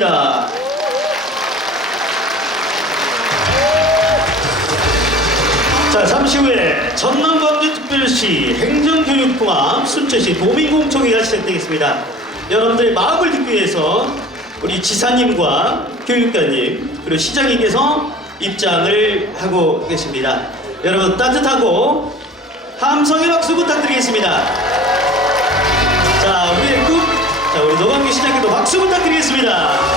자, 잠시 후에 전남광주특별시 행정교육통합 순천시 도민공청회가 시작되겠습니다. 여러분들의 마음을 듣기 위해서 우리 지사님과 교육관님 그리고 시장님께서 입장을 하고 계십니다. 여러분 따뜻하고 함성의 박수 부탁드리겠습니다. 자, 우리의 꿈, 우리 노광규 시장님도 박수 부탁드리겠습니다.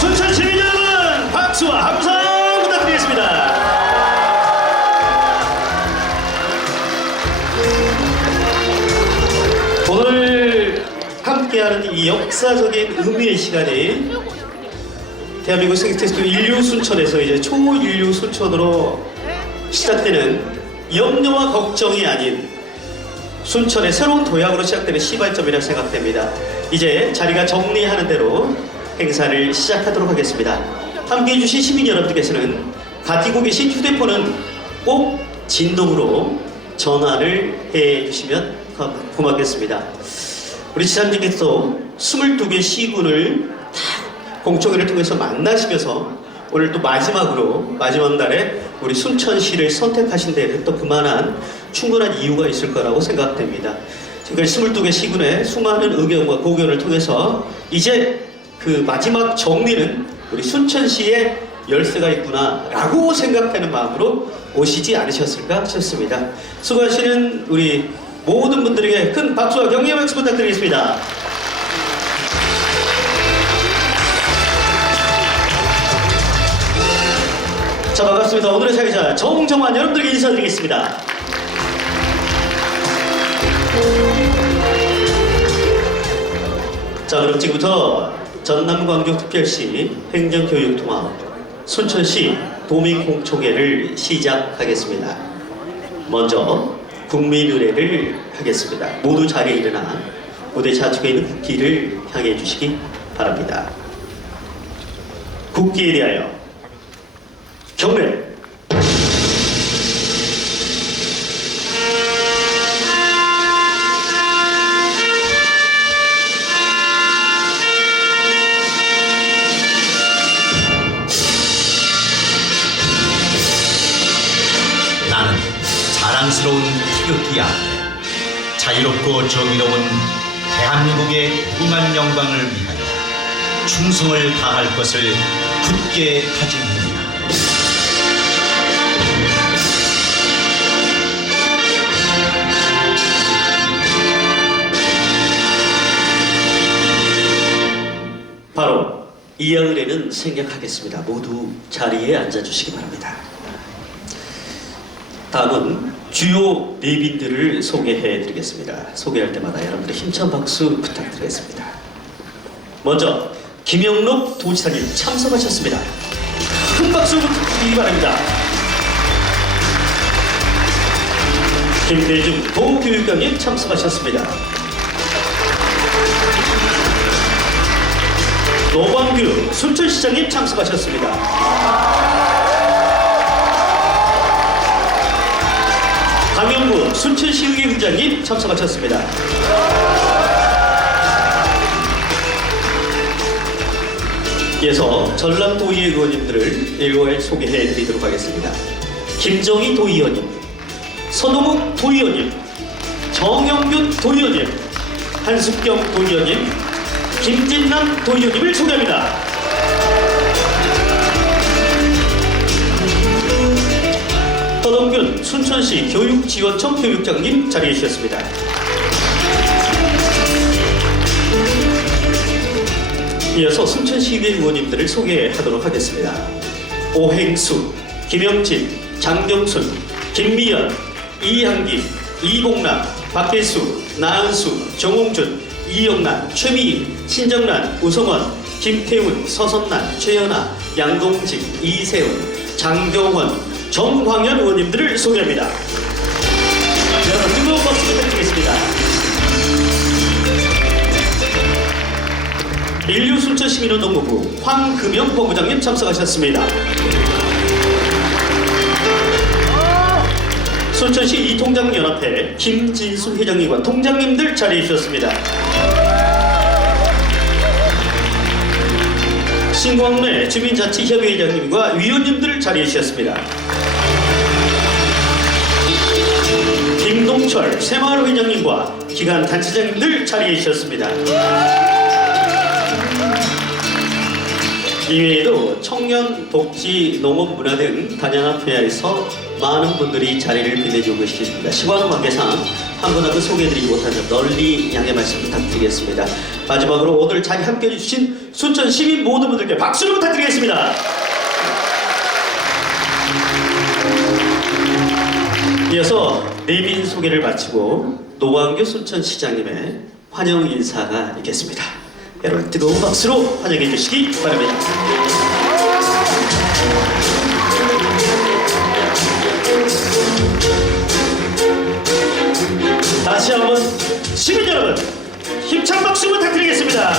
순천 시민 여러분, 박수와 함성 부탁드리겠습니다. 오늘 함께하는 이 역사적인 의미의 시간이 대한민국 생태스토 인류 순천에서 이제 초인류 순천으로 시작되는 염려와 걱정이 아닌 순천의 새로운 도약으로 시작되는 시발점이라고 생각됩니다. 이제 자리가 정리하는 대로 행사를 시작하도록 하겠습니다. 함께해 주신 시민 여러분께서는 가지고 계신 휴대폰은 꼭 진동으로 전화를 해 주시면 고맙겠습니다. 우리 지사님께서 22개 시군을 다 공청회를 통해서 만나시면서 오늘 또 마지막 날에 우리 순천시를 선택하신 데는 또 그만한 충분한 이유가 있을 거라고 생각됩니다. 지금까지 22개 시군의 수많은 의견과 고견을 통해서 이제 그 마지막 정리는 우리 순천시의 열쇠가 있구나 라고 생각하는 마음으로 오시지 않으셨을까 싶습니다. 수고하시는 우리 모든 분들에게 큰 박수와 격려의 박수 부탁드리겠습니다. 자, 반갑습니다. 오늘의 사회자 정정환 여러분들에게 인사드리겠습니다. 자, 그럼 지금부터 전남광주특별시 행정교육통합 순천시 도민공청회를 시작하겠습니다. 먼저 국민의례를 하겠습니다. 모두 자리에 일어나 무대 좌측에 있는 국기를 향해 주시기 바랍니다. 국기에 대하여 경례. 나는 자랑스러운 태극기야. 자유롭고 정의로운 대한민국의 무궁한 영광을 위하여 충성을 다할 것을 굳게 다짐합니다. 바로 이하의례는 생략하겠습니다. 모두 자리에 앉아주시기 바랍니다. 다음은 주요 내빈들을 소개해드리겠습니다. 소개할 때마다 여러분들의 힘찬 박수 부탁드리겠습니다. 먼저 김영록 도지사님 참석하셨습니다. 큰 박수 부탁드리기 바랍니다. 김대중 도교육감님 참석하셨습니다. 노광규 순천시장님 참석하셨습니다. 강영구 순천시의회 의장님 참석하셨습니다. 이어서 전남도의회 의원님들을 일괄 소개해 드리도록 하겠습니다. 김정희 도의원님, 서동욱 도의원님, 정영균 도의원님, 한숙경 도의원님, 김진남 도의원님을 소개합니다. 허동균 순천시 교육지원청 교육장님 자리해 주셨습니다. 이어서 순천시의회 의원님들을 소개하도록 하겠습니다. 오행수, 김영진, 장경순, 김미연, 이향기, 이봉남, 박혜수, 나은수, 정홍준, 이영란, 최미희, 신정란, 우성원, 김태훈, 서선란, 최연아, 양동직, 이세훈, 장경원, 정광현 의원님들을 소개합니다. 여러분 뜨거운 박수 부탁드리겠습니다. 인류 순천시민운동본부 황금영 본부장님 참석하셨습니다. 순천시 이통장연합회 김진수 회장님과 통장님들 자리해 주셨습니다. 신광래 주민자치협의회장님과 위원님들 자리해 주셨습니다. 김동철 새마을회장님과 기관 단체장님들 자리해 주셨습니다. 이외에도 청년, 복지, 농업, 문화 등 다양한 분야에서 많은 분들이 자리를 빛내주고 계십니다. 시간의 관계상 한 분 한 분 소개해드리지 못한 점 널리 양해 말씀 부탁드리겠습니다. 마지막으로 오늘 자리 함께해 주신 순천 시민 모든 분들께 박수를 부탁드리겠습니다. 이어서 내빈 소개를 마치고 노광규 순천시장님의 환영 인사가 있겠습니다. 여러분 뜨거운 박수로 환영해 주시기 바랍니다. 다시 한번 시민 여러분 힘찬 박수 부탁드리겠습니다.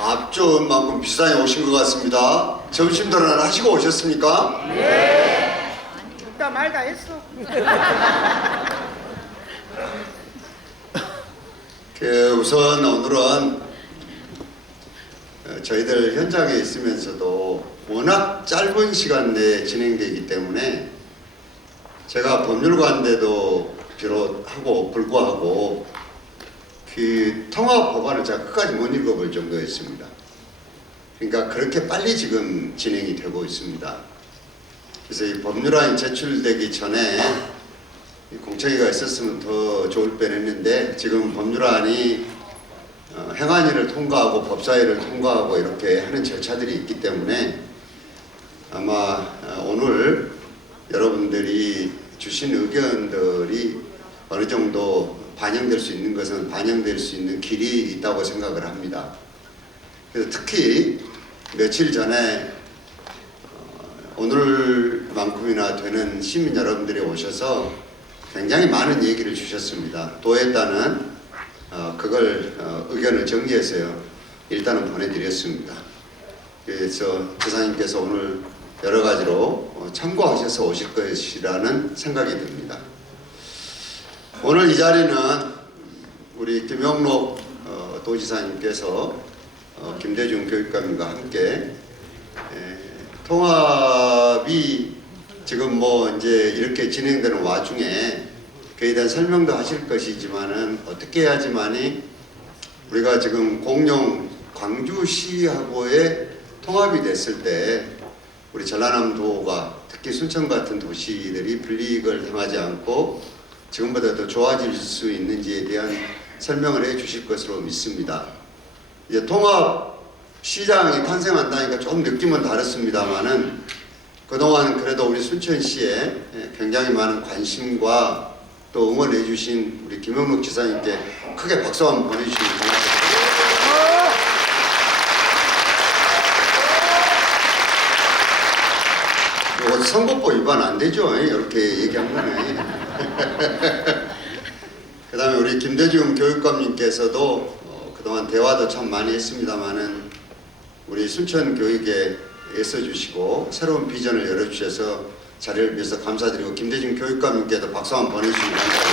앞전 만큼 비상에 오신 것 같습니다. 점심들은 하시고 오셨습니까? 네. 듣다 말다 했어. 우선 오늘은 저희들 현장에 있으면서도 워낙 짧은 시간 내에 진행되기 때문에 제가 법률가인데도 비롯하고 불구하고 그 통합 법안을 제가 끝까지 못 읽어볼 정도였습니다. 그러니까 그렇게 빨리 지금 진행이 되고 있습니다. 그래서 이 법률안이 제출되기 전에 공청회가 있었으면 더 좋을 뻔했는데 지금 법률안이 행안위를 통과하고 법사위를 통과하고 이렇게 하는 절차들이 있기 때문에 아마 오늘 여러분들이 주신 의견들이 어느 정도 반영될 수 있는 것은 반영될 수 있는 길이 있다고 생각을 합니다. 그래서 특히 며칠 전에 오늘만큼이나 되는 시민 여러분들이 오셔서 굉장히 많은 얘기를 주셨습니다. 도에 따른 그걸 의견을 정리해서요 일단은 보내드렸습니다. 그래서 지사님께서 오늘 여러 가지로 참고하셔서 오실 것이라는 생각이 듭니다. 오늘 이 자리는 우리 김영록 도지사님께서 김대중 교육감님과 함께 통합이 지금 뭐 이제 이렇게 진행되는 와중에 그에 대한 설명도 하실 것이지만은 어떻게 해야지만이 우리가 지금 공룡 광주시하고의 통합이 됐을 때 우리 전라남도가 특히 순천 같은 도시들이 불이익을 당하지 않고 지금보다 더 좋아질 수 있는지에 대한 설명을 해 주실 것으로 믿습니다. 이제 통합 시장이 탄생한다니까 조금 느낌은 다릅니다만은 그동안 그래도 우리 순천시에 굉장히 많은 관심과 또 응원해 주신 우리 김영록 지사님께 크게 박수 한번 보내주시면 고맙습니다. 이거 선거법 위반 안 되죠? 이렇게 얘기한 거네. 그 다음에 우리 김대중 교육감님께서도 그동안 대화도 참 많이 했습니다만은 우리 순천 교육에 애써주시고 새로운 비전을 열어주셔서 자리를 위해서 감사드리고 김대중 교육감님께도 박수 한번 보내주시기 감사합니다.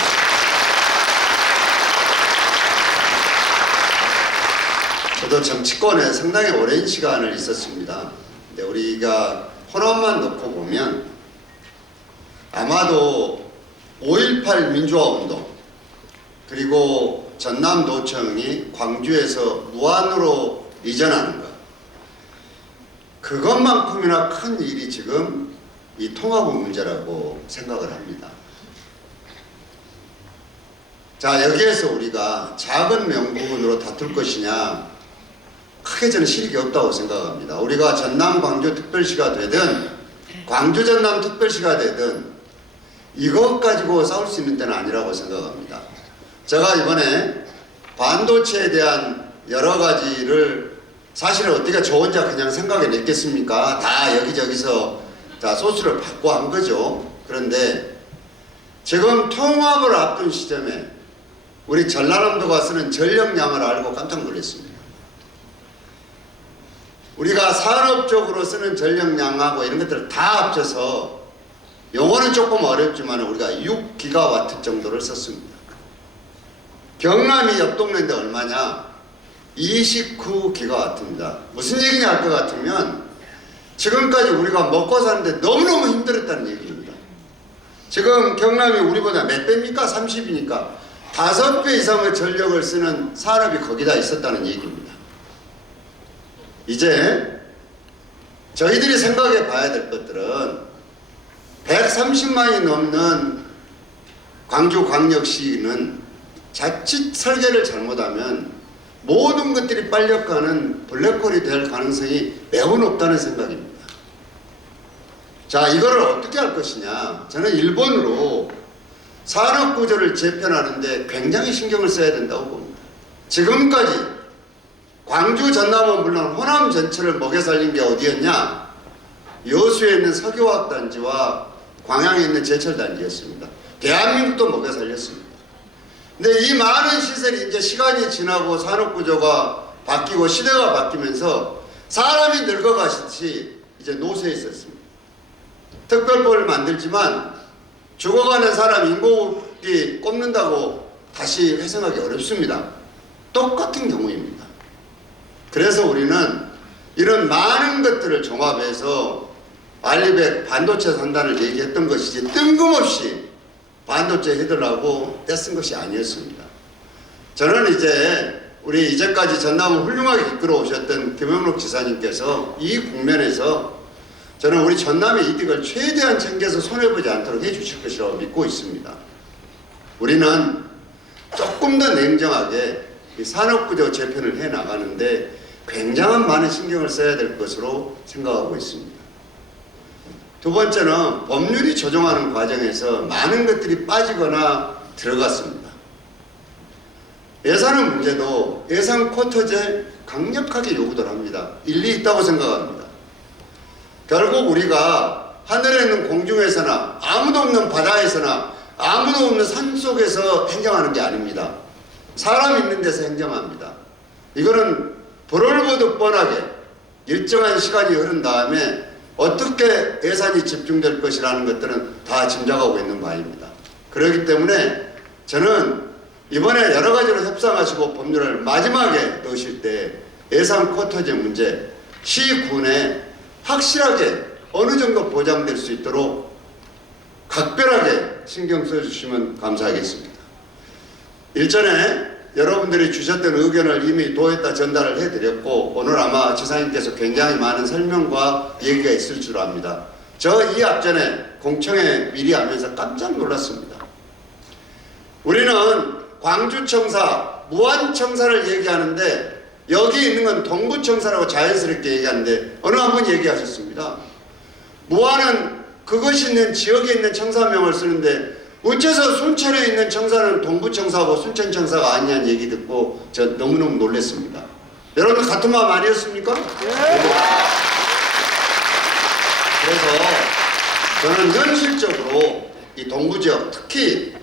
저도 정치권에 상당히 오랜 시간을 있었습니다. 근데 우리가 호남만 놓고 보면 아마도 5.18 민주화운동 그리고 전남도청이 광주에서 무안으로 이전하는 것 그것만큼이나 큰 일이 지금 이 통합의 문제라고 생각을 합니다. 자, 여기에서 우리가 작은 명부분으로 다툴 것이냐 크게 저는 실익이 없다고 생각합니다. 우리가 전남 광주 특별시가 되든 광주 전남 특별시가 되든 이것 가지고 싸울 수 있는 때는 아니라고 생각합니다. 제가 이번에 반도체에 대한 여러 가지를 사실은 어떻게 저 혼자 그냥 생각해 냈겠습니까? 다 여기저기서 다 소스를 받고 한 거죠. 그런데 지금 통합을 앞둔 시점에 우리 전라남도가 쓰는 전력량을 알고 깜짝 놀랐습니다. 우리가 산업적으로 쓰는 전력량하고 이런 것들을 다 합쳐서 용어는 조금 어렵지만 우리가 6기가와트 정도를 썼습니다. 경남이 옆 동네인데 얼마냐? 29기가와트입니다. 무슨 얘기냐 할 것 같으면 지금까지 우리가 먹고 사는데 너무너무 힘들었다는 얘기입니다. 지금 경남이 우리보다 몇 배입니까? 30이니까 5배 이상의 전력을 쓰는 산업이 거기다 있었다는 얘기입니다. 이제 저희들이 생각해 봐야 될 것들은 130만이 넘는 광주광역시는 자칫 설계를 잘못하면 모든 것들이 빨려가는 블랙홀이 될 가능성이 매우 높다는 생각입니다. 자, 이거를 어떻게 할 것이냐. 저는 일본으로 산업구조를 재편하는데 굉장히 신경을 써야 된다고 봅니다. 지금까지 광주 전남은 물론 호남 전체를 먹여 살린 게 어디였냐? 여수에 있는 석유화학단지와 광양에 있는 제철단지였습니다. 대한민국도 먹여 살렸습니다. 근데 이 많은 시설이 이제 시간이 지나고 산업구조가 바뀌고 시대가 바뀌면서 사람이 늙어가듯이 이제 노쇠에 있었습니다. 특별법을 만들지만 죽어가는 사람 인공호흡기 꼽는다고 다시 회생하기 어렵습니다. 똑같은 경우입니다. 그래서 우리는 이런 많은 것들을 종합해서 알리백 반도체 산단을 얘기했던 것이지 뜬금없이 반도체 해달라고 떼쓴 것이 아니었습니다. 저는 이제 우리 이제까지 전남을 훌륭하게 이끌어 오셨던 김영록 지사님께서 이 국면에서 저는 우리 전남의 이득을 최대한 챙겨서 손해보지 않도록 해주실 것이라고 믿고 있습니다. 우리는 조금 더 냉정하게 이 산업구조 재편을 해나가는데 굉장한 많은 신경을 써야 될 것으로 생각하고 있습니다. 두 번째는 법률이 조정하는 과정에서 많은 것들이 빠지거나 들어갔습니다. 예산의 문제도 예산 쿼터제 강력하게 요구를 합니다. 일리 있다고 생각합니다. 결국 우리가 하늘에 있는 공중에서나 아무도 없는 바다에서나 아무도 없는 산속에서 행정하는 게 아닙니다. 사람 있는 데서 행정합니다. 이거는 불을 보듯 뻔하게 일정한 시간이 흐른 다음에 어떻게 예산이 집중될 것이라는 것들은 다 짐작하고 있는 바입니다. 그렇기 때문에 저는 이번에 여러 가지로 협상하시고 법률을 마지막에 넣으실 때 예산 쿼터제 문제 시군에 확실하게 어느 정도 보장될 수 있도록 각별하게 신경 써주시면 감사하겠습니다. 일전에 여러분들이 주셨던 의견을 이미 도에다 전달을 해드렸고 오늘 아마 지사님께서 굉장히 많은 설명과 얘기가 있을 줄 압니다. 저 이 앞전에 공청회 미리 하면서 깜짝 놀랐습니다. 우리는 광주청사, 무안청사를 얘기하는데 여기 있는 건 동부청사라고 자연스럽게 얘기하는데 어느 한 분 얘기하셨습니다. 무안은 그것이 있는 지역에 있는 청사명을 쓰는데 어째서 순천에 있는 청사는 동부청사하고 순천청사가 아니냐는 얘기 듣고 저 너무너무 놀랐습니다. 여러분 같은 마음 아니었습니까? 그래서 저는 현실적으로 이 동부지역 특히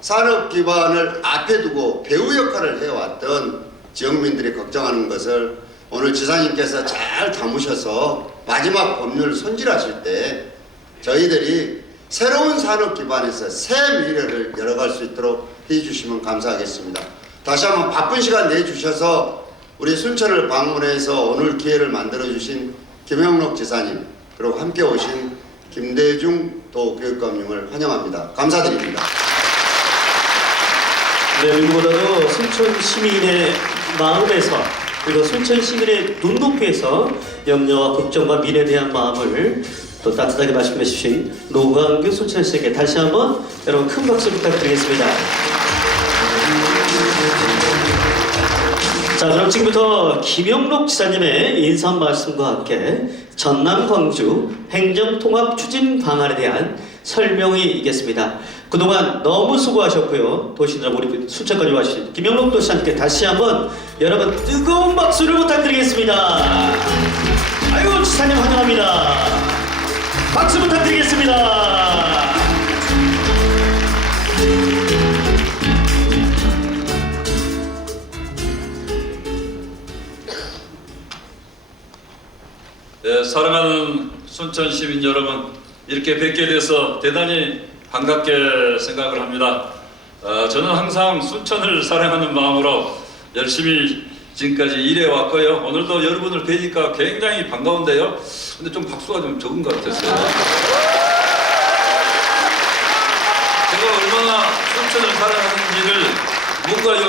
산업 기반을 앞에 두고 배후 역할을 해왔던 지역민들이 걱정하는 것을 오늘 지사님께서 잘 담으셔서 마지막 법률 손질하실 때 저희들이 새로운 산업 기반에서 새 미래를 열어갈 수 있도록 해주시면 감사하겠습니다. 다시 한번 바쁜 시간 내주셔서 우리 순천을 방문해서 오늘 기회를 만들어주신 김영록 지사님 그리고 함께 오신 김대중 도교육감님을 환영합니다. 감사드립니다. 네, 누구보다도 순천 시민의 마음에서 그리고 순천 시민의 눈높이에서 염려와 걱정과 미래에 대한 마음을 또 따뜻하게 말씀해 주신 노광규 순천시에게 다시 한번 여러분 큰 박수 부탁드리겠습니다. 자, 그럼 지금부터 김영록 지사님의 인사 말씀과 함께 전남 광주 행정통합 추진 방안에 대한 설명이 있겠습니다. 그동안 너무 수고하셨고요. 도시느라 우리 순천까지 와주신 김영록 도시장님께 다시 한번 여러분 뜨거운 박수를 부탁드리겠습니다. 아이고 지사님 환영합니다. 박수 부탁드리겠습니다. 사랑하는 순천 시민 여러분, 이렇게 뵙게 돼서 대단히 반갑게 생각을 합니다. 저는 항상 순천을 사랑하는 마음으로 열심히 지금까지 일해 왔고요. 오늘도 여러분을 뵈니까 굉장히 반가운데요. 근데 좀 박수가 좀 적은 것 같았어요. 제가 얼마나 순천을 사랑하는지를 뭔가 이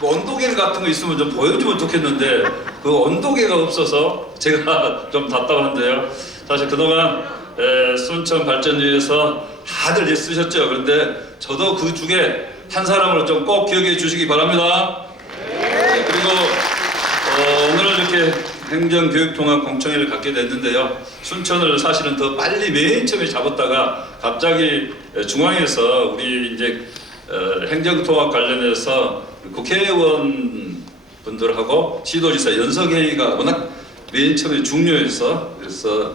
온도계 같은 거 있으면 좀 보여주면 좋겠는데 그 온도계가 없어서 제가 좀 답답한데요. 사실 그동안 순천 발전 위해서 다들 애쓰셨죠. 그런데 저도 그 중에 한 사람을 좀 꼭 기억해 주시기 바랍니다. 네, 그리고 오늘 이렇게 행정교육통합공청회를 갖게 됐는데요. 순천을 사실은 더 빨리 맨 처음에 잡았다가 갑자기 중앙에서 우리 이제 행정통합 관련해서 국회의원 분들하고 시도지사 연석회의가 워낙 맨 처음에 중요해서 그래서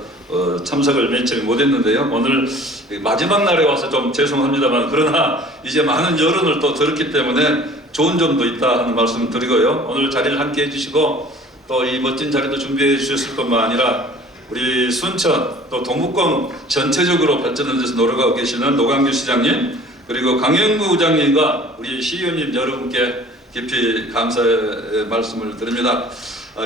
참석을 맨 처음에 못했는데요. 오늘 마지막 날에 와서 좀 죄송합니다만 그러나 이제 많은 여론을 또 들었기 때문에 좋은 점도 있다 하는 말씀 드리고요. 오늘 자리를 함께 해주시고 또 이 멋진 자리도 준비해 주셨을 뿐만 아니라 우리 순천 또 동북권 전체적으로 발전을 위해서 노력하고 계시는 노광규 시장님 그리고 강영구 의장님과 우리 시의원님 여러분께 깊이 감사의 말씀을 드립니다.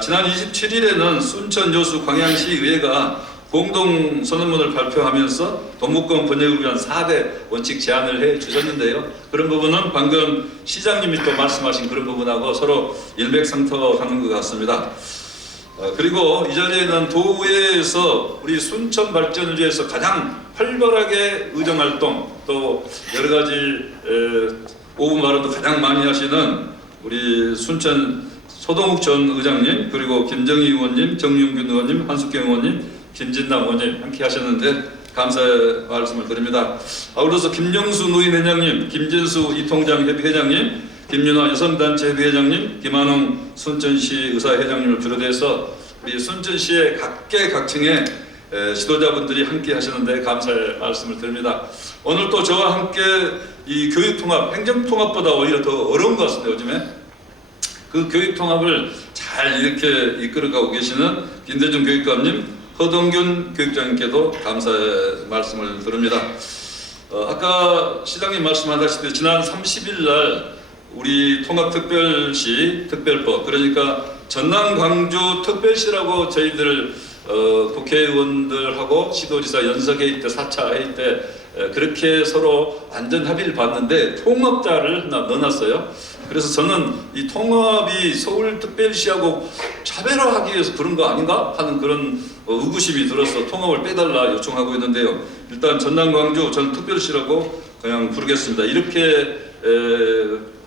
지난 27일에는 순천 여수 광양시의회가 공동 선언문을 발표하면서 동북권 번역을 위한 4대 원칙 제안을 해 주셨는데요. 그런 부분은 방금 시장님이 또 말씀하신 그런 부분하고 서로 일맥상통하는 것 같습니다. 그리고 이 자리에는 도의회에서 우리 순천 발전을 위해서 가장 활발하게 의정활동 또 여러 가지 오후 발언도 가장 많이 하시는 우리 순천 소동욱 전 의장님 그리고 김정희 의원님, 정윤균 의원님, 한숙경 의원님, 김진남 의원님 함께 하셨는데 감사의 말씀을 드립니다. 아울러서 김영수 노인회장님, 김진수 이통장 협의회장님, 김윤아 여성단체 회장님, 김한웅 순천시 의사회장님을 비롯해서 우리 순천시의 각계각층의 지도자분들이 함께 하시는데 감사의 말씀을 드립니다. 오늘 또 저와 함께 이 교육통합, 행정통합보다 오히려 더 어려운 것 같습니다. 요즘에 그 교육통합을 잘 이렇게 이끌어가고 계시는 김대중 교육감님, 허동균 교육장님께도 감사의 말씀을 드립니다. 아까 시장님 말씀하셨듯이 지난 30일 날 우리 통합특별시 특별법 그러니까 전남 광주 특별시라고 저희들 국회의원들하고 시도지사 연석회의 때 4차 회의 때 그렇게 서로 완전 합의를 봤는데 통합자를 하나 넣어놨어요. 그래서 저는 이 통합이 서울특별시하고 차별화하기 위해서 그런 거 아닌가 하는 그런 의구심이 들어서 통합을 빼달라 요청하고 있는데요. 일단 전남 광주 전 특별시라고 그냥 부르겠습니다. 이렇게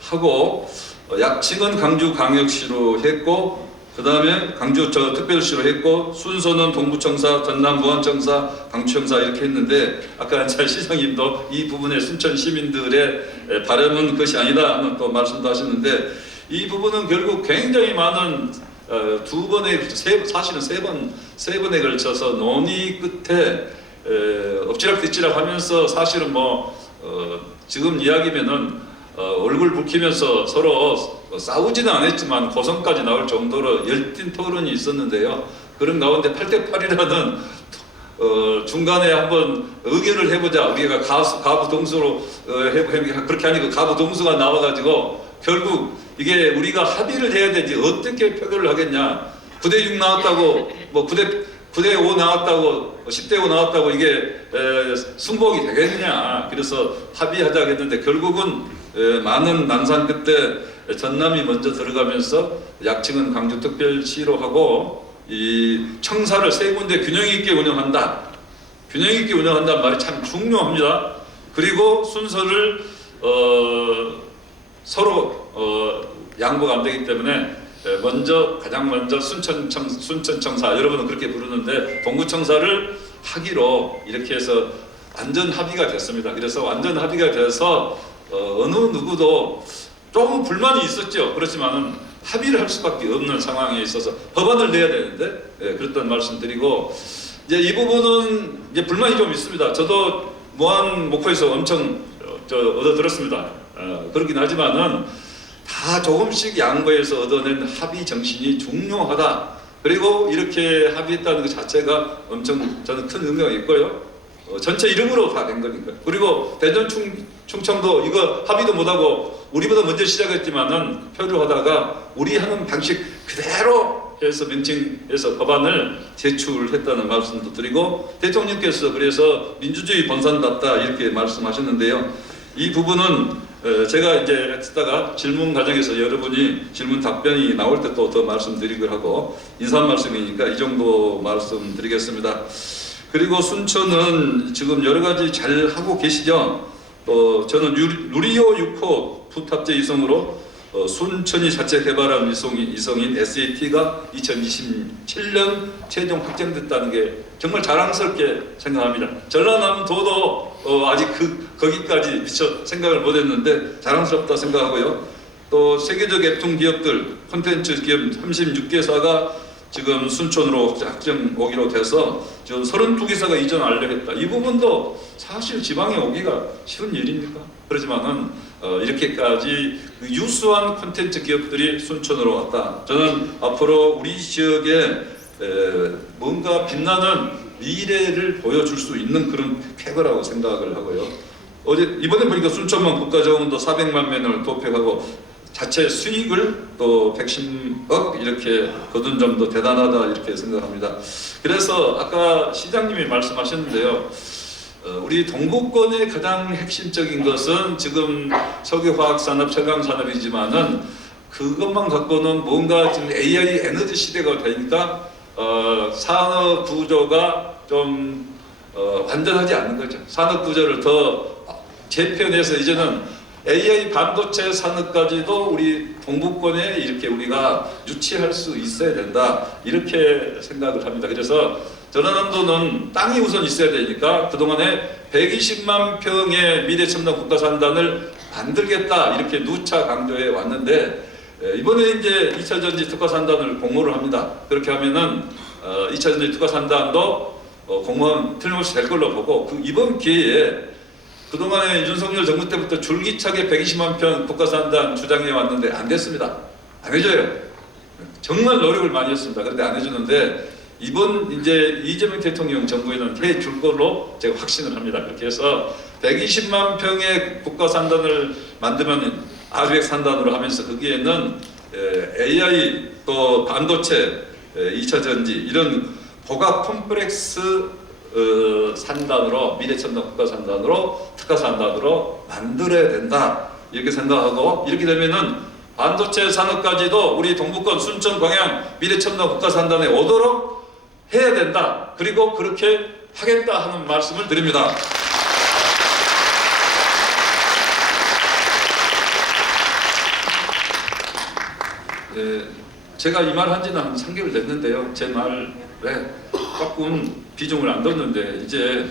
하고 약칭은 광주광역시로 했고 그 다음에 광주 특별시로 했고 순서는 동부청사, 전남보안청사, 광주청사 이렇게 했는데 아까 잘 시장님도 이 부분에 순천 시민들의 바람은 그것이 아니다 하는 또 말씀도 하셨는데 이 부분은 결국 굉장히 많은 사실은 세 번에 걸쳐서 논의 끝에 엎치락뒤치락 하면서 사실은 지금 이야기면은 얼굴 붉히면서 서로 싸우지는 않았지만 고성까지 나올 정도로 열띤 토론이 있었는데요. 그런 가운데 8대8이라는 중간에 한번 의결을 해보자. 우리가 가부 동수로 그렇게 하니까 가부 동수가 나와가지고 결국 이게 우리가 합의를 해야 되지 어떻게 표결을 하겠냐. 9대6 나왔다고 9대5 나왔다고 10대5 나왔다고 이게 승복이 되겠느냐. 그래서 합의하자고 했는데 결국은 많은 난상 끝에 전남이 먼저 들어가면서 약칭은 광주특별시로 하고 이 청사를 세 군데 균형 있게 운영한다. 균형 있게 운영한다는 말이 참 중요합니다. 그리고 순서를 서로 양보가 안 되기 때문에 가장 먼저 순천청사 여러분은 그렇게 부르는데 동구청사를 하기로 이렇게 해서 완전 합의가 됐습니다. 그래서 완전 합의가 돼서 어느 누구도 조금 불만이 있었죠. 그렇지만은 합의를 할 수밖에 없는 상황에 있어서 법안을 내야 되는데 그랬던 말씀드리고 이제 이 부분은 이제 불만이 좀 있습니다. 저도 무한 목포에서 엄청 얻어들었습니다. 그렇긴 하지만은 다 조금씩 양보해서 얻어낸 합의 정신이 중요하다. 그리고 이렇게 합의했다는 것 자체가 엄청 저는 큰 의미가 있고요. 전체 이름으로 다 된 거니까. 그리고 대전 충청도 이거 합의도 못하고 우리보다 먼저 시작했지만은 표류하다가 우리 하는 방식 그대로 해서 명칭해서 법안을 제출했다는 말씀도 드리고, 대통령께서 그래서 민주주의 본산답다 이렇게 말씀하셨는데요. 이 부분은 제가 이제 했다가 질문 과정에서 여러분이 질문 답변이 나올 때 또 더 말씀드리고 하고, 인사 말씀이니까 이 정도 말씀드리겠습니다. 그리고 순천은 지금 여러 가지 잘 하고 계시죠. 저는 누리호 6호 부탑재 이송으로 순천이 자체 개발한 이송인 SAT가 2027년 최종 확정됐다는 게 정말 자랑스럽게 생각합니다. 전라남도도 아직 거기까지 미처 생각을 못했는데 자랑스럽다 생각하고요. 또 세계적 앱툰 기업들, 콘텐츠 기업 36개사가 지금 순천으로 확정 오기로 돼서 지금 32개사가 이전 완료했다. 이 부분도 사실 지방에 오기가 쉬운 일입니까? 그렇지만은 이렇게까지 유수한 콘텐츠 기업들이 순천으로 왔다. 저는 앞으로 우리 지역에 뭔가 빛나는 미래를 보여줄 수 있는 그런 쾌거라고 생각을 하고요. 이번에 보니까 순천만 국가정원도 400만 명을 도평하고 자체 수익을 또 110억 이렇게 거둔 점도 대단하다 이렇게 생각합니다. 그래서 아까 시장님이 말씀하셨는데요. 우리 동북권의 가장 핵심적인 것은 지금 석유화학산업, 철강산업이지만은 그것만 갖고는 뭔가 지금 AI 에너지 시대가 되니까 산업 구조가 좀 완전하지 않는 거죠. 산업 구조를 더 재편해서 이제는 AI 반도체 산업까지도 우리 동북권에 이렇게 우리가 유치할 수 있어야 된다 이렇게 생각을 합니다. 그래서 전라남도는 땅이 우선 있어야 되니까 그동안에 120만 평의 미래첨단 국가산단을 만들겠다 이렇게 누차 강조해 왔는데, 이번에 이제 2차전지 특화산단을 공모를 합니다. 그렇게 하면은 2차전지 특화산단도 공무원 틀림없이 될 걸로 보고, 이번 기회에 그동안에 윤석열 정부 때부터 줄기차게 120만 평 국가산단 주장해 왔는데 안 됐습니다. 안 해줘요. 정말 노력을 많이 했습니다. 그런데 안 해주는데 이번 이제 이재명 대통령 정부에는 해줄 걸로 제가 확신을 합니다. 그렇게 해서 120만 평의 국가산단을 만들면 아주액 산단으로 하면서 거기에는 AI 또 반도체, 2차 전지 이런 고가 컴플렉스 산단으로 미래첨단 국가산단으로 특화산단으로 만들어야 된다 이렇게 생각하고, 이렇게 되면은 반도체 산업까지도 우리 동북권 순천 광양 미래첨단 국가산단에 오도록 해야 된다. 그리고 그렇게 하겠다 하는 말씀을 드립니다. 제가 이 말 한 지는 한 3개월 됐는데요. 제 말에 조금 비중을 안 뒀는데 이제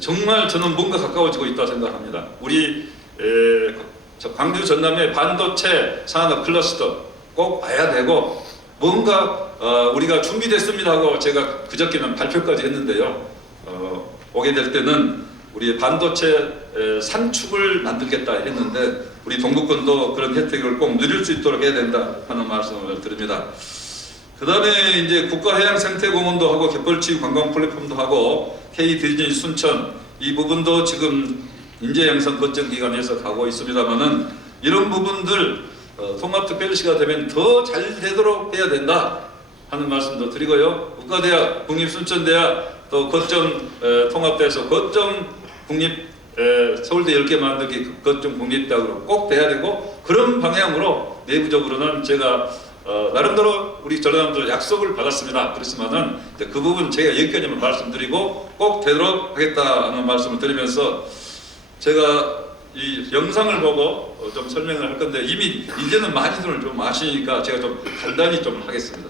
정말 저는 뭔가 가까워지고 있다 생각합니다. 우리 광주 전남의 반도체 산업 클러스터 꼭 와야 되고, 뭔가 우리가 준비됐습니다 하고 제가 그저께는 발표까지 했는데요. 오게 될 때는 우리 반도체 산축을 만들겠다 했는데 우리 동북권도 그런 혜택을 꼭 누릴 수 있도록 해야 된다 하는 말씀을 드립니다. 그 다음에 이제 국가해양생태공원도 하고 갯벌치 관광 플랫폼도 하고 K 디즈니 순천 이 부분도 지금 인재양성 거점 기관에서 가고 있습니다만은 이런 부분들 통합특별시가 되면 더 잘 되도록 해야 된다 하는 말씀도 드리고요. 국가대학, 국립순천대학 또 거점 통합돼서 거점 국립 서울대 10개 만들기 거점 국립대학으로 꼭 돼야 되고, 그런 방향으로 내부적으로는 제가 나름대로 우리 전라남도 약속을 받았습니다. 그렇지만은 그 부분 제가 여기까지만 말씀드리고 꼭 되도록 하겠다 하는 말씀을 드리면서, 제가 이 영상을 보고 좀 설명을 할 건데 이미 이제는 많이들 좀 아시니까 제가 좀 간단히 좀 하겠습니다.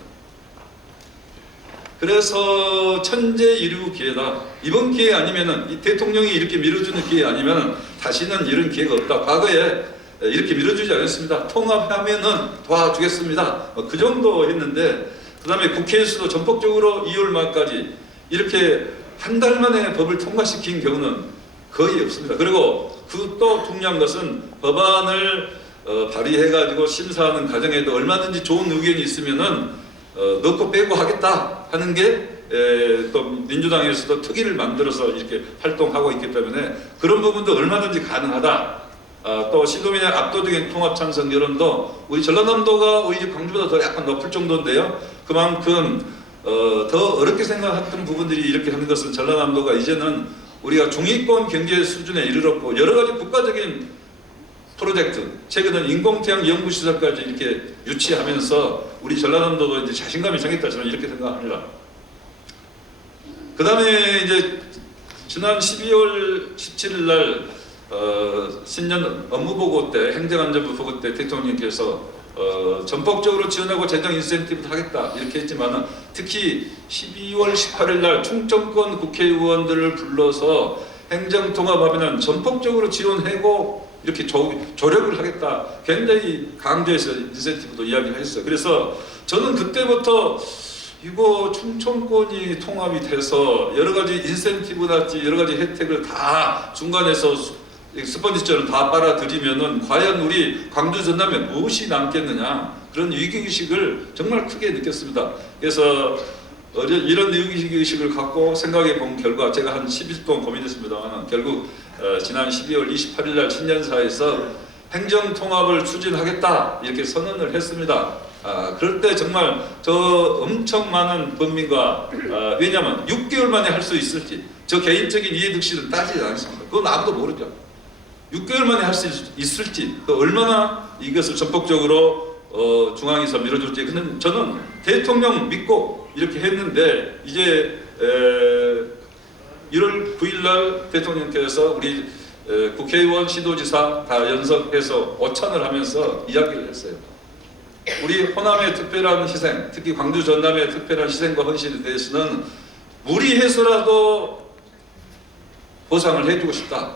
그래서 천재 이루 기회다. 이번 기회 아니면은 이 대통령이 이렇게 밀어주는 기회 아니면은 다시는 이런 기회가 없다. 과거에 이렇게 밀어주지 않았습니다. 통합하면은 도와주겠습니다. 그 정도 했는데, 그 다음에 국회에서도 전폭적으로 2월 말까지 이렇게 한 달 만에 법을 통과시킨 경우는 거의 없습니다. 그리고 그 또 중요한 것은 법안을 발의해가지고 심사하는 과정에도 얼마든지 좋은 의견이 있으면은 넣고 빼고 하겠다 하는 게 또 민주당에서도 특위를 만들어서 이렇게 활동하고 있기 때문에 그런 부분도 얼마든지 가능하다. 또 시도민의 압도적인 통합 찬성 여론도 우리 전라남도가 오히려 광주보다 더 약간 높을 정도인데요. 그만큼 더 어렵게 생각했던 부분들이 이렇게 하는 것은 전라남도가 이제는 우리가 중위권 경제 수준에 이르렀고 여러 가지 국가적인 프로젝트, 최근은 인공태양 연구시설까지 이렇게 유치하면서 우리 전라남도도 이제 자신감이 생겼다 저는 이렇게 생각합니다. 그 다음에 이제 지난 12월 17일 날 신년 업무보고 때 행정안전부 보고 때 대통령께서 전폭적으로 지원하고 재정 인센티브도 하겠다 이렇게 했지만 특히 12월 18일 날 충청권 국회의원들을 불러서 행정통합하면 전폭적으로 지원하고 이렇게 조력을 하겠다 굉장히 강조해서 인센티브도 이야기를 했어요. 그래서 저는 그때부터 이거 충청권이 통합이 돼서 여러 가지 인센티브랄지 여러 가지 혜택을 다 중간에서 스펀지처럼 다 빨아들이면은 과연 우리 광주 전남에 무엇이 남겠느냐 그런 위기의식을 정말 크게 느꼈습니다. 그래서 이런 위기의식을 갖고 생각해 본 결과 제가 한 10일 동안 고민했습니다만 결국 지난 12월 28일 날 신년사에서 행정통합을 추진하겠다 이렇게 선언을 했습니다. 그럴 때 정말 저 엄청 많은 범민과 왜냐하면 6개월 만에 할 수 있을지 저 개인적인 이해득실은 따지지 않습니다. 그건 아무도 모르죠. 6개월 만에 할 수 있을지 또 얼마나 이것을 전폭적으로 중앙에서 밀어줄지 근데 저는 대통령 믿고 이렇게 했는데 이제 1월 9일 날 대통령께서 우리 국회의원 시도지사 다 연석해서 오찬을 하면서 이야기를 했어요. 우리 호남의 특별한 희생, 특히 광주 전남의 특별한 희생과 헌신에 대해서는 무리해서라도 보상을 해주고 싶다.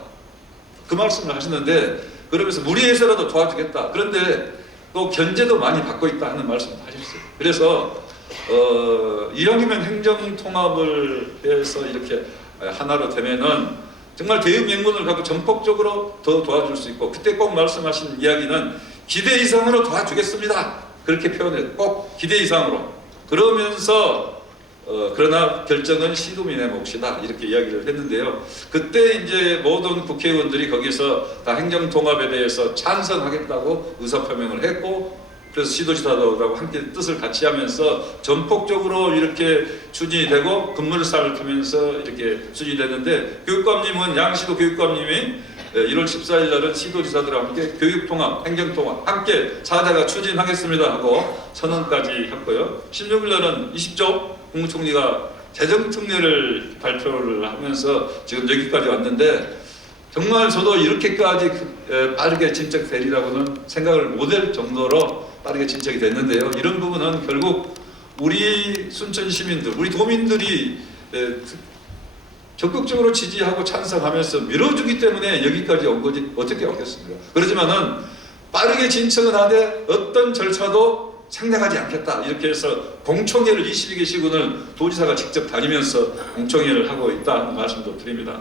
그 말씀을 하시는데 그러면서 무리해서라도 도와주겠다. 그런데 또 견제도 많이 받고 있다 하는 말씀을 하셨어요. 그래서 이왕이면 행정통합을 해서 이렇게 하나로 되면은 정말 대의명분을 갖고 전폭적으로 더 도와줄 수 있고 그때 꼭 말씀하신 이야기는 기대 이상으로 도와주겠습니다. 그렇게 표현해요. 꼭 기대 이상으로. 그러면서 그러나 결정은 시도민의 몫이다 이렇게 이야기를 했는데요. 그때 이제 모든 국회의원들이 거기서 다 행정통합에 대해서 찬성하겠다고 의사표명을 했고 그래서 시도지사들하고 함께 뜻을 같이 하면서 전폭적으로 이렇게 추진이 되고 급물살을 타면서 이렇게 추진이 됐는데 교육감님은 양시도 교육감님이 1월 14일 날은 시도지사들과 함께 교육통합, 행정통합 함께 4자가 추진하겠습니다 하고 선언까지 했고요. 16일 날은 20조 국무총리가 재정특례를 발표를 하면서 지금 여기까지 왔는데 정말 저도 이렇게까지 빠르게 진척되리라고는 생각을 못할 정도로 빠르게 진척이 됐는데요. 이런 부분은 결국 우리 순천 시민들, 우리 도민들이 적극적으로 지지하고 찬성하면서 밀어주기 때문에 여기까지 온 거지 어떻게 오겠습니까? 그렇지만은 빠르게 진척은 하되 어떤 절차도 생략하지 않겠다 이렇게 해서 공청회를 22개 시군을 도지사가 직접 다니면서 공청회를 하고 있다는 말씀도 드립니다.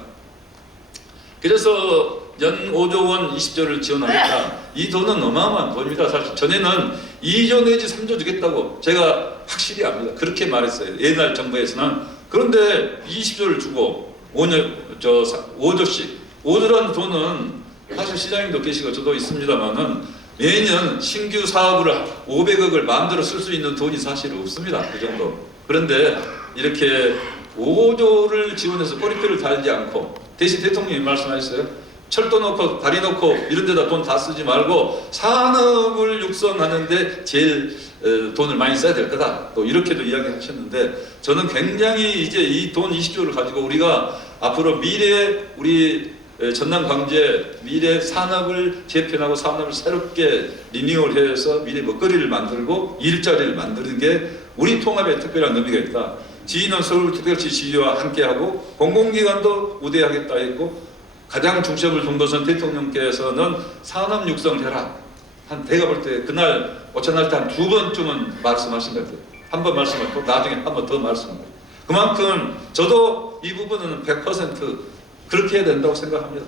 그래서 연 5조 원 20조를 지원하겠다. 이 돈은 어마어마한 돈입니다. 사실 전에는 2조 내지 3조 주겠다고 제가 확실히 압니다. 그렇게 말했어요. 옛날 정부에서는. 그런데 20조를 주고 5조씩 5조라는 돈은 사실 시장님도 계시고 저도 있습니다만은 매년 신규 사업을 500억을 마음대로 쓸 수 있는 돈이 사실 없습니다. 그 정도. 그런데 이렇게 5조를 지원해서 꼬리표를 달지 않고 대신 대통령이 말씀하셨어요. 철도 놓고 다리 놓고 이런 데다 돈 다 쓰지 말고 산업을 육성하는데 제일 돈을 많이 써야 될 거다. 또 이렇게도 이야기하셨는데 저는 굉장히 이제 이 돈 20조를 가지고 우리가 앞으로 미래 우리 전남 광주의 미래 산업을 재편하고 산업을 새롭게 리뉴얼해서 미래 먹거리를 만들고 일자리를 만드는 게 우리 통합에 특별한 의미가 있다. 지인은 서울특별시 지휘와 함께하고 공공기관도 우대하겠다 했고 가장 중점을 둔 것은 대통령께서는 산업 육성을 해라. 한 내가 볼 때 그날 오찬할 때 한 2번쯤은 말씀하신 것 같아요. 한 번 말씀하고 나중에 한 번 더 말씀하고 그만큼 저도 이 부분은 100% 그렇게 해야 된다고 생각합니다.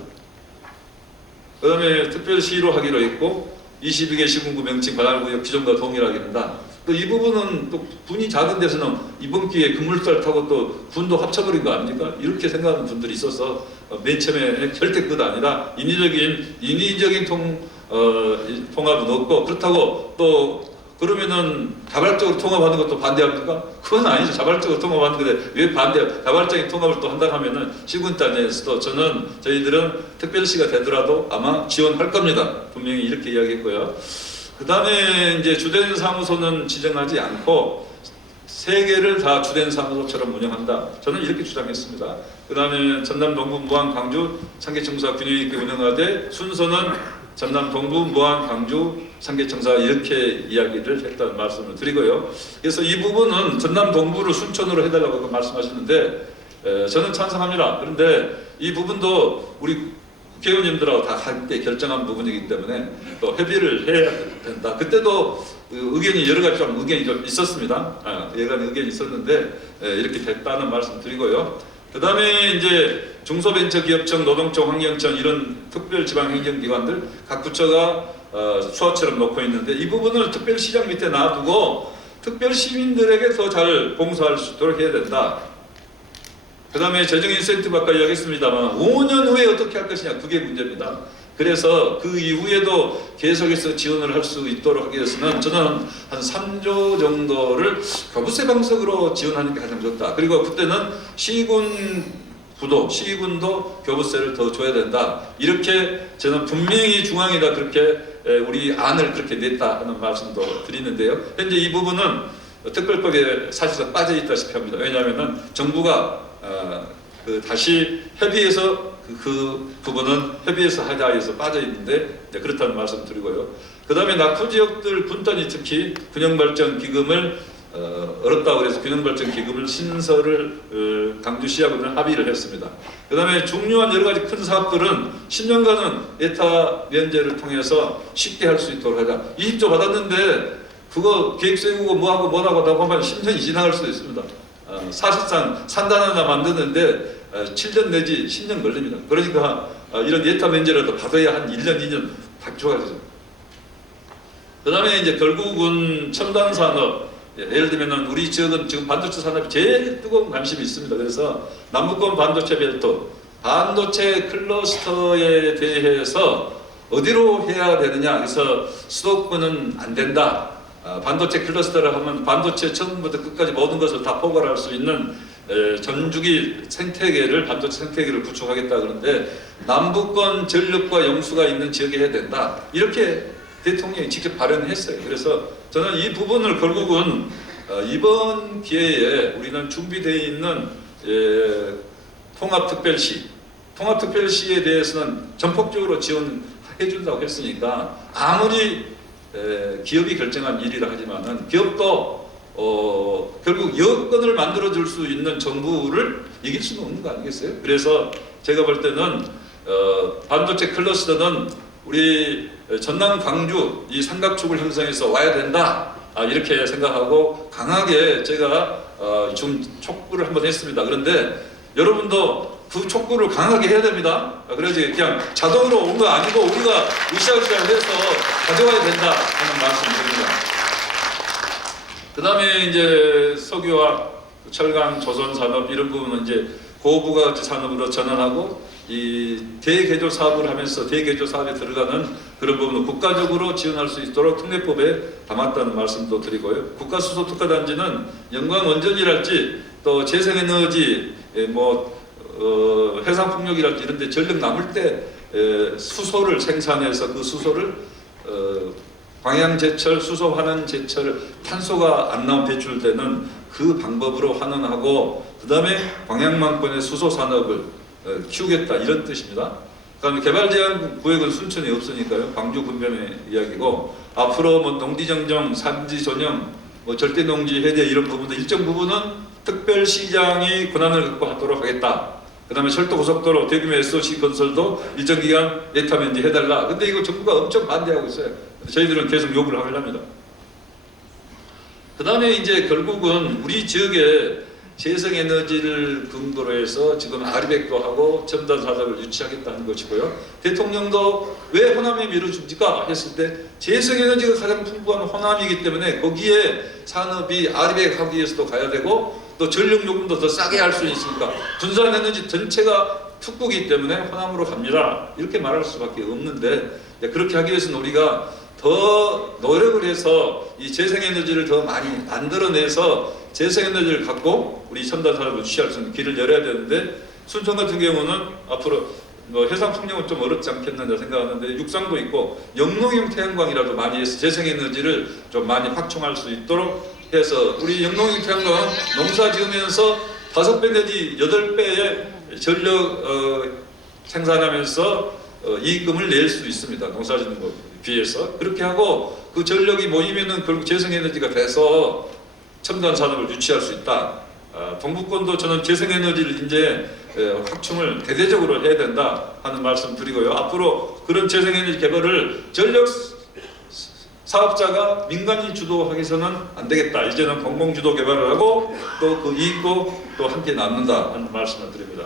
그 다음에 특별시로 하기로 했고 22개 시군구 명칭 관할구역 기존과 동일하게 한다. 또 이 부분은 또 군이 작은 데서는 이번 기회에 급물살 타고 또 군도 합쳐버린 거 아닙니까? 이렇게 생각하는 분들이 있어서 맨 처음에 절대 그것 아니라 인위적인 통합은 없고, 그렇다고 또 그러면은 자발적으로 통합하는 것도 반대합니까? 그건 아니죠. 자발적으로 통합하는 건데 왜 자발적인 통합을 또 한다 하면은 시군단에서도 저희들은 특별시가 되더라도 아마 지원할 겁니다. 분명히 이렇게 이야기했고요. 그 다음에 이제 주된 사무소는 지정하지 않고 3개를 다 주된 사무소처럼 운영한다. 저는 이렇게 주장했습니다. 그 다음에 전남, 동부, 무안, 광주 상계청사 균형 있게 운영하되 순서는 전남, 동부, 무안, 광주 상계청사 이렇게 이야기를 했다는 말씀을 드리고요. 그래서 이 부분은 전남, 동부를 순천으로 해달라고 말씀하시는데 저는 찬성합니다. 그런데 이 부분도 우리 국회의원님들하고 다 함께 결정한 부분이기 때문에 또 협의를 해야 된다. 그때도 의견이 여러 가지 의견이 좀 있었습니다. 예간에 의견이 있었는데 이렇게 됐다는 말씀 드리고요. 그 다음에 이제 중소벤처기업청, 노동청, 환경청 이런 특별지방행정기관들 각 부처가 수화처럼 놓고 있는데 이 부분을 특별시장 밑에 놔두고 특별시민들에게 더 잘 봉사할 수 있도록 해야 된다. 그 다음에 재정 인센티브 아까 이야기했습니다만 5년 후에 어떻게 할 것이냐 그게 문제입니다. 그래서 그 이후에도 계속해서 지원을 할 수 있도록 하기 위해서는 저는 한 3조 정도를 교부세 방식으로 지원하는 게 가장 좋다. 그리고 그때는 시군도 교부세를 더 줘야 된다. 이렇게 저는 분명히 중앙에다 그렇게 우리 안을 그렇게 냈다 하는 말씀도 드리는데요. 현재 이 부분은 특별법에 사실상 빠져 있다시피 합니다. 왜냐하면 정부가 다시 협의해서 그 부분은 협의해서 하자 해서 빠져 있는데 그렇다는 말씀 드리고요. 그 다음에 낙후 지역들 분단이 특히 균형발전기금을 어렵다고 그래서 균형발전기금을 신설을 강주시하고는 합의를 했습니다. 그 다음에 중요한 여러 가지 큰 사업들은 10년간은 예타 면제를 통해서 쉽게 할 수 있도록 하자. 20조 받았는데 그거 계획 세우고 뭐하고 하다 보면 10년이 지나갈 수도 있습니다. 사실상 산단 하나 만드는데 7년 내지 10년 걸립니다. 그러니까 이런 예타 면제라도 받아야 한 1년, 2년 박초가죠. 그 다음에 이제 결국은 첨단 산업, 예를 들면 우리 지역은 지금 반도체 산업이 제일 뜨거운 관심이 있습니다. 그래서 남북권 반도체 벨트, 반도체 클러스터에 대해서 어디로 해야 되느냐. 그래서 수도권은 안 된다. 반도체 클러스터를 하면 반도체 처음부터 끝까지 모든 것을 다 포괄할 수 있는 전주기 생태계를 반도체 생태계를 구축하겠다. 그런데 남북권 전력과 영수가 있는 지역에 해야 된다. 이렇게 대통령이 직접 발언했어요. 그래서 저는 이 부분을 결국은 이번 기회에 우리는 준비되어 있는 통합특별시에 대해서는 전폭적으로 지원해 준다고 했으니까 아무리 기업이 결정한 일이라 하지만은 기업도 결국 여건을 만들어줄 수 있는 정부를 이길 수는 없는 거 아니겠어요? 그래서 제가 볼 때는 반도체 클러스터는 우리 전남, 광주 이 삼각축을 형성해서 와야 된다. 이렇게 생각하고 강하게 제가 좀 촉구를 한번 했습니다. 그런데 여러분도 그 촉구를 강하게 해야 됩니다. 그래야지 그냥 자동으로 온 거 아니고 우리가 으쌰으쌰 해서 가져와야 된다 하는 말씀드립니다. 그 다음에 이제 석유화학, 철강, 조선 산업 이런 부분은 이제 고부가가치 산업으로 전환하고 이 대개조 사업을 하면서 대개조 사업에 들어가는 그런 부분을 국가적으로 지원할 수 있도록 특례법에 담았다는 말씀도 드리고요. 국가수소특화단지는 영광원전이랄지 또 재생에너지 해상풍력이랄지 이런 데 전력 남을 때 수소를 생산해서 그 수소를 광양제철, 수소환원제철 탄소가 안 나온 배출되는 그 방법으로 환원하고 그 다음에 광양만권의 수소산업을 키우겠다 이런 뜻입니다. 그다음에 개발제한 구역은 순천이 없으니까요. 광주 근변의 이야기고 앞으로 농지정정, 산지전형, 절대농지 해제 이런 부분도 일정 부분은 특별시장이 권한을 갖고 하도록 하겠다. 그 다음에 철도고속도로 대규모 SOC 건설도 일정 기간 예타 면제 해달라. 근데 이거 정부가 엄청 반대하고 있어요. 저희들은 계속 요구를 하려 합니다. 그 다음에 이제 결국은 우리 지역에 재생에너지를 근거로 해서 지금 아리백도 하고 첨단 산업을 유치하겠다는 것이고요. 대통령도 왜 호남에 밀어줍니까? 했을 때 재생에너지가 가장 풍부한 호남이기 때문에 거기에 산업이 아리백하기 위해서도 가야 되고 또 전력 요금도 더 싸게 할 수 있으니까 군산에너지 전체가 특구기 때문에 호남으로 갑니다. 이렇게 말할 수밖에 없는데 그렇게 하기 위해서는 우리가 더 노력을 해서 이 재생에너지를 더 많이 만들어내서 재생에너지를 갖고 우리 첨단 산업을 유치할 수 있는 길을 열어야 되는데 순천 같은 경우는 앞으로 해상 풍력은 좀 어렵지 않겠느냐 생각하는데 육상도 있고 영농형 태양광이라도 많이 해서 재생에너지를 좀 많이 확충할 수 있도록 해서 우리 영농형 태양광은 농사 지으면서 5배 내지 8배의 전력 생산하면서 이익금을 낼 수 있습니다. 농사 짓는 것 비해서. 그렇게 하고 그 전력이 모이면은 결국 재생에너지가 돼서 첨단 산업을 유치할 수 있다. 동북권도 저는 재생에너지를 이제 확충을 대대적으로 해야 된다 하는 말씀 드리고요. 앞으로 그런 재생에너지 개발을 전력 사업자가 민간이 주도하기서는 안 되겠다. 이제는 공공주도 개발을 하고 또 그 이익도 또 함께 남는다 하는 말씀을 드립니다.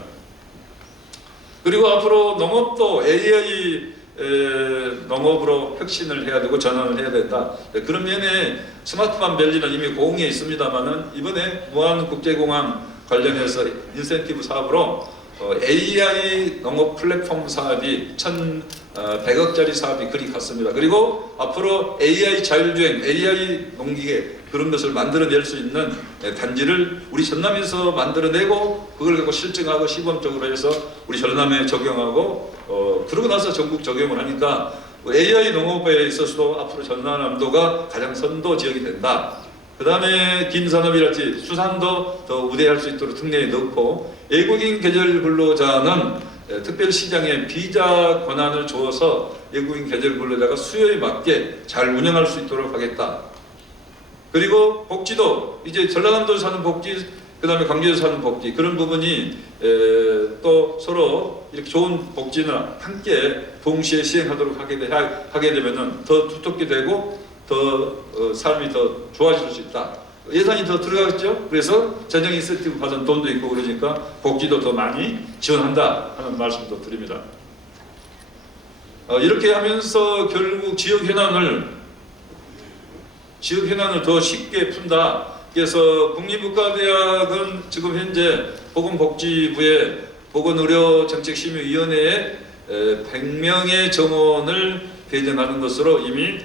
그리고 앞으로 농업도 AI 농업으로 혁신을 해야 되고 전환을 해야 된다. 그런 면에 스마트팜 밸리는 이미 공에 있습니다만은 이번에 무안국제공항 관련해서 인센티브 사업으로 AI 농업 플랫폼 사업이 1,100억짜리 사업이 그리 갔습니다. 그리고 앞으로 AI 자율주행, AI 농기계 그런 것을 만들어낼 수 있는 단지를 우리 전남에서 만들어내고 그걸 갖고 실증하고 시범적으로 해서 우리 전남에 적용하고 그러고 나서 전국 적용을 하니까 AI 농업에 있어서도 앞으로 전남도가 가장 선도 지역이 된다. 그 다음에 김산업이랄지 수산도 더 우대할 수 있도록 특례에 넣고 외국인 계절 근로자는 특별시장에 비자 권한을 주어서 외국인 계절 근로자가 수요에 맞게 잘 운영할 수 있도록 하겠다. 그리고 복지도 이제 전라남도 사는 복지 그 다음에 광주에서 사는 복지 그런 부분이 또 서로 이렇게 좋은 복지는 함께 동시에 시행하도록 하게 되면은 더 두텁게 되고 더 삶이 더 좋아질 수 있다. 예산이 더 들어가겠죠. 그래서 재정 인센티브 받은 돈도 있고 그러니까 복지도 더 많이 지원한다 하는 말씀도 드립니다. 이렇게 하면서 결국 지역 현안을 더 쉽게 푼다. 그래서 국립국가대학은 지금 현재 보건복지부의 보건의료정책심의위원회에 100명의 정원을 배정하는 것으로 이미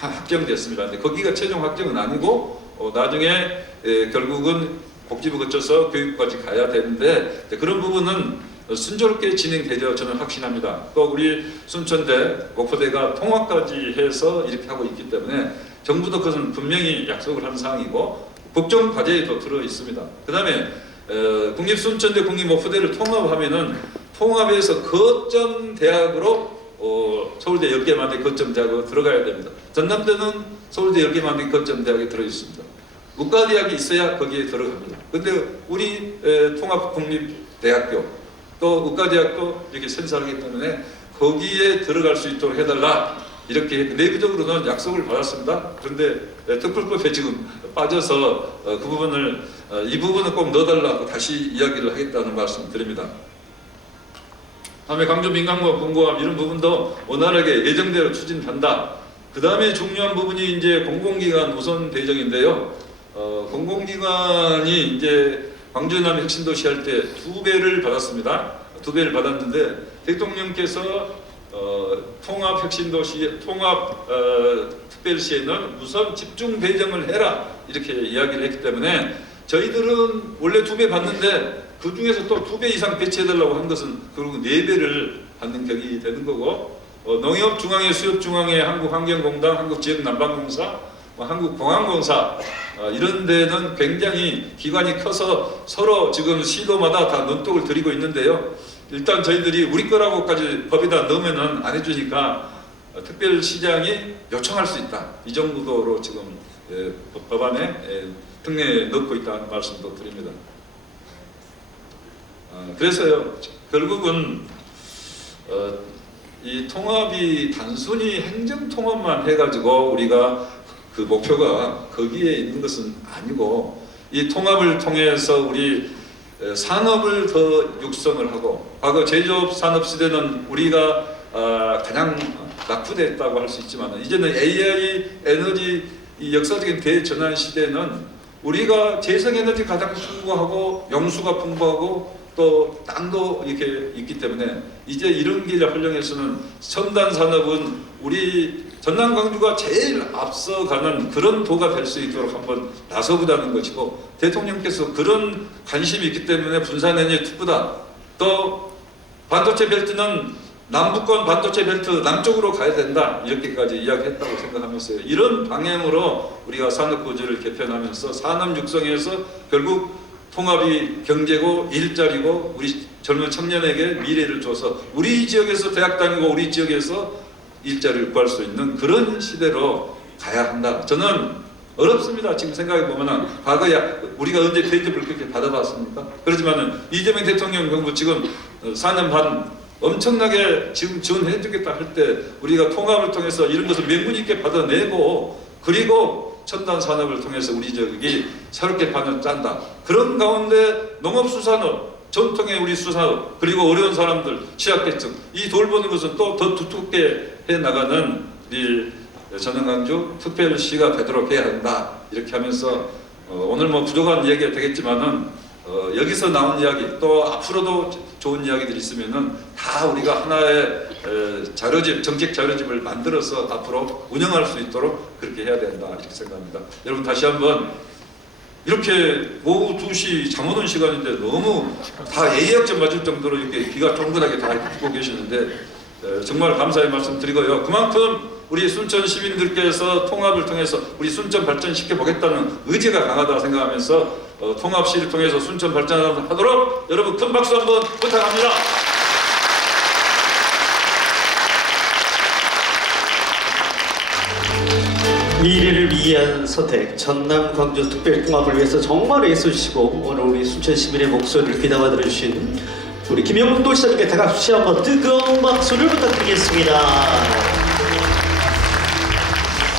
확정됐습니다. 근데 거기가 최종 확정은 아니고 나중에 결국은 복지부 거쳐서 교육까지 가야 되는데 그런 부분은 순조롭게 진행되려 저는 확신합니다. 또 우리 순천대, 목포대가 통합까지 해서 이렇게 하고 있기 때문에 정부도 그것은 분명히 약속을 한 사항이고 국정 과제에도 들어 있습니다. 그 다음에 국립순천대, 국립목포대를 통합하면은 통합해서 거점 대학으로 서울대 10개 만든 거점 대학으로 들어가야 됩니다. 전남대는 서울대 10개 만든 거점 대학에 들어 있습니다. 문과대학이 있어야 거기에 들어갑니다. 근데 우리 통합국립대학교 또 의과대학도 이렇게 선사하기 때문에 거기에 들어갈 수 있도록 해달라. 이렇게 내부적으로는 약속을 받았습니다. 그런데 특별법에 지금 빠져서 그 부분을 이 부분은 꼭 넣어달라고 다시 이야기를 하겠다는 말씀 드립니다. 다음에 강조 민간공업 공고함 이런 부분도 원활하게 예정대로 추진한다. 그 다음에 중요한 부분이 이제 공공기관 우선 대정인데요. 공공기관이 이제 광주남 혁신도시 할 때 2배를 받았습니다. 2배를 받았는데 대통령께서 통합혁신도시 특별시에는 우선 집중 배정을 해라 이렇게 이야기를 했기 때문에 저희들은 원래 2배 받는데 그 중에서 또 2배 이상 배치해달라고 한 것은 결국 4배를 받는 격이 되는 거고 농협중앙회, 수협중앙회, 한국환경공단, 한국지역난방공사, 한국공항공사 이런 데는 굉장히 기관이 커서 서로 지금 시도마다 다 논독을 들이고 있는데요. 일단 저희들이 우리 거라고까지 법에다 넣으면은 안 해주니까 특별시장이 요청할 수 있다. 이 정도로 지금 법안에 특례에 넣고 있다는 말씀도 드립니다. 그래서요 결국은 이 통합이 단순히 행정 통합만 해가지고 우리가 그 목표가 거기에 있는 것은 아니고 이 통합을 통해서 우리 산업을 더 육성을 하고, 과거 제조업 산업 시대는 우리가 가장 낙후됐다고 할 수 있지만, 이제는 AI 에너지 이 역사적인 대전환 시대는 우리가 재생에너지 가장 풍부하고 용수가 풍부하고 또 땅도 이렇게 있기 때문에 이제 이런 길을 활용해서는 첨단 산업은 우리 전남 광주가 제일 앞서가는 그런 도가 될 수 있도록 한번 나서보자는 것이고, 대통령께서 그런 관심이 있기 때문에 분산 에너지 특구다, 또 반도체 벨트는 남북권 반도체 벨트 남쪽으로 가야 된다, 이렇게까지 이야기했다고 생각하면서요. 이런 방향으로 우리가 산업 구조를 개편하면서 산업 육성에서 결국 통합이 경제고 일자리고 우리 젊은 청년에게 미래를 줘서 우리 지역에서 대학 다니고 우리 지역에서 일자리를 구할 수 있는 그런 시대로 가야 한다. 저는 어렵습니다. 지금 생각해 보면은 과거에 우리가 언제 대접을 그렇게 받아봤습니까? 그렇지만은 이재명 대통령 정부 지금 4년 반 엄청나게 지금 지원해주겠다 할 때 우리가 통합을 통해서 이런 것을 명분 있게 받아내고, 그리고 첨단 산업을 통해서 우리 지역이 새롭게 판을 짠다. 그런 가운데 농업수산업, 전통의 우리 수산업, 그리고 어려운 사람들, 취약계층, 이 돌보는 것은 또 더 두텁게 해나가는 우리 전남 광주 특별시가 되도록 해야 한다. 이렇게 하면서 오늘 뭐 부족한 얘기가 되겠지만은 여기서 나온 이야기, 또 앞으로도 좋은 이야기들이 있으면은 다 우리가 하나의 자료집, 정책 자료집을 만들어서 앞으로 운영할 수 있도록 그렇게 해야 된다, 이렇게 생각합니다. 여러분 다시 한번 이렇게 오후 2시 잠 오는 시간인데 너무 다 예의학점 맞을 정도로 이렇게 귀가 쫑긋하게 다 듣고 계시는데 정말 감사의 말씀 드리고요. 그만큼 우리 순천 시민들께서 통합을 통해서 우리 순천 발전시켜 보겠다는 의지가 강하다 생각하면서 통합시를 통해서 순천 발전하도록 여러분 큰 박수 한번 부탁합니다. 미래를 위한 선택, 전남 광주 특별통합을 위해서 정말 애쓰시고 오늘 우리 순천 시민의 목소리를 귀담아 들어주신 우리 김영국 도시장님께 다같이 한번 뜨거운 박수를 부탁드리겠습니다.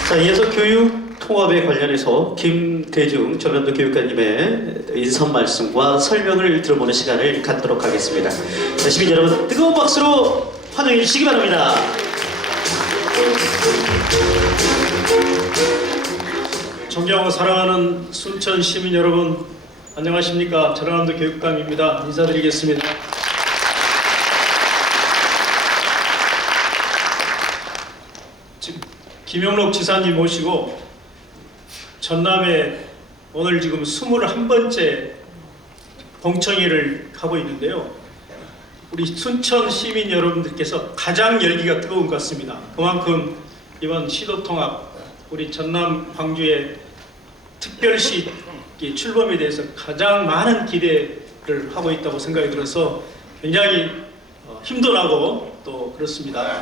자, 이어서 교육 통합에 관련해서 김대중 전남도 교육관님의 인사 말씀과 설명을 들어보는 시간을 갖도록 하겠습니다. 자, 시민 여러분 뜨거운 박수로 환영해 주시기 바랍니다. 존경하고 사랑하는 순천 시민 여러분, 안녕하십니까? 전남도 교육감입니다. 인사드리겠습니다. 지금 김영록 지사님 모시고 전남에 오늘 지금 21번째 공청회를 하고 있는데요. 우리 순천 시민 여러분들께서 가장 열기가 뜨거운 것 같습니다. 그만큼 이번 시도통합, 우리 전남 광주의 특별시 출범에 대해서 가장 많은 기대를 하고 있다고 생각이 들어서 굉장히 힘도 나고 또 그렇습니다.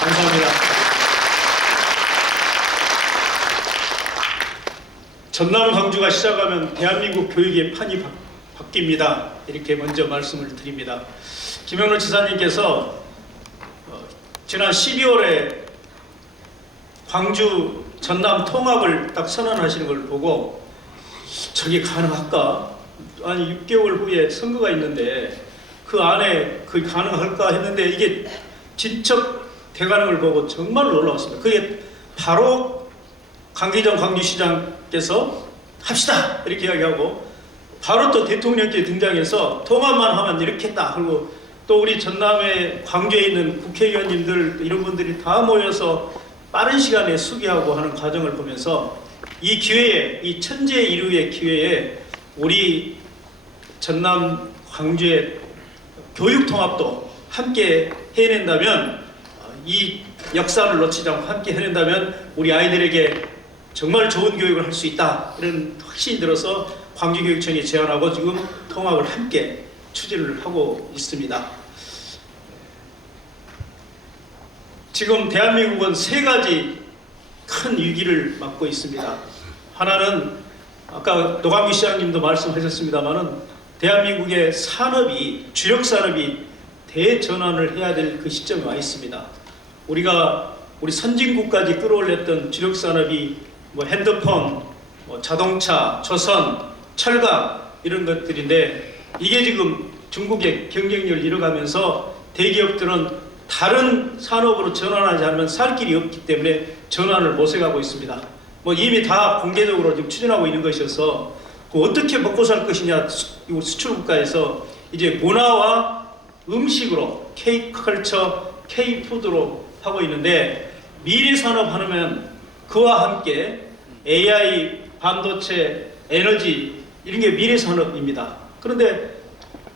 감사합니다. 전남 광주가 시작하면 대한민국 교육의 판이 바뀝니다. 이렇게 먼저 말씀을 드립니다. 김영록 지사님께서 지난 12월에 광주 전남 통합을 딱 선언하시는 걸 보고 저게 가능할까? 아니 6개월 후에 선거가 있는데 그 안에 그게 가능할까 했는데 이게 진척 돼가는 걸 보고 정말 놀라웠습니다. 그게 바로 강기정 광주시장께서 합시다 이렇게 이야기하고 바로 또 대통령께 등장해서 통합만 하면 이렇게 했다. 그리고 또 우리 전남의 광주에 있는 국회의원님들 이런 분들이 다 모여서 빠른 시간에 수기하고 하는 과정을 보면서 이 기회에, 이 천재 이루의 기회에 우리 전남 광주의 교육 통합도 함께 해낸다면, 이 역사를 놓치지 않고 함께 해낸다면 우리 아이들에게 정말 좋은 교육을 할 수 있다, 이런 확신이 들어서 광주교육청이 제안하고 지금 통합을 함께 추진을 하고 있습니다. 지금 대한민국은 세 가지 큰 위기를 맞고 있습니다. 하나는 아까 노광규 시장님도 말씀하셨습니다만은 대한민국의 산업이, 주력 산업이 대전환을 해야 될 그 시점에 와 있습니다. 우리 선진국까지 끌어올렸던 주력 산업이 뭐 핸드폰, 뭐 자동차, 조선, 철강 이런 것들인데 이게 지금 중국의 경쟁력을 잃어가면서 대기업들은 다른 산업으로 전환하지 않으면 살 길이 없기 때문에 전환을 모색하고 있습니다. 뭐 이미 다 공개적으로 지금 추진하고 있는 것이어서 어떻게 먹고 살 것이냐 수출 국가에서 이제 문화와 음식으로 K-컬처, K-푸드로 하고 있는데 미래 산업 하면 그와 함께 AI, 반도체, 에너지 이런 게 미래 산업입니다. 그런데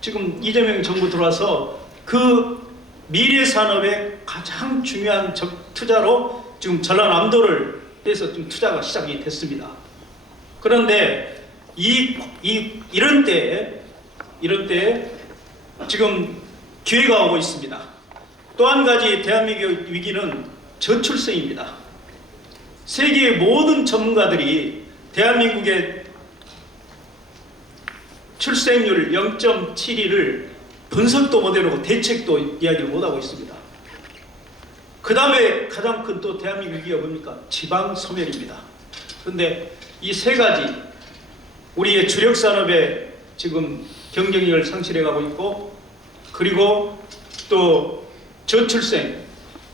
지금 이재명 정부 들어와서 그 미래 산업의 가장 중요한 투자로 지금 전라남도를 해서 좀 투자가 시작이 됐습니다. 그런데 이런 때에 지금 기회가 오고 있습니다. 또 한 가지 대한민국 위기는 저출생입니다. 세계의 모든 전문가들이 대한민국의 출생률 0.72를 분석도 못해놓고 대책도 이야기를 못하고 있습니다. 그 다음에 가장 큰 또 대한민국 위기가 뭡니까? 지방 소멸입니다. 그런데 이 세 가지 우리의 주력 산업에 지금 경쟁력을 상실해가고 있고 그리고 또 저출생,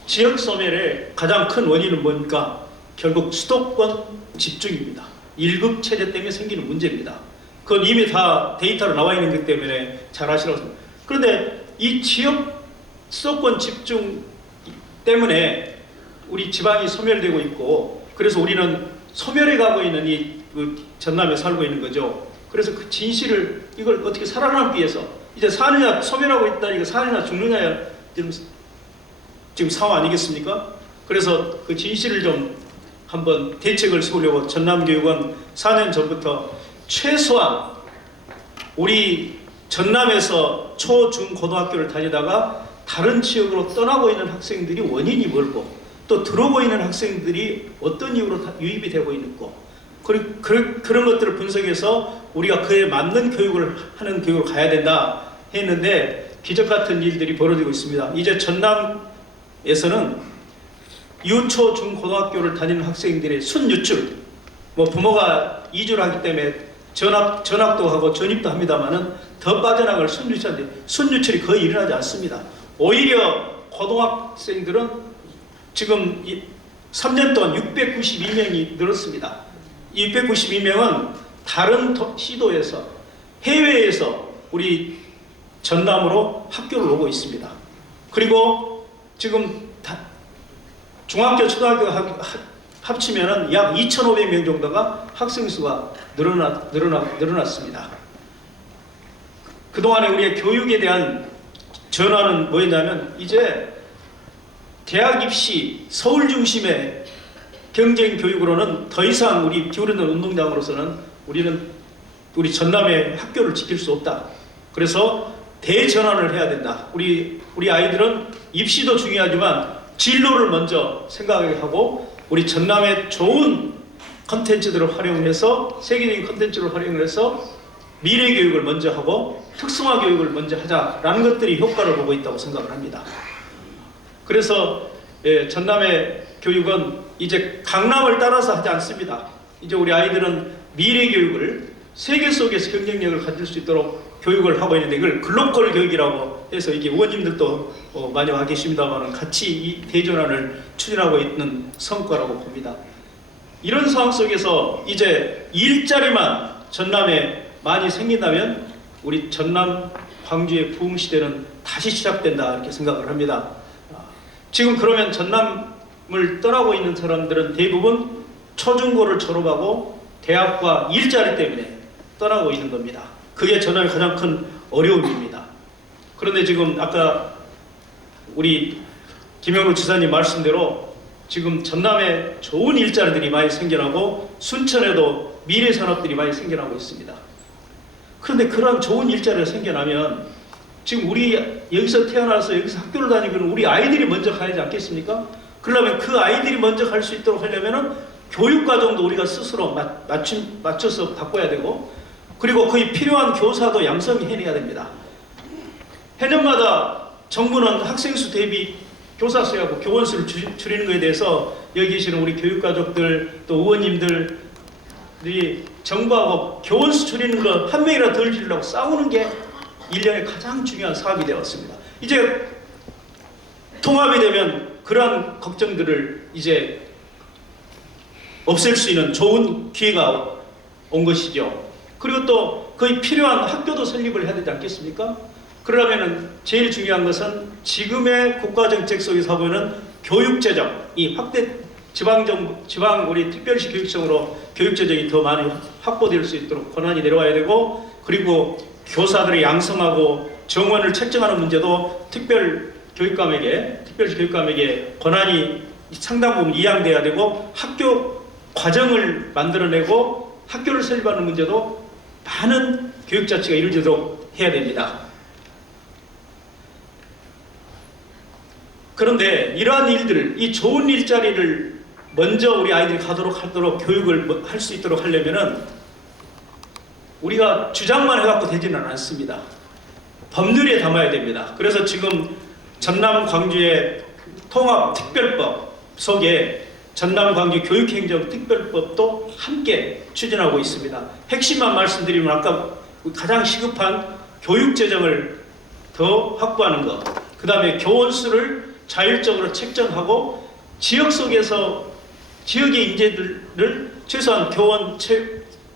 지역 소멸의 가장 큰 원인은 뭡니까? 결국 수도권 집중입니다. 1급 체제 때문에 생기는 문제입니다. 그건 이미 다 데이터로 나와 있는 것 때문에 잘 아시라고 합니다. 그런데 이 지역 수도권 집중 때문에 우리 지방이 소멸되고 있고 그래서 우리는 소멸해 가고 있는 그 전남에 살고 있는 거죠. 그래서 그 진실을 이걸 어떻게 살아남기 위해서 이제 사느냐 소멸하고 있다니까 사느냐 죽느냐 지금 상황 아니겠습니까? 그래서 그 진실을 좀 한번 대책을 세우려고 전남교육원 4년 전부터 최소한 우리 전남에서 초, 중, 고등학교를 다니다가 다른 지역으로 떠나고 있는 학생들이 원인이 뭘고 또 들어오고 있는 학생들이 어떤 이유로 유입이 되고 있는고 그런 것들을 분석해서 우리가 그에 맞는 교육을 하는 교육을 가야 된다 했는데 기적 같은 일들이 벌어지고 있습니다. 이제 전남에서는 유초, 중, 고등학교를 다니는 학생들의 순유출 뭐 부모가 이주를 하기 때문에 전학도 하고 전입도 합니다만은 더 빠져나갈 순유출이 거의 일어나지 않습니다. 오히려 고등학생들은 지금 3년 동안 692명이 늘었습니다. 이 692명은 다른 시도에서 해외에서 우리 전남으로 학교를 오고 있습니다. 그리고 지금 중학교, 초등학교 합치면은 약 2,500명 정도가 학생 수가 늘어났습니다. 그동안에 우리의 교육에 대한 전환은 뭐였냐면 이제 대학 입시 서울 중심의 경쟁 교육으로는 더 이상 우리 기울어진 운동장으로서는 우리 전남의 학교를 지킬 수 없다. 그래서 대전환을 해야 된다. 우리 아이들은 입시도 중요하지만 진로를 먼저 생각하고 우리 전남의 좋은 컨텐츠들을 활용해서 세계적인 컨텐츠를 활용해서 미래 교육을 먼저 하고 특성화 교육을 먼저 하자라는 것들이 효과를 보고 있다고 생각을 합니다. 그래서 전남의 교육은 이제 강남을 따라서 하지 않습니다. 이제 우리 아이들은 미래 교육을 세계 속에서 경쟁력을 가질 수 있도록 교육을 하고 있는데 이걸 글로컬 교육이라고 해서 이게 의원님들도 많이 와 계십니다만 같이 이 대전환을 추진하고 있는 성과라고 봅니다. 이런 상황 속에서 이제 일자리만 전남에 많이 생긴다면 우리 전남 광주의 부흥 시대는 다시 시작된다 이렇게 생각을 합니다. 지금 그러면 전남을 떠나고 있는 사람들은 대부분 초중고를 졸업하고 대학과 일자리 때문에 떠나고 있는 겁니다. 그게 전남의 가장 큰 어려움입니다. 그런데 지금 아까 우리 김영로 지사님 말씀대로 지금 전남에 좋은 일자리들이 많이 생겨나고 순천에도 미래 산업들이 많이 생겨나고 있습니다. 그런데 그런 좋은 일자리가 생겨나면 지금 우리 여기서 태어나서 여기서 학교를 다니면 우리 아이들이 먼저 가야 하지 않겠습니까? 그러려면 그 아이들이 먼저 갈 수 있도록 하려면은 교육과정도 우리가 스스로 맞춰서 바꿔야 되고 그리고 거의 필요한 교사도 양성해내야 됩니다. 해년마다 정부는 학생 수 대비 교사 수하고 교원 수를 줄이는 것에 대해서 여기 계시는 우리 교육가족들 또 의원님들 교사들이 정부하고 교원수 줄이는 거 한 명이라도 덜 줄이려고 싸우는 게 1년의 가장 중요한 사업이 되었습니다. 이제 통합이 되면 그러한 걱정들을 이제 없앨 수 있는 좋은 기회가 온 것이죠. 그리고 또 거의 필요한 학교도 설립을 해야 되지 않겠습니까? 그러려면 제일 중요한 것은 지금의 국가정책 속에서 보면 교육재정, 이 확대 지방 우리 특별시 교육청으로 교육재정이 더 많이 확보될 수 있도록 권한이 내려와야 되고, 그리고 교사들을 양성하고 정원을 책정하는 문제도 특별시 교육감에게 권한이 상당 부분 이양돼야 되고, 학교 과정을 만들어내고 학교를 설립하는 문제도 많은 교육자치가 이루어지도록 해야 됩니다. 그런데 이러한 일들을, 이 좋은 일자리를 먼저 우리 아이들이 하도록 교육을 할 수 있도록 하려면은 우리가 주장만 해갖고 되지는 않습니다. 법률에 담아야 됩니다. 그래서 지금 전남 광주의 통합특별법 속에 전남 광주 교육행정특별법도 함께 추진하고 있습니다. 핵심만 말씀드리면 아까 가장 시급한 교육재정을 더 확보하는 것, 그 다음에 교원 수를 자율적으로 책정하고 지역 속에서 지역의 인재들을 최소한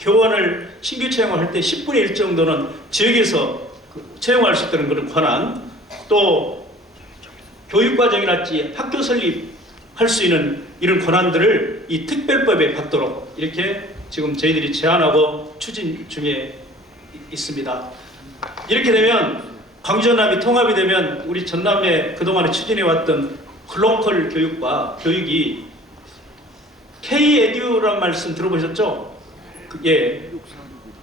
교원을 신규 채용할 때 10분의 1 정도는 지역에서 채용할 수 있다는 그런 권한, 또 교육과정이랄지 학교 설립할 수 있는 이런 권한들을 이 특별법에 받도록 이렇게 지금 저희들이 제안하고 추진 중에 있습니다. 이렇게 되면 광주 전남이 통합이 되면 우리 전남에 그동안에 추진해왔던 글로컬 교육과 교육이 K-에듀란 말씀 들어보셨죠? 예.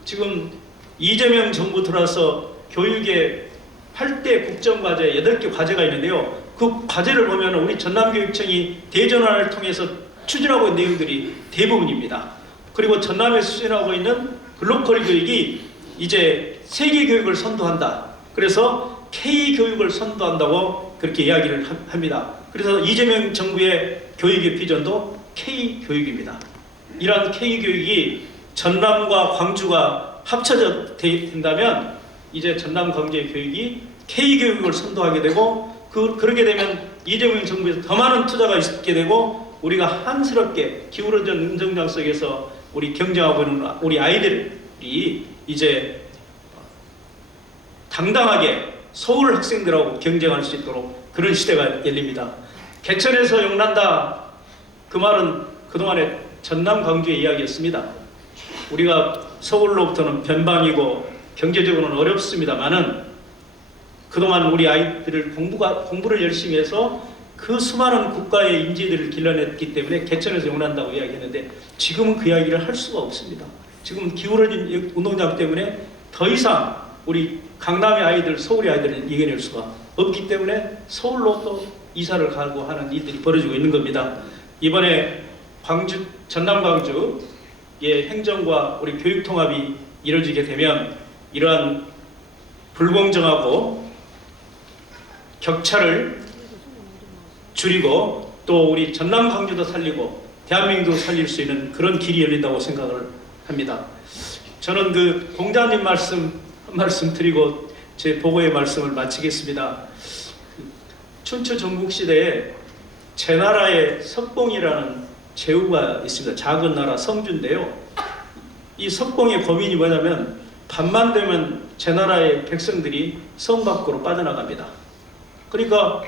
지금 이재명 정부 들어서 교육에 8대 국정과제 8개 과제가 있는데요. 그 과제를 보면 우리 전남교육청이 대전환을 통해서 추진하고 있는 내용들이 대부분입니다. 그리고 전남에서 추진하고 있는 글로컬 교육이 이제 세계 교육을 선도한다. 그래서 K-교육을 선도한다고 그렇게 이야기를 합니다. 그래서 이재명 정부의 교육의 비전도 K-교육입니다. 이러한 K-교육이 전남과 광주가 합쳐져 된다면 이제 전남 광주의 교육이 K-교육을 선도하게 되고, 그렇게 되면 이재명 정부에서 더 많은 투자가 있게 되고, 우리가 한스럽게 기울어진 운정장 속에서 우리 경쟁하고 있는 우리 아이들이 이제 당당하게 서울 학생들하고 경쟁할 수 있도록 그런 시대가 열립니다. 개천에서 용난다, 그 말은 그동안에 전남 광주의 이야기였습니다. 우리가 서울로부터는 변방이고 경제적으로는 어렵습니다만은 그동안 우리 아이들을 공부를 열심히 해서 그 수많은 국가의 인재들을 길러냈기 때문에 개천에서 용난다고 이야기했는데, 지금은 그 이야기를 할 수가 없습니다. 지금은 기울어진 운동장 때문에 더 이상 우리 강남의 아이들, 서울의 아이들을 이겨낼 수가 없기 때문에 서울로 또 이사를 가고 하는 일들이 벌어지고 있는 겁니다. 이번에 전남 광주의 행정과 우리 교육 통합이 이루어지게 되면 이러한 불공정하고 격차를 줄이고 또 우리 전남 광주도 살리고 대한민국도 살릴 수 있는 그런 길이 열린다고 생각을 합니다. 저는 그 공자님 한 말씀 드리고 제 보고의 말씀을 마치겠습니다. 춘추 전국시대에 제나라의 석봉이라는 제후가 있습니다. 작은 나라 성주인데요. 이 석봉의 고민이 뭐냐면 밤만 되면 제나라의 백성들이 성 밖으로 빠져나갑니다. 그러니까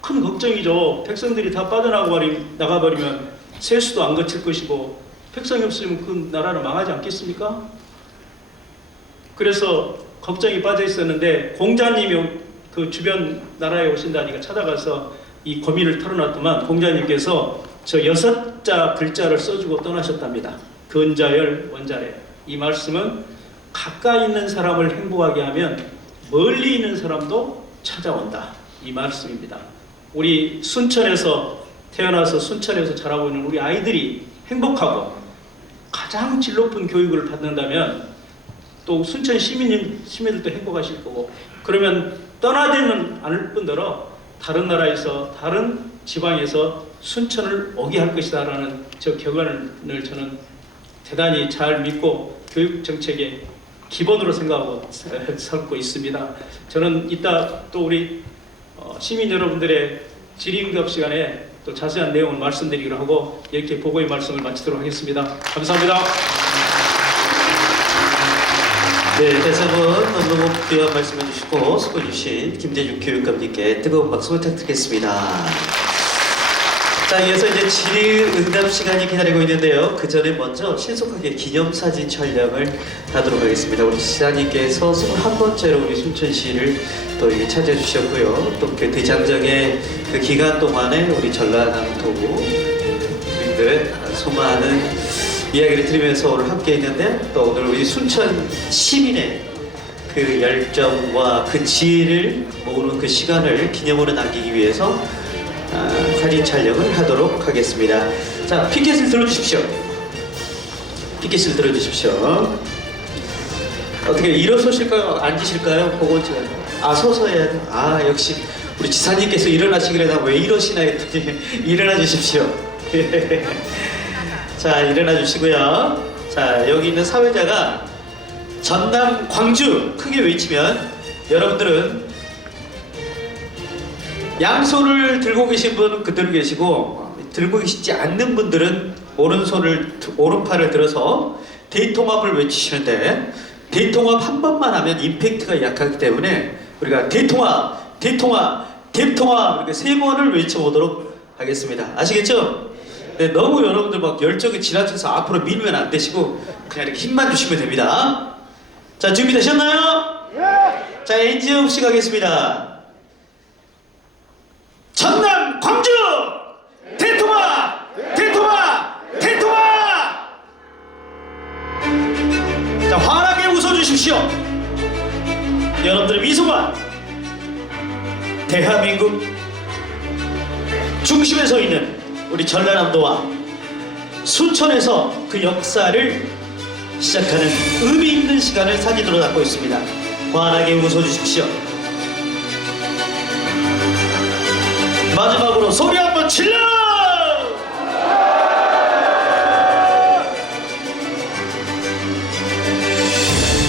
큰 걱정이죠. 백성들이 다 나가버리면 세수도 안 거칠 것이고 백성이 없으면 그 나라는 망하지 않겠습니까? 그래서 걱정이 빠져 있었는데 공자님이 그 주변 나라에 오신다니까 찾아가서 이 고민을 털어놨더만 공자님께서 저 6자 글자를 써주고 떠나셨답니다. 근자열 원자래. 이 말씀은 가까이 있는 사람을 행복하게 하면 멀리 있는 사람도 찾아온다. 이 말씀입니다. 우리 순천에서 태어나서 순천에서 자라고 있는 우리 아이들이 행복하고 가장 질 높은 교육을 받는다면 또 순천 시민들도 행복하실 거고, 그러면 떠나지는 않을 뿐더러 다른 나라에서 다른 지방에서 순천을 오게 할 것이다 라는 저 격언을 저는 대단히 잘 믿고 교육 정책의 기본으로 생각하고 살고 있습니다. 저는 이따 또 우리 시민 여러분들의 질의응답 시간에 또 자세한 내용을 말씀드리기로 하고 이렇게 보고의 말씀을 마치도록 하겠습니다. 감사합니다. 네, 다시 한번 너무 귀한 말씀해 주시고 수고 주신 김재중 교육감님께 뜨거운 박수 부탁드리겠습니다. 자, 이어서 이제 질의응답 시간이 기다리고 있는데요. 그 전에 먼저 신속하게 기념사진 촬영을 하도록 하겠습니다. 우리 시장님께서 21번째로 우리 순천시를 또 차지해 주셨고요. 또 그 대장정의 그 기간 동안에 우리 전라남도민들 수많은 이야기를 들으면서 오늘 함께 했는데 또 오늘 우리 순천 시민의 그 열정과 그 지혜를 모으는 그 시간을 기념으로 남기기 위해서 사진 촬영을 하도록 하겠습니다. 자, 피켓을 들어주십시오. 피켓을 들어주십시오. 어떻게 일어서실까요? 앉으실까요? 보건지가 서서 해야 돼. 역시 우리 지사님께서 일어나시길래 나 왜 이러시나 했더니 일어나 주십시오. 자, 일어나 주시고요. 자, 여기 있는 사회자가 전남 광주 크게 외치면 여러분들은 양손을 들고 계신 분은 그대로 계시고 들고 계시지 않는 분들은 오른팔을 들어서 대통합을 외치시는데 대통합 한 번만 하면 임팩트가 약하기 때문에 우리가 대통합 이렇게 3번을 외쳐보도록 하겠습니다. 아시겠죠? 네, 너무 여러분들 막 열정이 지나쳐서 앞으로 밀면 안 되시고 그냥 이렇게 힘만 주시면 됩니다. 자, 준비되셨나요? 자, 엔지업 시작하겠습니다. 전남 광주 대통합! 자, 환하게 웃어주십시오. 여러분들의 미소가 대한민국 중심에 서 있는 우리 전라남도와 순천에서 그 역사를 시작하는 의미 있는 시간을 사진으로 담고 있습니다. 환하게 웃어주십시오. 마지막으로 소리 한번 질러!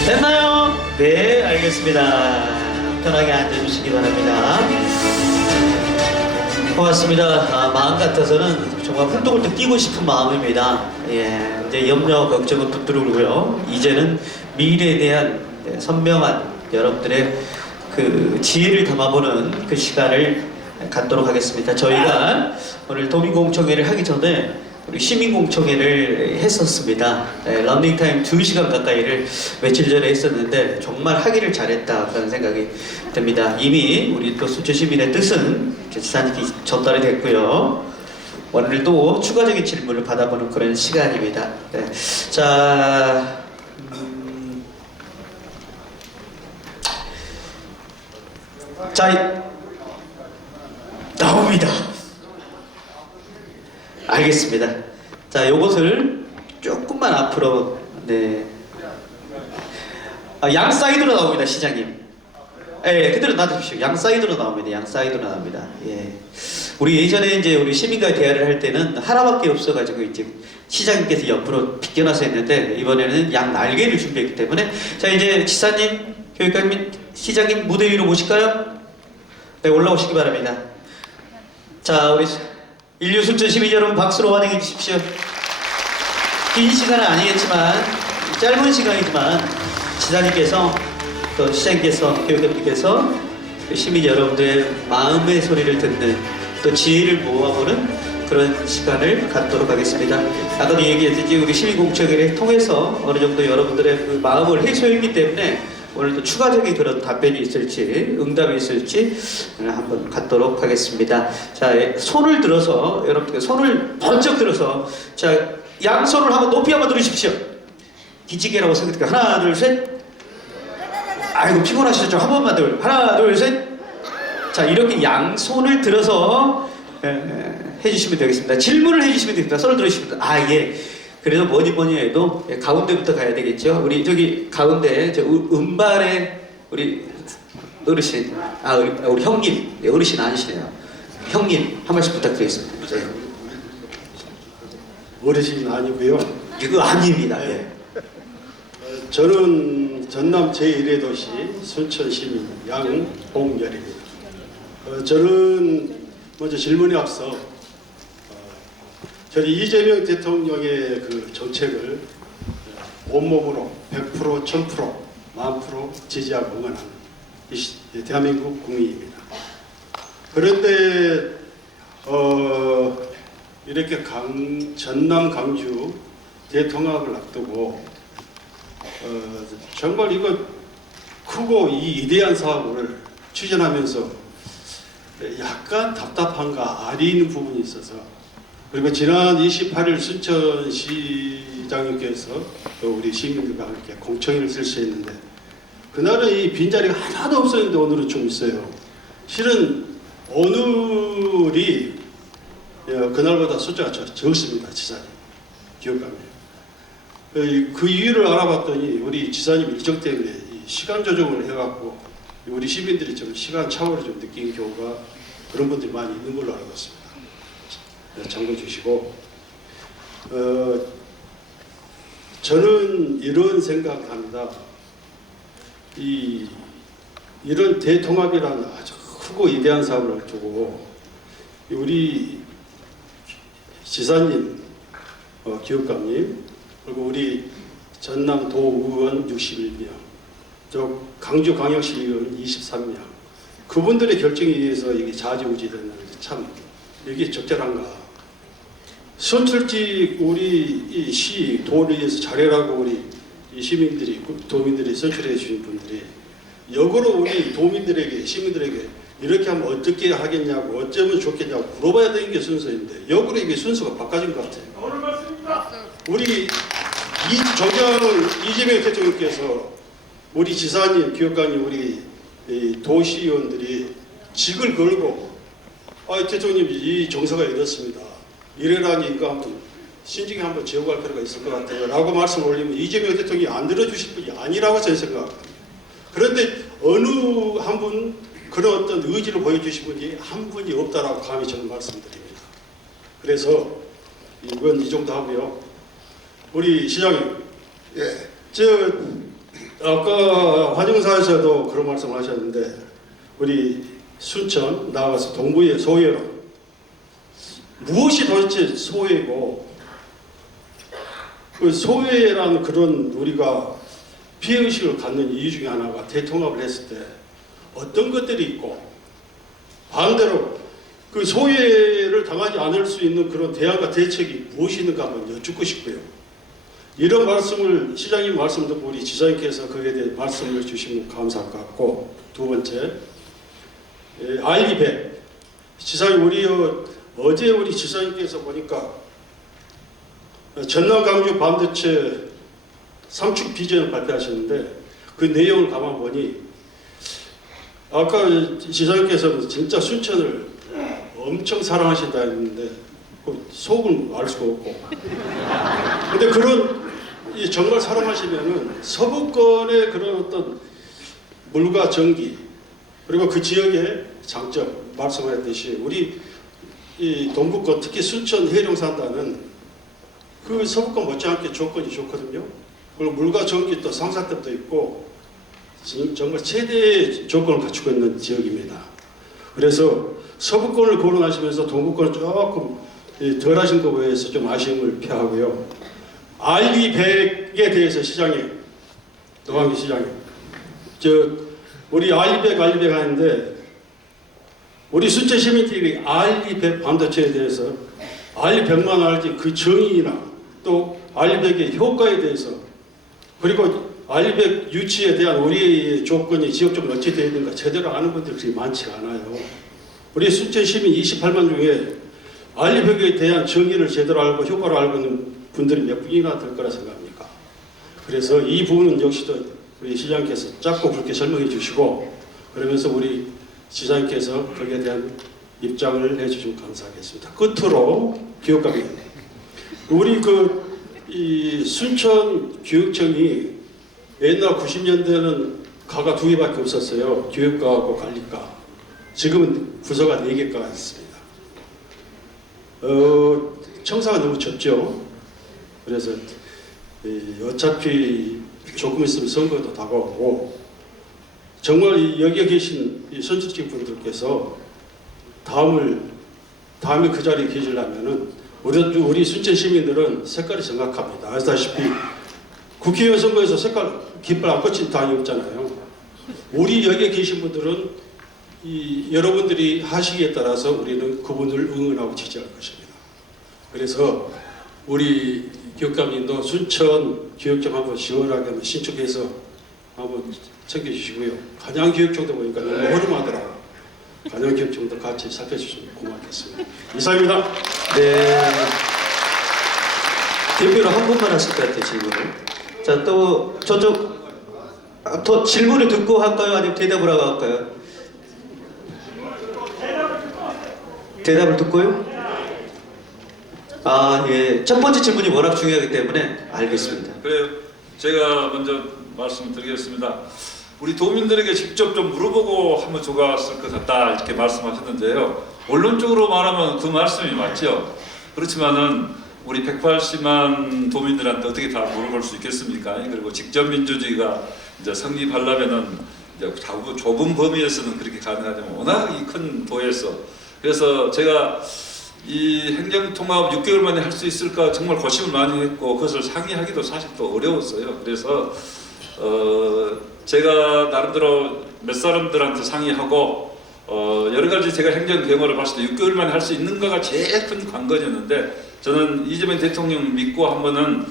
됐나요? 네, 알겠습니다. 편하게 앉아주시기 바랍니다. 고맙습니다. 마음 같아서는 정말 훌떡훌떡 뛰고 싶은 마음입니다. 예, 이제 염려 걱정은 붙들고요. 이제는 미래에 대한 선명한 여러분들의 그 지혜를 담아보는 그 시간을 갖도록 하겠습니다. 저희가 오늘 도민공청회를 하기 전에 우리 시민공청회를 했었습니다. 런닝타임 2시간 가까이를 며칠 전에 했었는데 정말 하기를 잘했다라는 생각이 듭니다. 이미 우리 또 순천 시민의 뜻은 지사님께 전달이 됐고요. 오늘 또 추가적인 질문을 받아보는 그런 시간입니다. 네. 자, 나옵니다. 알겠습니다. 자, 요것을 조금만 앞으로, 네. 양 사이드로 나옵니다, 시장님. 예, 그대로 놔두십시오. 양 사이드로 나옵니다. 양 사이드로 나옵니다. 예. 우리 예전에 이제 우리 시민과 대화를 할 때는 하나밖에 없어가지고 이제 시장님께서 옆으로 비껴나서 했는데 이번에는 양 날개를 준비했기 때문에 자, 이제 지사님, 교육감님, 시장님 무대 위로 모실까요? 네, 올라오시기 바랍니다. 자, 우리 인류 순천 시민 여러분 박수로 환영해 주십시오. 긴 시간은 아니겠지만 짧은 시간이지만 지사님께서 또 시장님께서 교육감님께서 시민 여러분들의 마음의 소리를 듣는 또 지혜를 모아보는 그런 시간을 갖도록 하겠습니다. 아까도 얘기했듯이 우리 시민공청회를 통해서 어느 정도 여러분들의 그 마음을 해소했기 때문에 오늘 또 추가적인 그런 답변이 있을지 응답이 있을지 한번 갖도록 하겠습니다. 자, 손을 들어서 여러분들 손을 번쩍 들어서 자, 양손을 한번 높이 한번 들으십시오. 기지개라고 생각할게요. 하나, 둘, 셋. 아이고 피곤하시죠? 한 번만 더. 하나, 둘, 셋. 자, 이렇게 양손을 들어서 해주시면 되겠습니다. 질문을 해주시면 됩니다. 손을 들어주시면 됩니다. 예. 그래서 뭐니 해도 가운데부터 가야 되겠죠. 우리 저기 가운데 저 은발의 우리 어르신, 우리 형님, 어르신 아니시네요. 형님 한 말씀 부탁드리겠습니다. 어르신이 아니고요. 이거 아닙니다. 예. 저는 전남 제1의 도시 순천 시민 양봉열입니다. 저는 먼저 질문에 앞서 저는 이재명 대통령의 그 정책을 온몸으로 100%, 1000%, 10,000% 지지하고 응원하는 대한민국 국민입니다. 그런데 이렇게 전남 강주 대통합을 앞두고 정말 이거 크고 이 위대한 사업을 추진하면서 약간 답답한가 아리는 부분이 있어서, 그리고 지난 28일 순천시장님께서 또 우리 시민들과 함께 공청회를 실시했는데 그날은 이 빈자리가 하나도 없었는데 오늘은 좀 있어요. 실은 오늘이 그날보다 숫자가 적습니다. 지사님, 기억합니다. 그 이유를 알아봤더니 우리 지사님 일정 때문에 시간 조정을 해갖고 우리 시민들이 좀 시간 차원을 좀 느낀 경우가 그런 분들이 많이 있는 걸로 알고 있습니다. 참고해 주시고, 저는 이런 생각을 합니다. 이런 대통합이라는 아주 크고 위대한 사업을 두고 우리 지사님, 기업감님, 그리고 우리 전남 도의원 61명, 저 강주광역시 의원 23명, 그분들의 결정에 의해서 이게 좌지우지되는 참 이게 적절한가? 선출직 우리 이 시 도를 위해서 잘해라고 우리 이 시민들이 도민들이 선출해 주신 분들이 역으로 우리 도민들에게 시민들에게 이렇게 하면 어떻게 하겠냐고 어쩌면 좋겠냐고 물어봐야 되는 게 순서인데 역으로 이게 순서가 바꿔진 것 같아요. 우리 이재명 대통령께서 우리 지사님, 기업가님, 우리 도시의원들이 직을 걸고 대통령님 이 정서가 이렇습니다. 이래라니까 한번 신중히 한번 제어할 필요가 있을 것 같아요. 라고 말씀을 올리면 이재명 대통령이 안 들어주실 분이 아니라고 저는 생각합니다. 그런데 어느 한 분 그런 어떤 의지를 보여주신 분이 한 분이 없다라고 감히 저는 말씀드립니다. 그래서 이건 이 정도 하고요. 우리 시장님, 아까 화정사에서도 그런 말씀을 하셨는데 우리 순천 나와서 동부의 소외로 무엇이 도대체 소외고 그 소외라는 그런 우리가 피해의식을 갖는 이유 중에 하나가 대통합을 했을 때 어떤 것들이 있고 반대로 그 소외를 당하지 않을 수 있는 그런 대안과 대책이 무엇이 있는가 한번 여쭙고 싶고요. 이런 말씀을 시장님 말씀 듣고 우리 지사님께서 거기에 대해 말씀을 주시면 감사할 것 같고, 두 번째 아이리100 지사님 어제 우리 지사님께서 보니까 전남 강주 반도체 삼축 비전을 발표하셨는데 그 내용을 가만 보니 아까 지사님께서는 진짜 순천을 엄청 사랑하신다 했는데 속은 알 수가 없고 근데 그런 정말 사랑하시면은 서부권의 그런 어떤 물과 전기 그리고 그 지역의 장점 말씀하셨듯이 우리 이 동북권 특히 순천 해령산단은 그 서부권 못지않게 조건이 좋거든요. 그리고 물과 전기 또 상사temp도 있고 정말 최대의 조건을 갖추고 있는 지역입니다. 그래서 서부권을 거론하시면서 동북권을 조금 덜 하신 것에 대해서 좀 아쉬움을 표하고요. RE100에 대해서 시장님, 노광기 시장님, 우리 RE100 하는데 우리 순천 시민들이 RE100 반도체에 대해서 RE100만 알지 그 정의나 또 RE100의 효과에 대해서 그리고 RE100 유치에 대한 우리의 조건이 지역적으로 어찌 되어 있는가 제대로 아는 분들이 많지 않아요. 우리 순천 시민 28만 중에 RE100에 대한 정의를 제대로 알고 효과를 알고 있는 분들이 몇 분이나 될 거라 생각합니까? 그래서 이 부분은 역시도 우리 시장님께서 짧고 굵게 설명해 주시고 그러면서 우리 시장님께서 거기에 대한 입장을 해주시면 감사하겠습니다. 끝으로 교육감이 우리 이 순천 교육청이 옛날 90년대는 가가 2개밖에 없었어요. 교육과하고 관리과. 지금은 부서가 4개가 있습니다. 청사가 너무 좁죠. 그래서 어차피 조금 있으면 선거도 다가오고 정말 여기에 계신 이 선출직 분들께서 다음에 그 자리에 계시려면은 우리 순천 시민들은 색깔이 정확합니다. 아시다시피 국회의원 선거에서 색깔 깃발 안 꽂힌 당이 없잖아요. 우리 여기에 계신 분들은 여러분들이 하시기에 따라서 우리는 그분을 응원하고 지지할 것입니다. 그래서 우리 기업감님도 순천 기업청 한번 시원하게 한번 신축해서 한번 챙겨주시고요. 간양기업청도 보니까 너무 허름하더라고요. 간양기업청도 같이 살펴주시면 고맙겠습니다. 이상입니다. 네. 대표로 한 분만 하실 것 같아요, 질문을. 자, 또 저쪽 더 질문을 듣고 할까요? 아니면 대답을 하고 할까요? 대답을 듣고요? 아, 예. 첫 번째 질문이 워낙 중요하기 때문에 알겠습니다. 그래요. 제가 먼저 말씀드리겠습니다. 우리 도민들에게 직접 좀 물어보고 하면 좋았을 것 같다 이렇게 말씀하셨는데요. 원론적으로 말하면 그 말씀이 맞죠. 그렇지만은 우리 180만 도민들한테 어떻게 다 물어볼 수 있겠습니까? 그리고 직접 민주주의가 이제 성립하려면은 이제 좁은 범위에서는 그렇게 가능하지만 워낙 이 큰 도에서 그래서 제가 이 행정통합 6개월 만에 할 수 있을까 정말 고심을 많이 했고 그것을 상의하기도 사실 또 어려웠어요. 그래서 제가 나름대로 몇 사람들한테 상의하고 여러 가지 제가 행정 경험을 봤을 때 6개월 만에 할 수 있는가가 제일 큰 관건이었는데 저는 이재명 대통령 믿고 한번은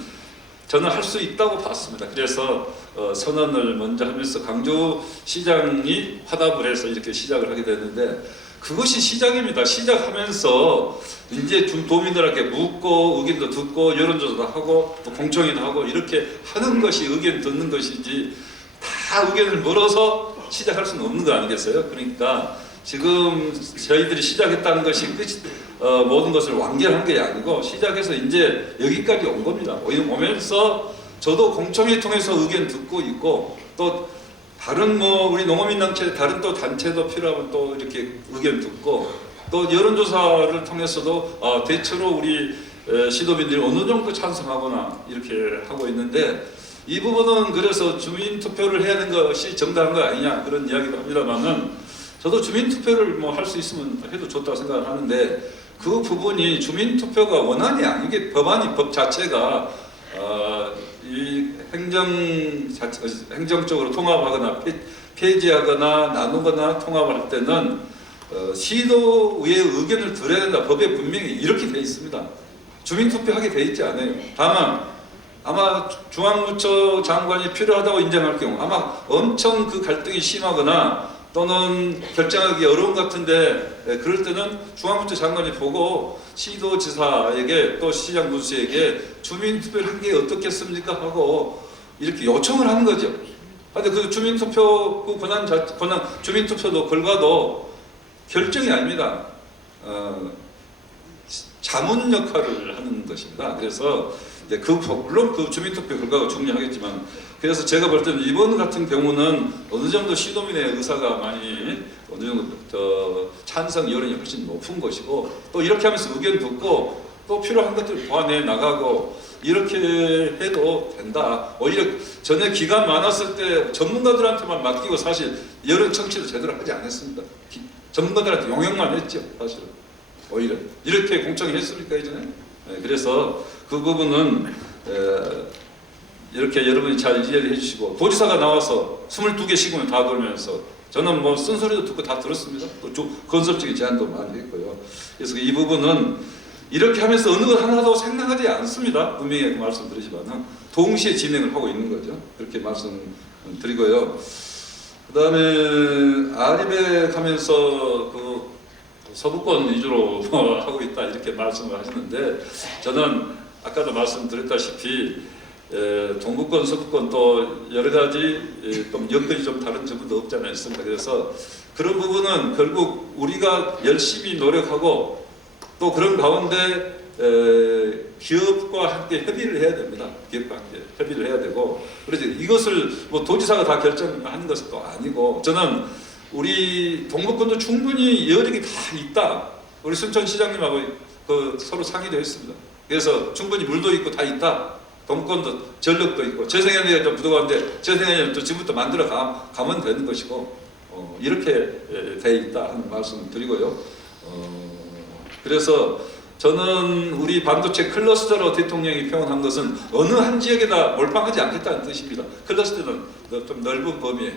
저는 할 수 있다고 봤습니다. 그래서 선언을 먼저 하면서 강주시장이 화답을 해서 이렇게 시작을 하게 됐는데 그것이 시작입니다. 시작하면서 이제 도민들에게 묻고 의견도 듣고 여론조사도 하고 또 공청회도 하고 이렇게 하는 것이 의견 듣는 것이지 다 의견을 물어서 시작할 수는 없는 거 아니겠어요? 그러니까 지금 저희들이 시작했다는 것이 모든 것을 완결한 게 아니고 시작해서 이제 여기까지 온 겁니다. 오면서 저도 공청회 통해서 의견 듣고 있고 또 다른 우리 농어민단체 다른 또 단체도 필요하면 또 이렇게 의견 듣고 또 여론조사를 통해서도 대체로 우리 시도민들이 어느 정도 찬성하거나 이렇게 하고 있는데 이 부분은 그래서 주민투표를 해야 하는 것이 정당한 거 아니냐 그런 이야기도 합니다만은 저도 주민투표를 할 수 있으면 해도 좋다고 생각을 하는데 그 부분이 주민투표가 원안이 아니게 법 자체가 이 행정적으로 통합하거나 폐지하거나 나누거나 통합할 때는 시도의 의견을 들어야 된다. 법에 분명히 이렇게 돼 있습니다. 주민투표하게 돼 있지 않아요. 다만 아마 중앙부처 장관이 필요하다고 인정할 경우 아마 엄청 그 갈등이 심하거나 또는 결정하기 어려운 것 같은데 그럴 때는 중앙부처 장관이 보고 시도지사에게 또 시장 군수에게 주민투표를 한 게 어떻겠습니까 하고 이렇게 요청을 하는 거죠. 근데 그 주민투표 그 권한 주민투표도 결과도 결정이 아닙니다. 자문 역할을 하는 것입니다. 그래서 이제 물론 그 주민투표 결과가 중요하겠지만 그래서 제가 볼 때는 이번 같은 경우는 어느 정도 시도민의 의사가 많이 어느 정도 찬성 여론이 훨씬 높은 것이고 또 이렇게 하면서 의견 듣고 또 필요한 것들 보완해 나가고 이렇게 해도 된다. 오히려 전에 기간 많았을 때 전문가들한테만 맡기고 사실 여론 청취도 제대로 하지 않았습니다. 전문가들한테 용역만 했죠. 사실은 오히려 이렇게 공청회 했습니까 이전에? 네, 그래서 그 부분은 이렇게 여러분이 잘 이해를 해주시고 도지사가 나와서 22개 시군을 다 돌면서 저는 쓴소리도 듣고 다 들었습니다. 또 건설적인 제안도 많이 했고요. 그래서 이 부분은 이렇게 하면서 어느 것 하나도 생각하지 않습니다. 분명히 말씀드리지만 동시에 진행을 하고 있는 거죠. 그렇게 말씀드리고요. 그 다음에 아리백 하면서 그 서부권 위주로 하고 있다 이렇게 말씀을 하셨는데 저는 아까도 말씀드렸다시피 동부권, 서부권 또 여러 가지 여건이 좀 다른 점도 없지 않아 있습니다. 그래서 그런 부분은 결국 우리가 열심히 노력하고 또 그런 가운데 기업과 함께 협의를 해야 됩니다. 기업과 함께 협의를 해야 되고 그래서 이것을 도지사가 다 결정하는 것은 또 아니고 저는 우리 동부권도 충분히 여력이 다 있다. 우리 순천시장님하고 서로 상의도 했습니다. 그래서 충분히 물도 있고 다 있다. 동권도 전력도 있고 재생에너지가 좀 부족한데 재생에너지 또 지금부터 만들어 가면 되는 것이고 이렇게 돼 있다 하는 말씀 드리고요. 그래서 저는 우리 반도체 클러스터로 대통령이 표현한 것은 어느 한 지역에다 몰빵하지 않겠다는 뜻입니다. 클러스터는 좀 넓은 범위에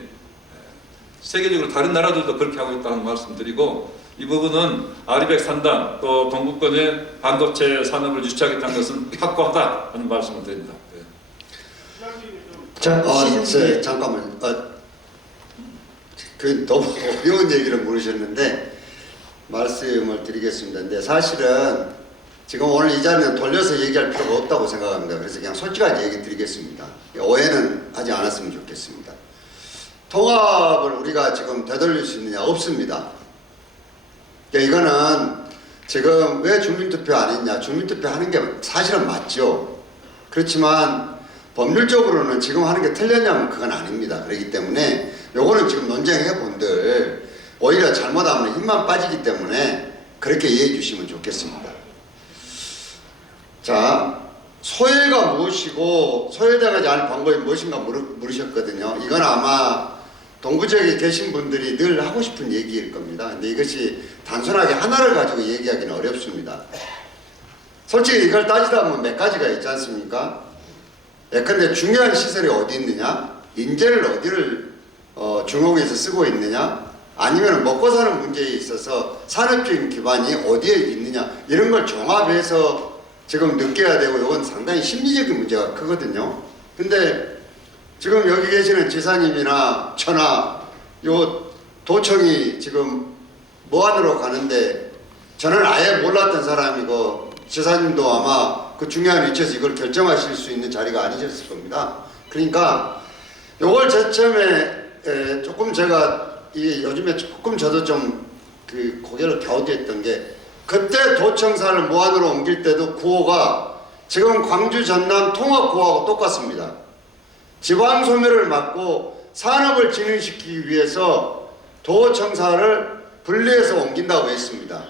세계적으로 다른 나라들도 그렇게 하고 있다는 말씀 드리고 이 부분은 아리백 산단 또 동구권의 반도체 산업을 유치하겠다는 것은 확고하다 하는 말씀을 드립니다. 자, 잠깐만. 그 너무 어려운 얘기를 물으셨는데 말씀을 드리겠습니다. 근데 사실은 지금 오늘 이 자리는 돌려서 얘기할 필요가 없다고 생각합니다. 그래서 그냥 솔직하게 얘기 드리겠습니다. 오해는 하지 않았으면 좋겠습니다. 통합을 우리가 지금 되돌릴 수 있느냐? 없습니다. 이거는 지금 왜 주민투표 안 했냐? 주민투표 하는 게 사실은 맞죠. 그렇지만 법률적으로는 지금 하는 게 틀렸냐면 그건 아닙니다. 그렇기 때문에 요거는 지금 논쟁해 본들 오히려 잘못하면 힘만 빠지기 때문에 그렇게 이해해 주시면 좋겠습니다. 자, 소외가 무엇이고 소외당하지 않을 방법이 무엇인가 물으셨거든요. 이건 아마 동부 지역에 계신 분들이 늘 하고 싶은 얘기일 겁니다. 근데 이것이 단순하게 하나를 가지고 얘기하기는 어렵습니다. 솔직히 이걸 따지다 보면 몇 가지가 있지 않습니까? 예컨대 중요한 시설이 어디 있느냐? 인재를 어디를 중앙에서 쓰고 있느냐? 아니면 먹고 사는 문제에 있어서 산업적인 기반이 어디에 있느냐? 이런 걸 종합해서 지금 느껴야 되고 이건 상당히 심리적인 문제가 크거든요. 근데 지금 여기 계시는 지사님이나 저나 요 도청이 지금 무안으로 가는데 저는 아예 몰랐던 사람이고 지사님도 아마 그 중요한 위치에서 이걸 결정하실 수 있는 자리가 아니셨을 겁니다. 그러니까 요걸 제처음에 조금 제가 이 요즘에 조금 저도 좀 그 고개를 갸우디했던 게 그때 도청사를 무안으로 옮길 때도 구호가 지금 광주 전남 통합 구호하고 똑같습니다. 지방 소멸을 막고 산업을 진흥시키기 위해서 도청사를 분리해서 옮긴다고 했습니다.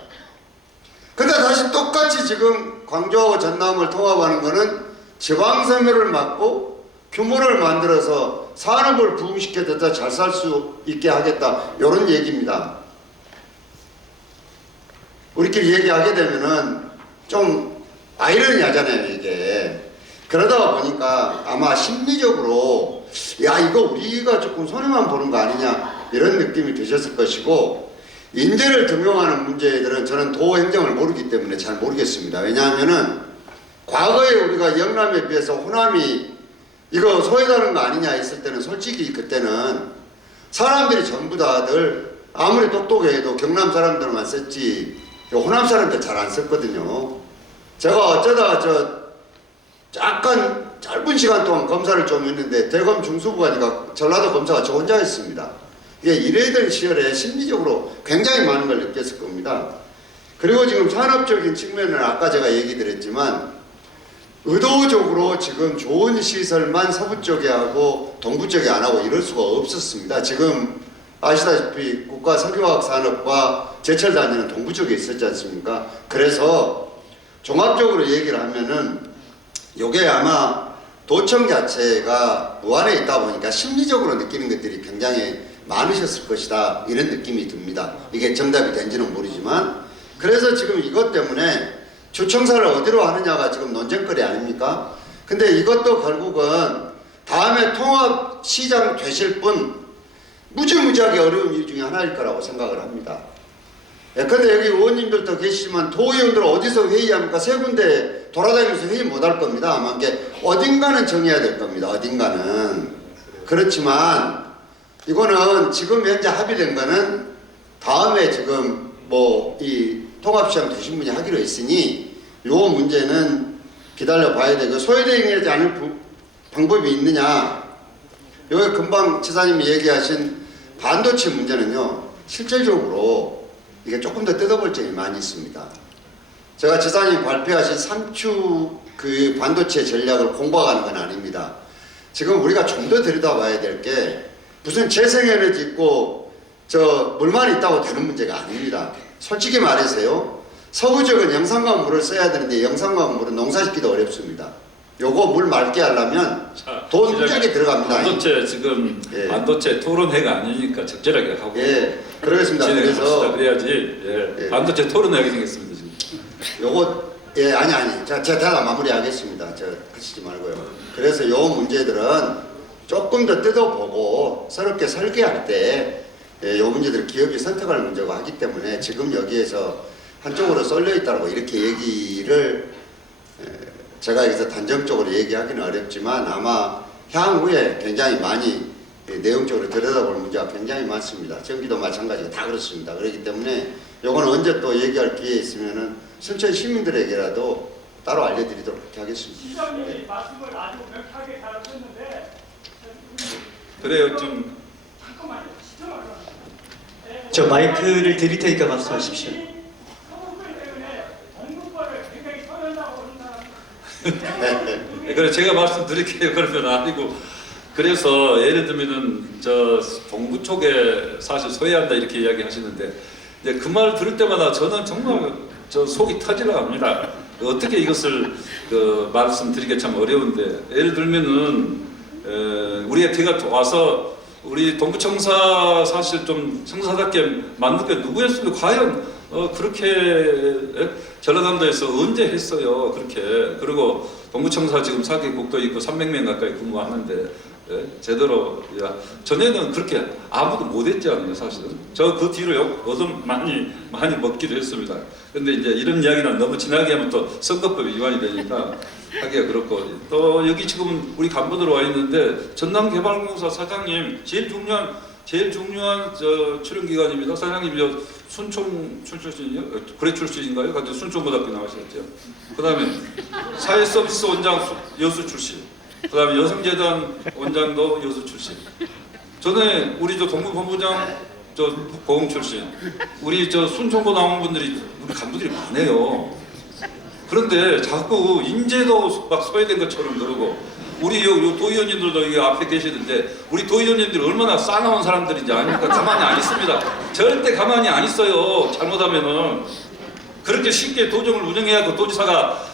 근데 다시 똑같이 지금 광주하고 전남을 통합하는 것은 지방 소멸을 막고 규모를 만들어서 산업을 부흥시켜서 잘 살 수 있게 하겠다 이런 얘기입니다. 우리끼리 얘기하게 되면은 좀 아이러니하잖아요 이게. 그러다 보니까 아마 심리적으로 야 이거 우리가 조금 손해만 보는 거 아니냐 이런 느낌이 드셨을 것이고 인재를 등용하는 문제들은 저는 도 행정을 모르기 때문에 잘 모르겠습니다. 왜냐하면은 과거에 우리가 영남에 비해서 호남이 이거 소외되는 거 아니냐 했을 때는 솔직히 그때는 사람들이 전부 다들 아무리 똑똑해도 경남 사람들만 썼지 호남 사람들 잘 안 썼거든요. 제가 어쩌다가 약간 짧은 시간 동안 검사를 좀 했는데 대검 중수부관이가 전라도 검사가 저 혼자 했습니다. 이게 이래던 시절에 심리적으로 굉장히 많은 걸 느꼈을 겁니다. 그리고 지금 산업적인 측면은 아까 제가 얘기 드렸지만 의도적으로 지금 좋은 시설만 서부 쪽에 하고 동부 쪽에 안 하고 이럴 수가 없었습니다. 지금 아시다시피 국가석유화학 산업과 제철 단지는 동부 쪽에 있었지 않습니까? 그래서 종합적으로 얘기를 하면은 요게 아마 도청 자체가 무안에 있다 보니까 심리적으로 느끼는 것들이 굉장히 많으셨을 것이다 이런 느낌이 듭니다. 이게 정답이 된지는 모르지만 그래서 지금 이것 때문에 주청사를 어디로 하느냐가 지금 논쟁거리 아닙니까? 근데 이것도 결국은 다음에 통합시장 되실 분 무지무지하게 어려운 일 중에 하나일 거라고 생각을 합니다. 예컨대 여기 의원님들도 계시지만 도의원들 어디서 회의합니까? 세 군데 돌아다니면서 회의 못 할 겁니다. 아마 이게 어딘가는 정해야 될 겁니다. 어딘가는. 그렇지만 이거는 지금 현재 합의된 거는 다음에 지금 뭐 이 통합시장 되신 분이 하기로 했으니 요 문제는 기다려 봐야 되고 소외되지 않을 방법이 있느냐. 여기 금방 지사님이 얘기하신 반도체 문제는요. 실질적으로 이게 조금 더 뜯어볼 점이 많이 있습니다. 제가 지사님이 발표하신 3축 그 반도체 전략을 공부하는 건 아닙니다. 지금 우리가 좀 더 들여다봐야 될 게 무슨 재생에너지 있고 저 물만 있다고 되는 문제가 아닙니다. 솔직히 말해서요. 서부 지역은 영산강 물을 써야 되는데 영산강 물은 농사짓기도 어렵습니다. 요거 물 맑게 하려면 자, 돈 시장님, 짜게 들어갑니다. 반도체 지금 예. 반도체 토론회가 아니니까 적절하게 하고 예, 그러겠습니다. 진행합시다. 그래서 그래야지 예. 예. 반도체 토론회하게 생겼습니다 지금. 요거 예 아니 제가 다 마무리하겠습니다. 저 하시지 말고요. 그래서 요 문제들은 조금 더 뜯어보고 새롭게 설계할 때 요 문제들 기업이 선택할 문제가 하기 때문에 지금 여기에서 한쪽으로 쏠려 있다고 이렇게 얘기를 제가 여기서 단정적으로 얘기하기는 어렵지만 아마 향후에 굉장히 많이 내용적으로 들여다볼 문제가 굉장히 많습니다. 전기도 마찬가지가 다 그렇습니다. 그렇기 때문에 요건 언제 또 얘기할 기회 있으면은 순천 시민들에게라도 따로 알려드리도록 그렇게 하겠습니다. 시장님이 말씀을 아주 명쾌하게 잘하셨는데 그래요 좀 잠깐만요. 시청하려고. 저 마이크를 드릴 테니까 말씀하십시오. 그래 제가 말씀드릴게요. 그러면 아니고 그래서 예를 들면은 저 동부 쪽에 사실 소외한다 이렇게 이야기하시는데 이제 그 말 들을 때마다 저는 정말 저 속이 터지려 합니다. 어떻게 이것을 말씀드리기 참 어려운데 예를 들면은 우리가 제가 와서 우리 동부청사 사실 좀 청사답게 만든 게 누구였으면 과연 그렇게 전라남도에서 언제 했어요 그렇게. 그리고 동부청사 지금 4개국도 있고 300명 가까이 근무하는데 제대로 전에는 그렇게 아무도 못했지 않나요 사실은. 저 그 뒤로 얻음 많이 먹기도 했습니다. 근데 이제 이런 이야기는 너무 진하게 하면 또 선거법이 위반이 되니까 하기가 그렇고. 또 여기 지금 우리 간부들 와 있는데 전남개발공사 사장님 제일 중요한 저 출연 기관입니다. 사장님 저 순천 출신이요? 구례 출신인가요? 같은 순천고등학교 나오셨죠. 그다음에 사회서비스 원장 여수 출신. 그다음에 여성재단 원장도 여수 출신. 전에 우리 저 동부본부장 저 고흥 출신. 우리 저 순천고 나온 분들이 우리 간부들이 많아요. 그런데 자꾸 인재도 막 소외된 것처럼 그러고 우리 요 도의원님들도 여기 앞에 계시는데 우리 도의원님들이 얼마나 싸나운 사람들인지 아니까 가만히 안 있습니다. 절대 가만히 안 있어요. 잘못하면은 그렇게 쉽게 도정을 운영해야 그 도지사가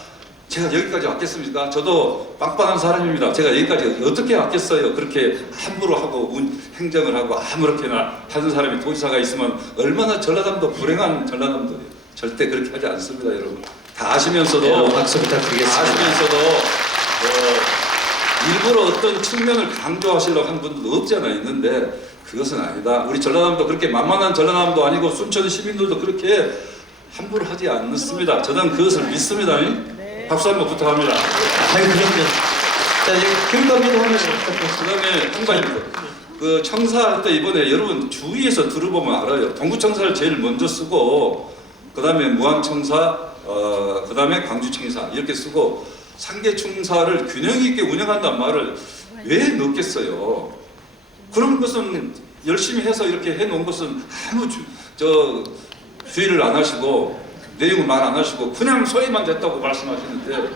제가 여기까지 왔겠습니까? 저도 빵빵한 사람입니다. 제가 여기까지 어떻게 왔겠어요? 그렇게 함부로 하고 행정을 하고 아무렇게나 하는 사람이 도지사가 있으면 얼마나 전라남도 불행한 전라남도예요. 절대 그렇게 하지 않습니다, 여러분. 다 아시면서도 박수 부탁드리겠습니다. 다 아시면서도 일부러 어떤 측면을 강조하시려고 하는 분들도 없지 않아 있는데 그것은 아니다. 우리 전라남도 그렇게 만만한 전라남도 아니고 순천 시민들도 그렇게 함부로 하지 않습니다. 저는 그것을 믿습니다. 박수 한번 부탁합니다. 아유 그럼요. 자 이제 교육감님 한 말씀 부탁드립니다. 그다음에 통과입니다. 그 청사할 때 이번에 여러분 주위에서 들어보면 알아요. 동구청사를 제일 먼저 쓰고 그다음에 무안청사, 그다음에 광주청사 이렇게 쓰고 상계청사를 균형 있게 운영한다는 말을 왜 넣겠어요? 그런 것은 열심히 해서 이렇게 해놓은 것은 아무 주의를 안 하시고 내용을 말 안 하시고 그냥 소위만 됐다고 말씀하시는데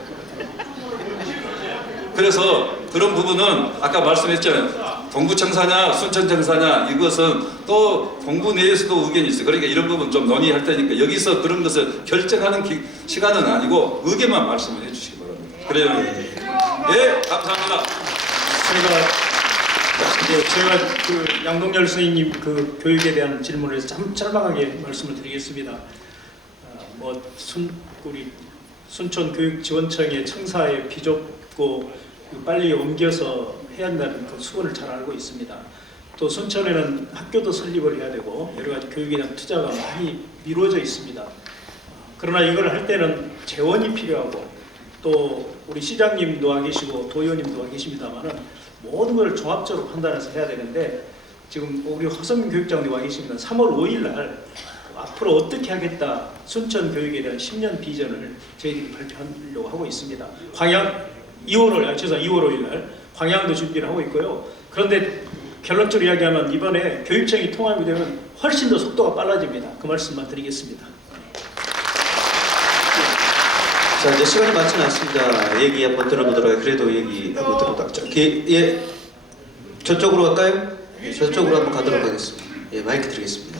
그래서 그런 부분은 아까 말씀했잖아요. 동부청사냐 순천청사냐 이것은 또 동부 내에서도 의견이 있어요. 그러니까 이런 부분 좀 논의할 테니까 여기서 그런 것을 결정하는 시간은 아니고 의견만 말씀을 해주시기 바랍니다. 그래요. 예, 감사합니다. 제가 그 양동열 선생님 그 교육에 대한 질문을 해서 참 짤막하게 말씀을 드리겠습니다. 우리 순천교육지원청의 청사에 비좁고 빨리 옮겨서 해야 한다는 그 수건을 잘 알고 있습니다. 또 순천에는 학교도 설립을 해야 되고 여러 가지 교육에 대한 투자가 많이 미루어져 있습니다. 그러나 이걸 할 때는 재원이 필요하고 또 우리 시장님도 와 계시고 도의원님도 와 계십니다만은 모든 걸 종합적으로 판단해서 해야 되는데 지금 우리 허성민 교육장님 와 계십니다. 3월 5일 날 앞으로 어떻게 하겠다 순천 교육에 대한 10년 비전을 저희들이 발표하려고 하고 있습니다. 2월 5일 날 광양도 준비를 하고 있고요. 그런데 결론적으로 이야기하면 이번에 교육청이 통합이 되면 훨씬 더 속도가 빨라집니다. 그 말씀만 드리겠습니다. 자 이제 시간이 많지는 않습니다. 얘기 한번 들어보도록 해요. 그래도 얘기 한번 들어보도록. 예, 저쪽으로 갈까요? 예, 저쪽으로 한번 가도록 하겠습니다. 예, 마이크 드리겠습니다.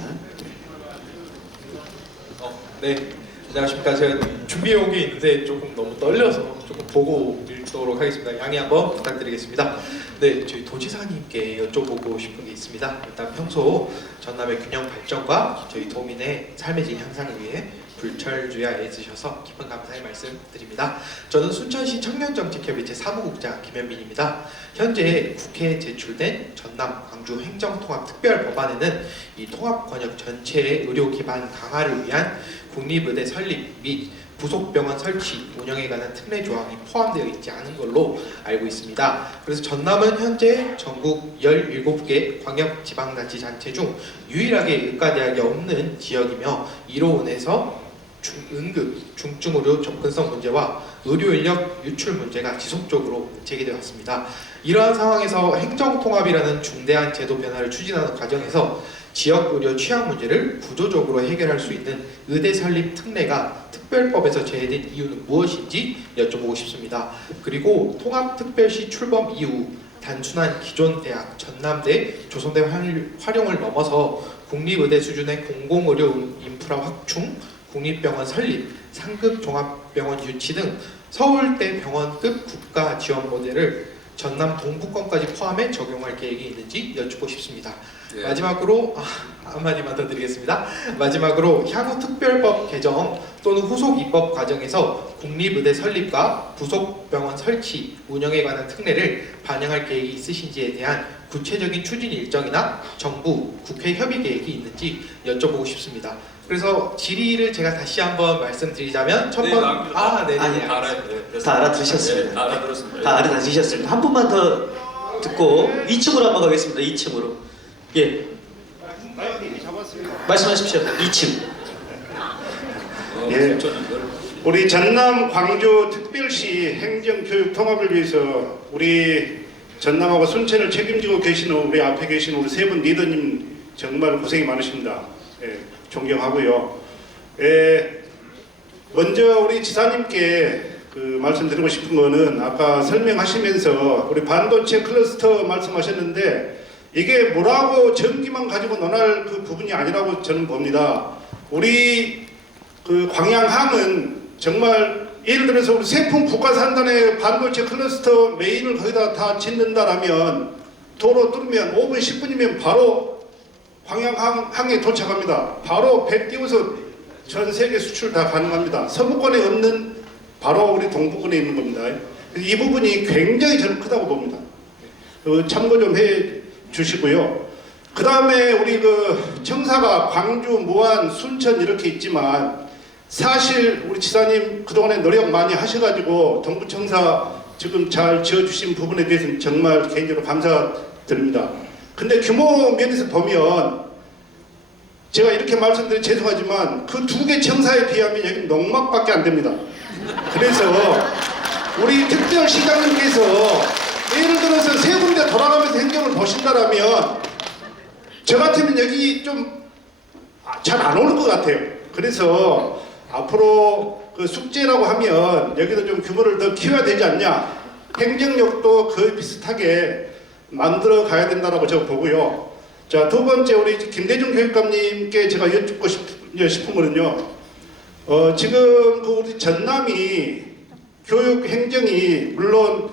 네, 안녕하십니까. 제가 준비해 온 게 있는데 조금 너무 떨려서 좀 조금 보고 읽도록 하겠습니다. 양해 한번 부탁드리겠습니다. 네, 저희 도지사님께 여쭤보고 싶은 게 있습니다. 일단 평소 전남의 균형 발전과 저희 도민의 삶의 질 향상을 위해 불철주야 애쓰셔서 깊은 감사의 말씀드립니다. 저는 순천시 청년정책협의 제3호국장 김현민입니다. 현재 국회에 제출된 전남 광주 행정통합특별법안에는 이 통합권역 전체의 의료 기반 강화를 위한 국립의대 설립 및 부속병원 설치, 운영에 관한 특례 조항이 포함되어 있지 않은 걸로 알고 있습니다. 그래서 전남은 현재 전국 17개 광역지방자치단체 중 유일하게 의과대학이 없는 지역이며 이로 인해서 응급, 중증의료 접근성 문제와 의료인력 유출 문제가 지속적으로 제기되어 왔습니다. 이러한 상황에서 행정통합이라는 중대한 제도 변화를 추진하는 과정에서 지역 의료 취약 문제를 구조적으로 해결할 수 있는 의대 설립 특례가 특별법에서 제외된 이유는 무엇인지 여쭤보고 싶습니다. 그리고 통합특별시 출범 이후 단순한 기존 대학 전남대, 조선대 활용을 넘어서 국립의대 수준의 공공의료 인프라 확충, 국립병원 설립, 상급 종합병원 유치 등 서울대 병원급 국가 지원 모델을 전남 동부권까지 포함해 적용할 계획이 있는지 여쭙고 싶습니다. 네. 마지막으로 한마디만 더 드리겠습니다. 마지막으로 향후 특별법 개정 또는 후속 입법 과정에서 국립의대 설립과 부속병원 설치, 운영에 관한 특례를 반영할 계획이 있으신지에 대한 구체적인 추진 일정이나 정부, 국회 협의 계획이 있는지 여쭤보고 싶습니다. 그래서 질의를 제가 다시 한번 말씀드리자면 첫 번째 아니, 다 알아들으셨습니다. 네, 다 알아들었습니다. 다 알아들으셨습니다. 한 분만 더 듣고 2층으로 한번 가겠습니다. 2층으로. 예. 말씀하십시오. 2층. 예. 우리 전남 광주 특별시 행정교육 통합을 위해서 우리 전남하고 순천을 책임지고 계시는 우리 앞에 계신 우리 세 분 리더님 정말 고생이 많으십니다. 예, 존경하고요. 예, 먼저 우리 지사님께 말씀드리고 싶은 거는 아까 설명하시면서 우리 반도체 클러스터 말씀하셨는데 이게 뭐라고 전기만 가지고 논할 그 부분이 아니라고 저는 봅니다. 우리 광양항은 정말 예를 들어서 우리 세풍 국가산단의 반도체 클러스터 메인을 거기다 다 짓는다라면 도로 뚫으면 5분 10분이면 바로 광양항에 도착합니다. 바로 배 띄워서 전 세계 수출 다 가능합니다. 서부권에 없는 바로 우리 동부권에 있는 겁니다. 이 부분이 굉장히 저는 크다고 봅니다. 참고 좀 해 주시고요. 그 다음에 우리 청사가 광주, 무안, 순천 이렇게 있지만 사실 우리 지사님 그동안에 노력 많이 하셔가지고 동부청사 지금 잘 지어주신 부분에 대해서는 정말 개인적으로 감사드립니다. 근데 규모 면에서 보면 제가 이렇게 말씀드리면 죄송하지만 그 두 개 청사에 비하면 여기 농막밖에 안 됩니다. 그래서 우리 특별시장님께서 예를 들어서 세 군데 돌아가면서 행정을 보신다라면 저 같으면 여기 좀 잘 안 오는 것 같아요. 그래서 앞으로 그 숙제라고 하면 여기도 좀 규모를 더 키워야 되지 않냐, 행정력도 거의 비슷하게 만들어 가야 된다라고 제가 보고요. 자, 두 번째 우리 김대중 교육감님께 제가 여쭙고 싶은 거는요. 지금 우리 전남이 교육 행정이 물론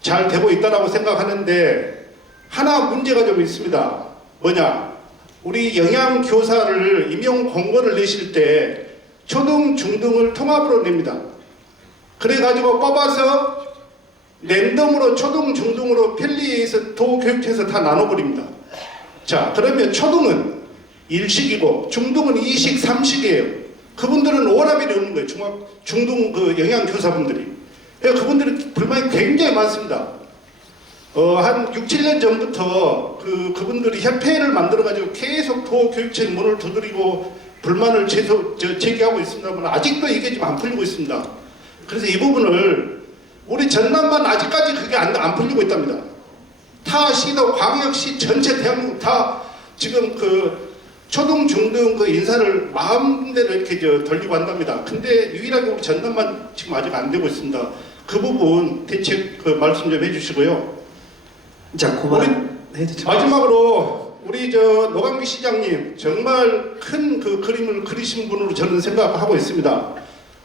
잘 되고 있다라고 생각하는데 하나 문제가 좀 있습니다. 뭐냐? 우리 영양교사를 임용 공고를 내실 때 초등, 중등을 통합으로 냅니다. 그래가지고 뽑아서 랜덤으로 초등, 중등으로 편리해서 도교육청에서 다 나눠버립니다. 자, 그러면 초등은 일식이고 중등은 2식, 3식이에요. 그분들은 워라벨이 없는 거예요. 중등 영양교사분들이. 그러니까 그분들은 불만이 굉장히 많습니다. 한 6, 7년 전부터 그분들이 협회를 만들어가지고 계속 도교육청 문을 두드리고 불만을 제기하고 있습니다만 아직도 이게 좀 안 풀리고 있습니다. 그래서 이 부분을 우리 전남만 아직까지 그게 안 풀리고 있답니다. 타 시도 광역시 전체 대한민국 다 지금 초등, 중등 인사를 마음대로 이렇게 돌리고 한답니다. 근데 유일하게 우리 전남만 지금 아직 안 되고 있습니다. 그 부분 대책 말씀 좀 해주시고요. 자, 마지막으로 우리 노광미 시장님 정말 큰 그림을 그리신 분으로 저는 생각하고 있습니다.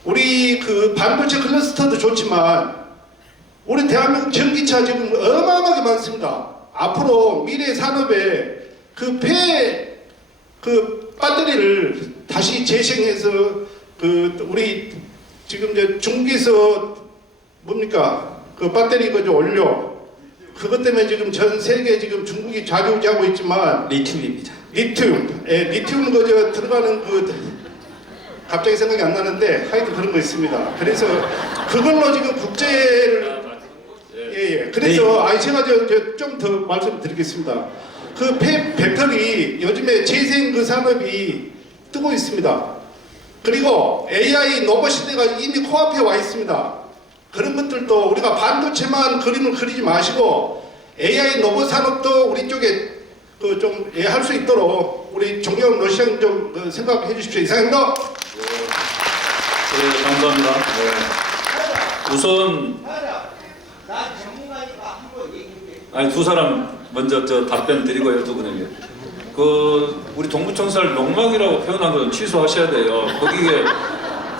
우리 그 반도체 클러스터도 좋지만 우리 대한민국 전기차 지금 어마어마하게 많습니다. 앞으로 미래 산업에 그 배터리를 다시 재생해서 그 우리 지금 이제 중국에서 뭡니까 그 배터리 그저 올려 그것 때문에 지금 전 세계 지금 중국이 좌지우지하고 있지만 리튬입니다. 리튬 그저 들어가는 그 갑자기 생각이 안 나는데 하여튼 그런 거 있습니다. 그래서 그걸로 지금 국제를 예. 그래서 제가 좀 더 말씀드리겠습니다. 그 배터리 요즘에 재생 그 산업이 뜨고 있습니다. 그리고 AI 로봇 시대가 이미 코앞에 와 있습니다. 그런 것들도 우리가 반도체만 그림을 그리지 마시고 AI 로봇 산업도 우리 쪽에 그 좀 할 수 있도록 우리 존경하는 러시안 좀 생각해 주십시오. 이상입니다. 네, 감사합니다. 네. 우선 아니 두 사람 먼저 저 답변 드리고요, 두 분에게. 그 우리 동부청사를 농막이라고 표현한 건 취소하셔야 돼요.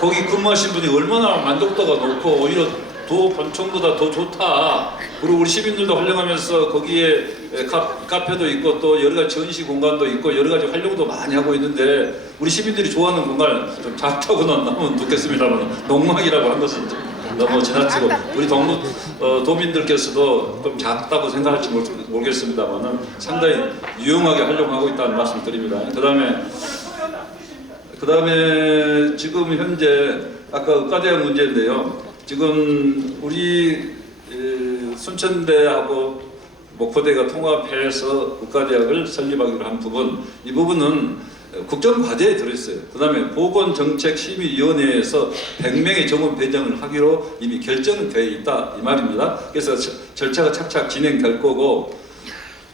거기 근무하신 분이 얼마나 만족도가 높고 오히려 본청보다 더 좋다. 그리고 우리 시민들도 활용하면서 거기에 카페도 있고 또 여러 가지 전시 공간도 있고 여러 가지 활용도 많이 하고 있는데 우리 시민들이 좋아하는 공간을 좀 작다고는 너무 좋겠습니다만 농막이라고 한 것은 너무 지나치고 우리 도민들께서도 좀 작다고 생각할지 모르겠습니다만 상당히 유용하게 활용하고 있다는 말씀 드립니다. 그 다음에 지금 현재 아까 의과대학 문제인데요. 지금 우리 순천대하고 목포대가 통합해서 의과대학을 설립하기로 한 부분, 이 부분은 국정과제에 들어있어요. 그 다음에 보건정책심의위원회에서 100명의 정원 배정을 하기로 이미 결정은 되어 있다 이 말입니다. 그래서 절차가 착착 진행될 거고,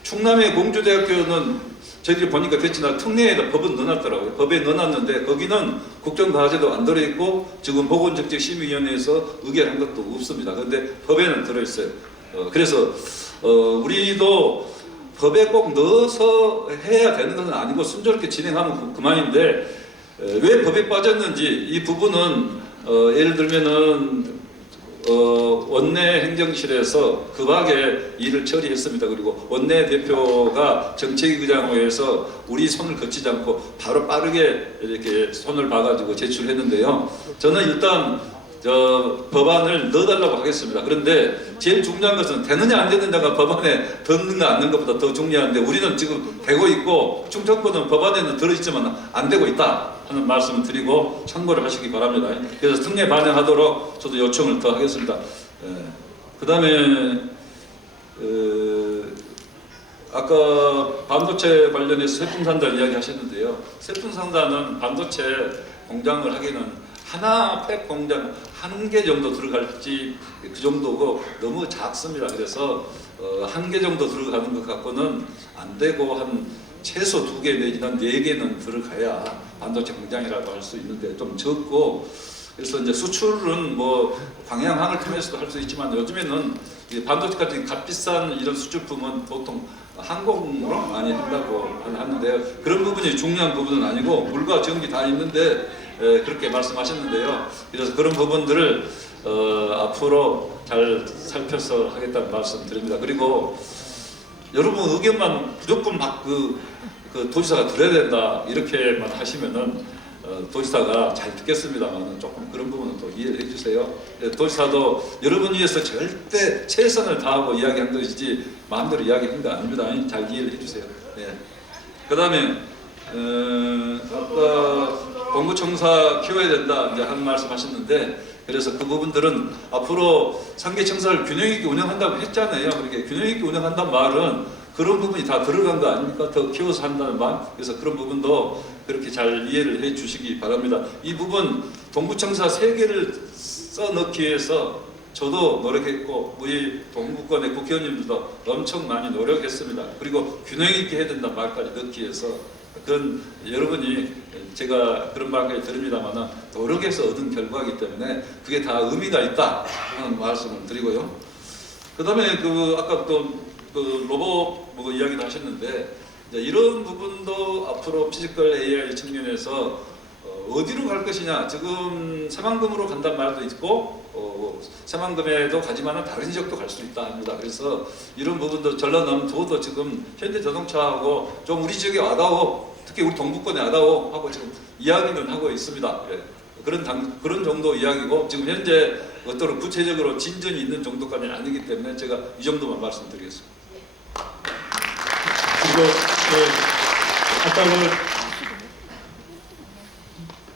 충남의 공주대학교는 저희들이 보니까 됐지만 특례에다 법은 넣어놨더라고요. 법에 넣어놨는데 거기는 국정과제도 안 들어있고 지금 보건정책심의위원회에서 의결한 것도 없습니다. 그런데 법에는 들어있어요. 그래서 우리도 법에 꼭 넣어서 해야 되는 것은 아니고 순조롭게 진행하면 그만인데 왜 법에 빠졌는지 이 부분은 예를 들면은 원내 행정실에서 급하게 일을 처리했습니다. 그리고 원내 대표가 정책위의장회에서 우리 손을 거치지 않고 바로 빠르게 이렇게 손을 봐가지고 제출했는데요. 저는 일단 법안을 넣어달라고 하겠습니다. 그런데 제일 중요한 것은 되느냐 안 되느냐가 법안에 넣는가 안 넣는 것보다 더 중요한데 우리는 지금 되고 있고 충청권은 법안에는 들어있지만 안 되고 있다 하는 말씀을 드리고 참고를 하시기 바랍니다. 그래서 특례 반영하도록 저도 요청을 더 하겠습니다. 그 다음에 아까 반도체 관련해서 세풍산단 이야기 하셨는데요. 세풍산단은 반도체 공장을 하기는 하나 팩 공장 한 개 정도 들어갈지 그 정도고 너무 작습니다. 그래서 한 개 정도 들어가는 것 갖고는 안 되고 한 최소 2개 내지는 4개는 들어가야 반도체 공장이라고 할 수 있는데 좀 적고, 그래서 이제 수출은 뭐 광양항을 통해서도 할 수 있지만 요즘에는 반도체 같은 값비싼 이런 수출품은 보통 항공으로 많이 한다고 하는데요. 그런 부분이 중요한 부분은 아니고 물과 전기 다 있는데 그렇게 말씀하셨는데요. 그래서 그런 부분들을 앞으로 잘 살펴서 하겠다는 말씀 드립니다. 그리고 여러분 의견만 무조건 막 그 도지사가 들어야 된다 이렇게만 하시면은 도지사가 잘 듣겠습니다만 조금 그런 부분은 또 이해를 해주세요. 도지사도 여러분 위해서 절대 최선을 다하고 이야기한 것이지 마음대로 이야기한 거 아닙니다. 잘 이해를 해주세요. 네. 그 다음에 아까 동부청사 키워야 된다 이제 한 말씀하셨는데, 그래서 그 부분들은 앞으로 상계청사를 균형 있게 운영한다고 했잖아요. 그렇게 균형 있게 운영한다는 말은 그런 부분이 다 들어간 거 아닙니까? 더 키워서 한다는 말. 그래서 그런 부분도 그렇게 잘 이해를 해 주시기 바랍니다. 이 부분 동부청사 3개를 써넣기 위해서 저도 노력했고 우리 동부권의 국회의원님들도 엄청 많이 노력했습니다. 그리고 균형 있게 해야 된다는 말까지 넣기 위해서 그건 여러분이 제가 그런 말까지 드립니다만 노력해서 얻은 결과이기 때문에 그게 다 의미가 있다 하는 말씀을 드리고요. 그 다음에 아까 또 로봇 뭐 이야기도 하셨는데 이런 부분도 앞으로 피지컬 AI 측면에서 어디로 갈 것이냐. 지금 새만금으로 간단 말도 있고 새만금에도 가지만은 다른 지역도 갈 수 있다 합니다. 그래서 이런 부분도 전라 남도도 지금 현대자동차하고 좀 우리 지역에 와다오, 특히 우리 동북권에 와다오 하고 지금 이야기는 하고 있습니다. 예. 그런 정도 이야기고 지금 현재 어떤 구체적으로 진전이 있는 정도까지는 아니기 때문에 제가 이 정도만 말씀드리겠습니다. 그리고 아까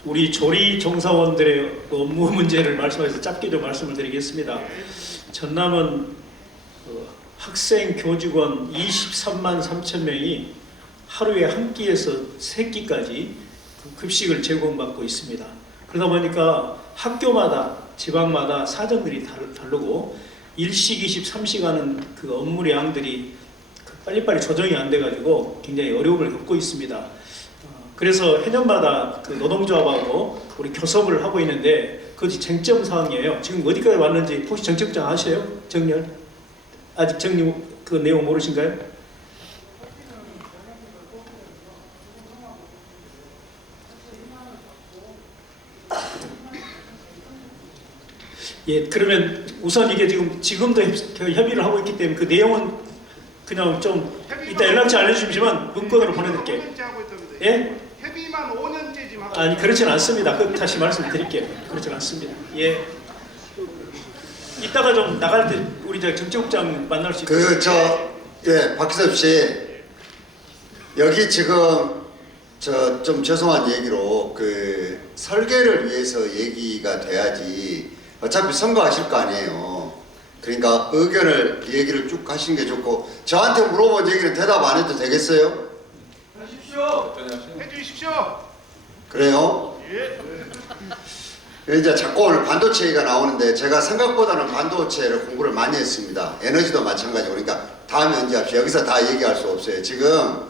우리 조리 종사원들의 업무 문제를 말씀해서 짧게 좀 말씀을 드리겠습니다. 전남은 학생 교직원 23만 3천 명이 하루에 한 끼에서 세 끼까지 급식을 제공받고 있습니다. 그러다 보니까 학교마다 지방마다 사정들이 다르고 일식, 이식, 3식 그 업무량들이 빨리빨리 조정이 안 돼가지고 굉장히 어려움을 겪고 있습니다. 그래서 해년마다 그 노동조합하고 우리 교섭을 하고 있는데 그것이 쟁점 사항이에요. 지금 어디까지 왔는지 혹시 정책장 아세요? 정렬? 아직 정리 그 내용 모르신가요? 예, 그러면 우선 이게 지금도 협의를 하고 있기 때문에 그 내용은 그냥 좀 이따 연락처 알려주시면 문건으로 보내드릴게요. 5년째 하고 있던데. 예? 협의만 5년째 지금 하고. 아니 그렇진 않습니다. 다시 말씀드릴게요. 그렇진 않습니다. 예. 이따가 좀 나갈 때 우리 정책국장 만날 수 있도록. 박기섭 씨, 여기 지금 좀 죄송한 얘기로 그 설계를 위해서 얘기가 돼야지 어차피 선거하실 거 아니에요. 그러니까 의견을 얘기를 쭉 하시는 게 좋고 저한테 물어본 얘기는 대답 안 해도 되겠어요? 해주십시오. 그래요? 이제 자꾸 오늘 반도체 얘기가 나오는데 제가 생각보다는 반도체를 공부를 많이 했습니다. 에너지도 마찬가지고. 그러니까 다음에 언제 합시다. 여기서 다 얘기할 수 없어요. 지금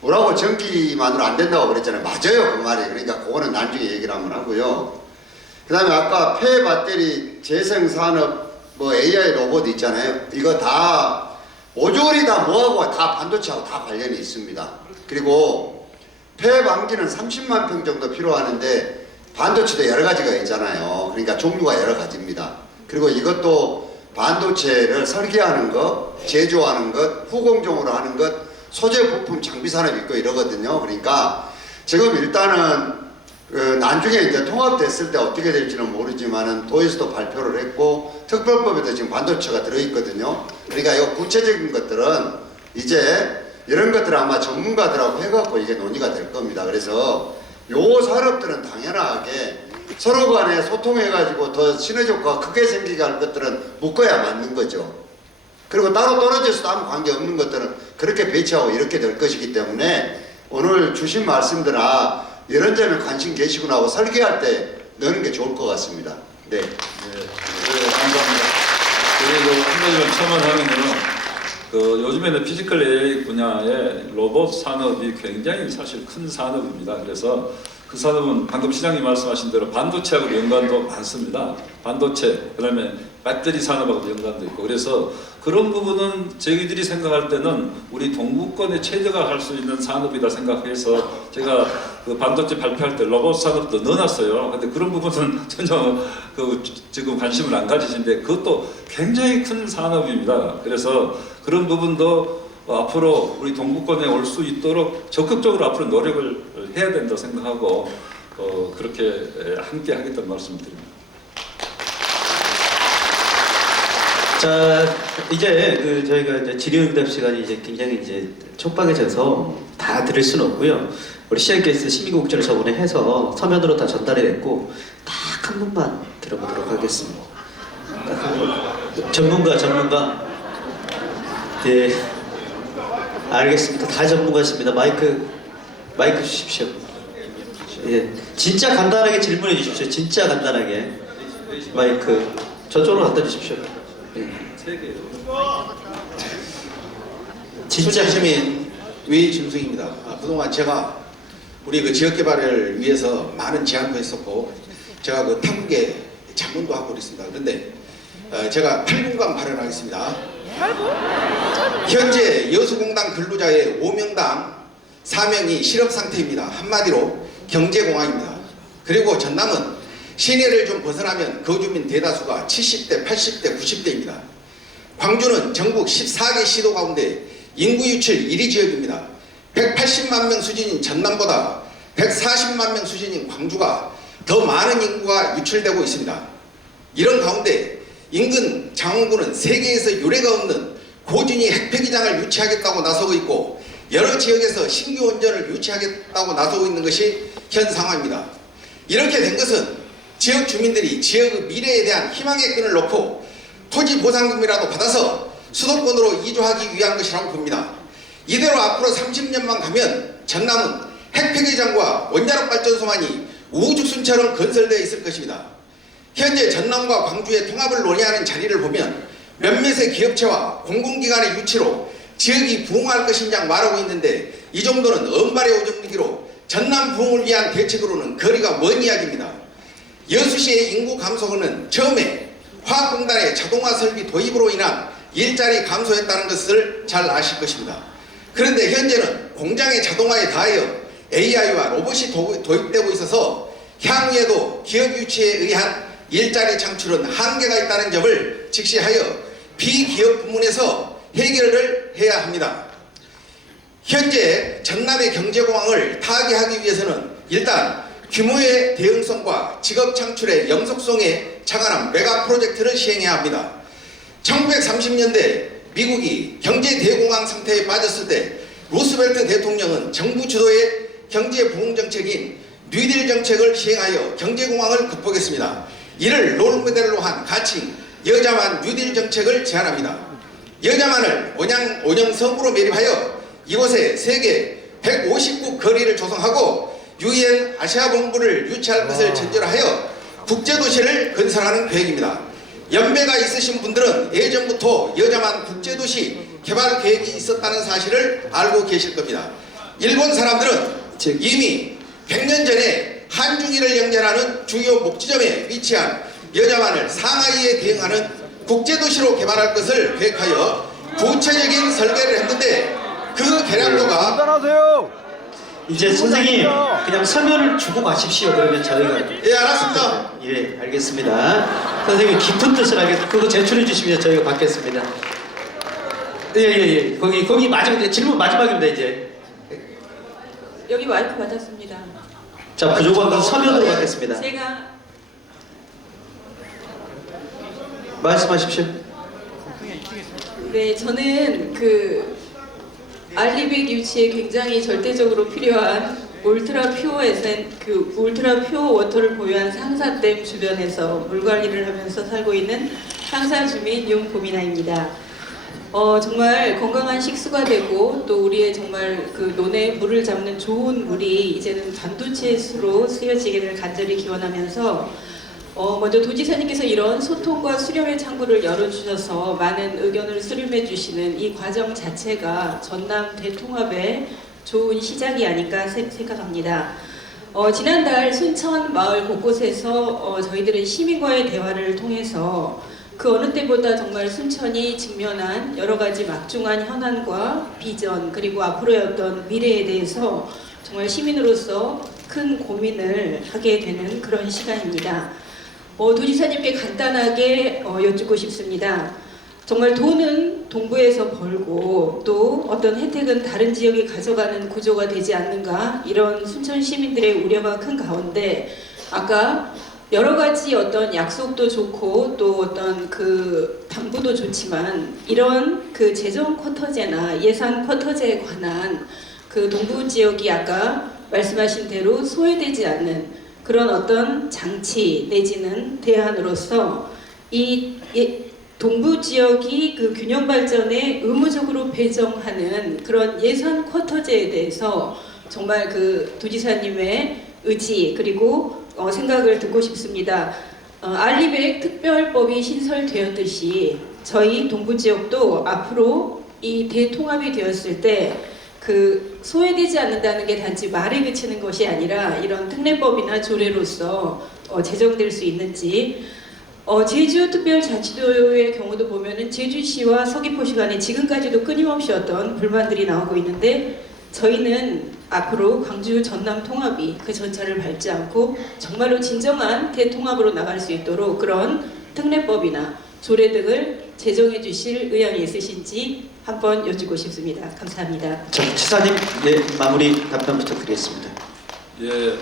뭐라고 전기만으로 안 된다고 그랬잖아요. 맞아요, 그 말이. 그러니까 그거는 나중에 얘기를 한번 하고요. 그 다음에 아까 폐 배터리 재생산업 AI 로봇 있잖아요. 이거 다 모듈이 다 뭐하고 다 반도체하고 다 관련이 있습니다. 그리고 폐 방지는 30만 평 정도 필요하는데 반도체도 여러 가지가 있잖아요. 그러니까 종류가 여러 가지입니다. 그리고 이것도 반도체를 설계하는 것, 제조하는 것, 후공정으로 하는 것, 소재 부품 장비 산업이 있고 이러거든요. 그러니까 지금 일단은 나중에 이제 통합됐을 때 어떻게 될지는 모르지만은 도에서도 발표를 했고 특별법에도 지금 반도체가 들어있거든요. 그러니까 이거 구체적인 것들은 이제 이런 것들을 아마 전문가들하고 해갖고 이게 논의가 될 겁니다. 그래서 요 산업들은 당연하게 서로 간에 소통해가지고 더 시너지 효과가 크게 생기게 할 것들은 묶어야 맞는 거죠. 그리고 따로 떨어져서도 아무 관계 없는 것들은 그렇게 배치하고 이렇게 될 것이기 때문에 오늘 주신 말씀들아 이런 점에 관심 계시구나 하고 설계할 때 넣는 게 좋을 것 같습니다. 네. 감사합니다. 그리고 한 가지만 첨언하면은 요즘에는 피지컬 AI 분야의 로봇 산업이 굉장히 사실 큰 산업입니다. 그래서 그 산업은 방금 시장님 말씀하신 대로 반도체하고 연관도 많습니다. 반도체, 그다음에 배터리 산업하고 연관도 있고 그래서 그런 부분은 저희들이 생각할 때는 우리 동북권에 최적화할 수 있는 산업이다 생각해서 제가 그 반도체 발표할 때 로봇 산업도 넣어놨어요. 근데 그런 부분은 전혀 지금 관심을 안 가지신데 그것도 굉장히 큰 산업입니다. 그래서 그런 부분도 앞으로 우리 동북권에 올 수 있도록 적극적으로 앞으로 노력을 해야 된다 생각하고 그렇게 함께 하겠다는 말씀을 드립니다. 자, 이제 저희가 이제 질의응답 시간이 이제 굉장히 이제 촉박해져서 다 들을 수는 없고요. 우리 시장께서 시민국제를 저번에 해서 서면으로 다 전달이 됐고 딱 한 번만 들어보도록 하겠습니다. 전문가. 네, 알겠습니다. 다 전문가십니다. 마이크 주십시오. 예, 진짜 간단하게 질문해 주십시오. 진짜 간단하게 마이크 저쪽으로 갖다 주십시오. 진짜 시민 위준승입니다. 그동안 제가 우리 그 지역 개발을 위해서 많은 제안도 했었고 제가 그 탐구계 자문도 하고 그랬습니다. 그런데 제가 8분간 발언하겠습니다. 현재 여수공단 근로자의 5명당 4명이 실업 상태입니다. 한마디로 경제공황입니다. 그리고 전남은 시내를 좀 벗어나면 거주민 대다수가 70대, 80대, 90대입니다. 광주는 전국 14개 시도 가운데 인구 유출 1위 지역입니다. 180만 명 수준인 전남보다 140만 명 수준인 광주가 더 많은 인구가 유출되고 있습니다. 이런 가운데 인근 장원구는 세계에서 유례가 없는 고준위 핵폐기장을 유치하겠다고 나서고 있고 여러 지역에서 신규 원전을 유치하겠다고 나서고 있는 것이 현 상황입니다. 이렇게 된 것은 지역 주민들이 지역의 미래에 대한 희망의 끈을 놓고 토지 보상금이라도 받아서 수도권으로 이주하기 위한 것이라고 봅니다. 이대로 앞으로 30년만 가면 전남은 핵폐기장과 원자력 발전소만이 우주순처럼 건설되어 있을 것입니다. 현재 전남과 광주의 통합을 논의하는 자리를 보면 몇몇의 기업체와 공공기관의 유치로 지역이 부흥할 것이냐 말하고 있는데 이 정도는 언발의 오정리기로 전남 부흥을 위한 대책으로는 거리가 먼 이야기입니다. 여수시의 인구 감소는 처음에 화학공단의 자동화 설비 도입으로 인한 일자리 감소했다는 것을 잘 아실 것입니다. 그런데 현재는 공장의 자동화에 더하여 AI와 로봇이 도입되고 있어서 향후에도 기업 유치에 의한 일자리 창출은 한계가 있다는 점을 직시하여 비기업 부문에서 해결을 해야 합니다. 현재 전남의 경제공황을 타개하기 위해서는 일단 규모의 대응성과 직업 창출의 영속성에 착안한 메가 프로젝트를 시행해야 합니다. 1930년대 미국이 경제 대공황 상태에 빠졌을 때 루스벨트 대통령은 정부 주도의 경제 부흥 정책인 뉴딜 정책을 시행하여 경제 공황을 극복했습니다. 이를 롤모델로 한 가칭 여자만 뉴딜 정책을 제안합니다. 여자만을 온양 섬으로 매립하여 이곳에 세계 150국 거리를 조성하고 UN 아시아 본부를 유치할 것을 전제로하여 국제도시를 건설하는 계획입니다. 연배가 있으신 분들은 예전부터 여자만 국제도시 개발 계획이 있었다는 사실을 알고 계실 겁니다. 일본 사람들은 이미 100년 전에 한중일을 연결하는 주요 목지점에 위치한 여자만을 상하이에 대응하는 국제도시로 개발할 것을 계획하여 구체적인 설계를 했는데 그 계량도가 이제 선생님 그냥 서면을 주고 가십시오. 그러면 저희가 예, 알았습니다. 예, 알겠습니다. 선생님 깊은 뜻을 알겠습니다. 그거 제출해 주시면 저희가 받겠습니다. 예. 거기 마지막 질문 마지막입니다. 이제 여기 마이크 받았습니다. 자, 부족한 건 서면으로 받겠습니다. 제가 말씀하십시오. 네, 저는 알리백 유치에 굉장히 절대적으로 필요한 울트라 퓨어 워터를 보유한 상사댐 주변에서 물 관리를 하면서 살고 있는 상사 주민 윤보미나입니다. 정말 건강한 식수가 되고 또 우리의 정말 논에 물을 잡는 좋은 물이 이제는 반도체수로 쓰여지기를 간절히 기원하면서 먼저 도지사님께서 이런 소통과 수렴의 창구를 열어주셔서 많은 의견을 수렴해 주시는 이 과정 자체가 전남 대통합의 좋은 시작이 아닐까 생각합니다. 지난달 순천 마을 곳곳에서 저희들은 시민과의 대화를 통해서 그 어느 때보다 정말 순천이 직면한 여러 가지 막중한 현안과 비전 그리고 앞으로의 어떤 미래에 대해서 정말 시민으로서 큰 고민을 하게 되는 그런 시간입니다. 도지사님께 간단하게 여쭙고 싶습니다. 정말 돈은 동부에서 벌고 또 어떤 혜택은 다른 지역이 가져가는 구조가 되지 않는가 이런 순천 시민들의 우려가 큰 가운데 아까 여러 가지 어떤 약속도 좋고 또 어떤 당부도 좋지만 이런 재정 쿼터제나 예산 쿼터제에 관한 동부 지역이 아까 말씀하신 대로 소외되지 않는 그런 어떤 장치 내지는 대안으로서 이 동부 지역이 균형 발전에 의무적으로 배정하는 그런 예산 쿼터제에 대해서 정말 도지사님의 의지 그리고 생각을 듣고 싶습니다. 알리백 특별법이 신설되었듯이 저희 동부 지역도 앞으로 이 대통합이 되었을 때 소외되지 않는다는 게 단지 말에 그치는 것이 아니라 이런 특례법이나 조례로서 제정될 수 있는지 제주특별자치도의 경우도 보면은 제주시와 서귀포시 간에 지금까지도 끊임없이 어떤 불만들이 나오고 있는데 저희는 앞으로 광주 전남 통합이 그 전철을 밟지 않고 정말로 진정한 대통합으로 나갈 수 있도록 그런 특례법이나 조례 등을 제정해 주실 의향이 있으신지 한번 여쭙고 싶습니다. 감사합니다. 자, 지사님, 예, 마무리 답변 부탁드리겠습니다. 예,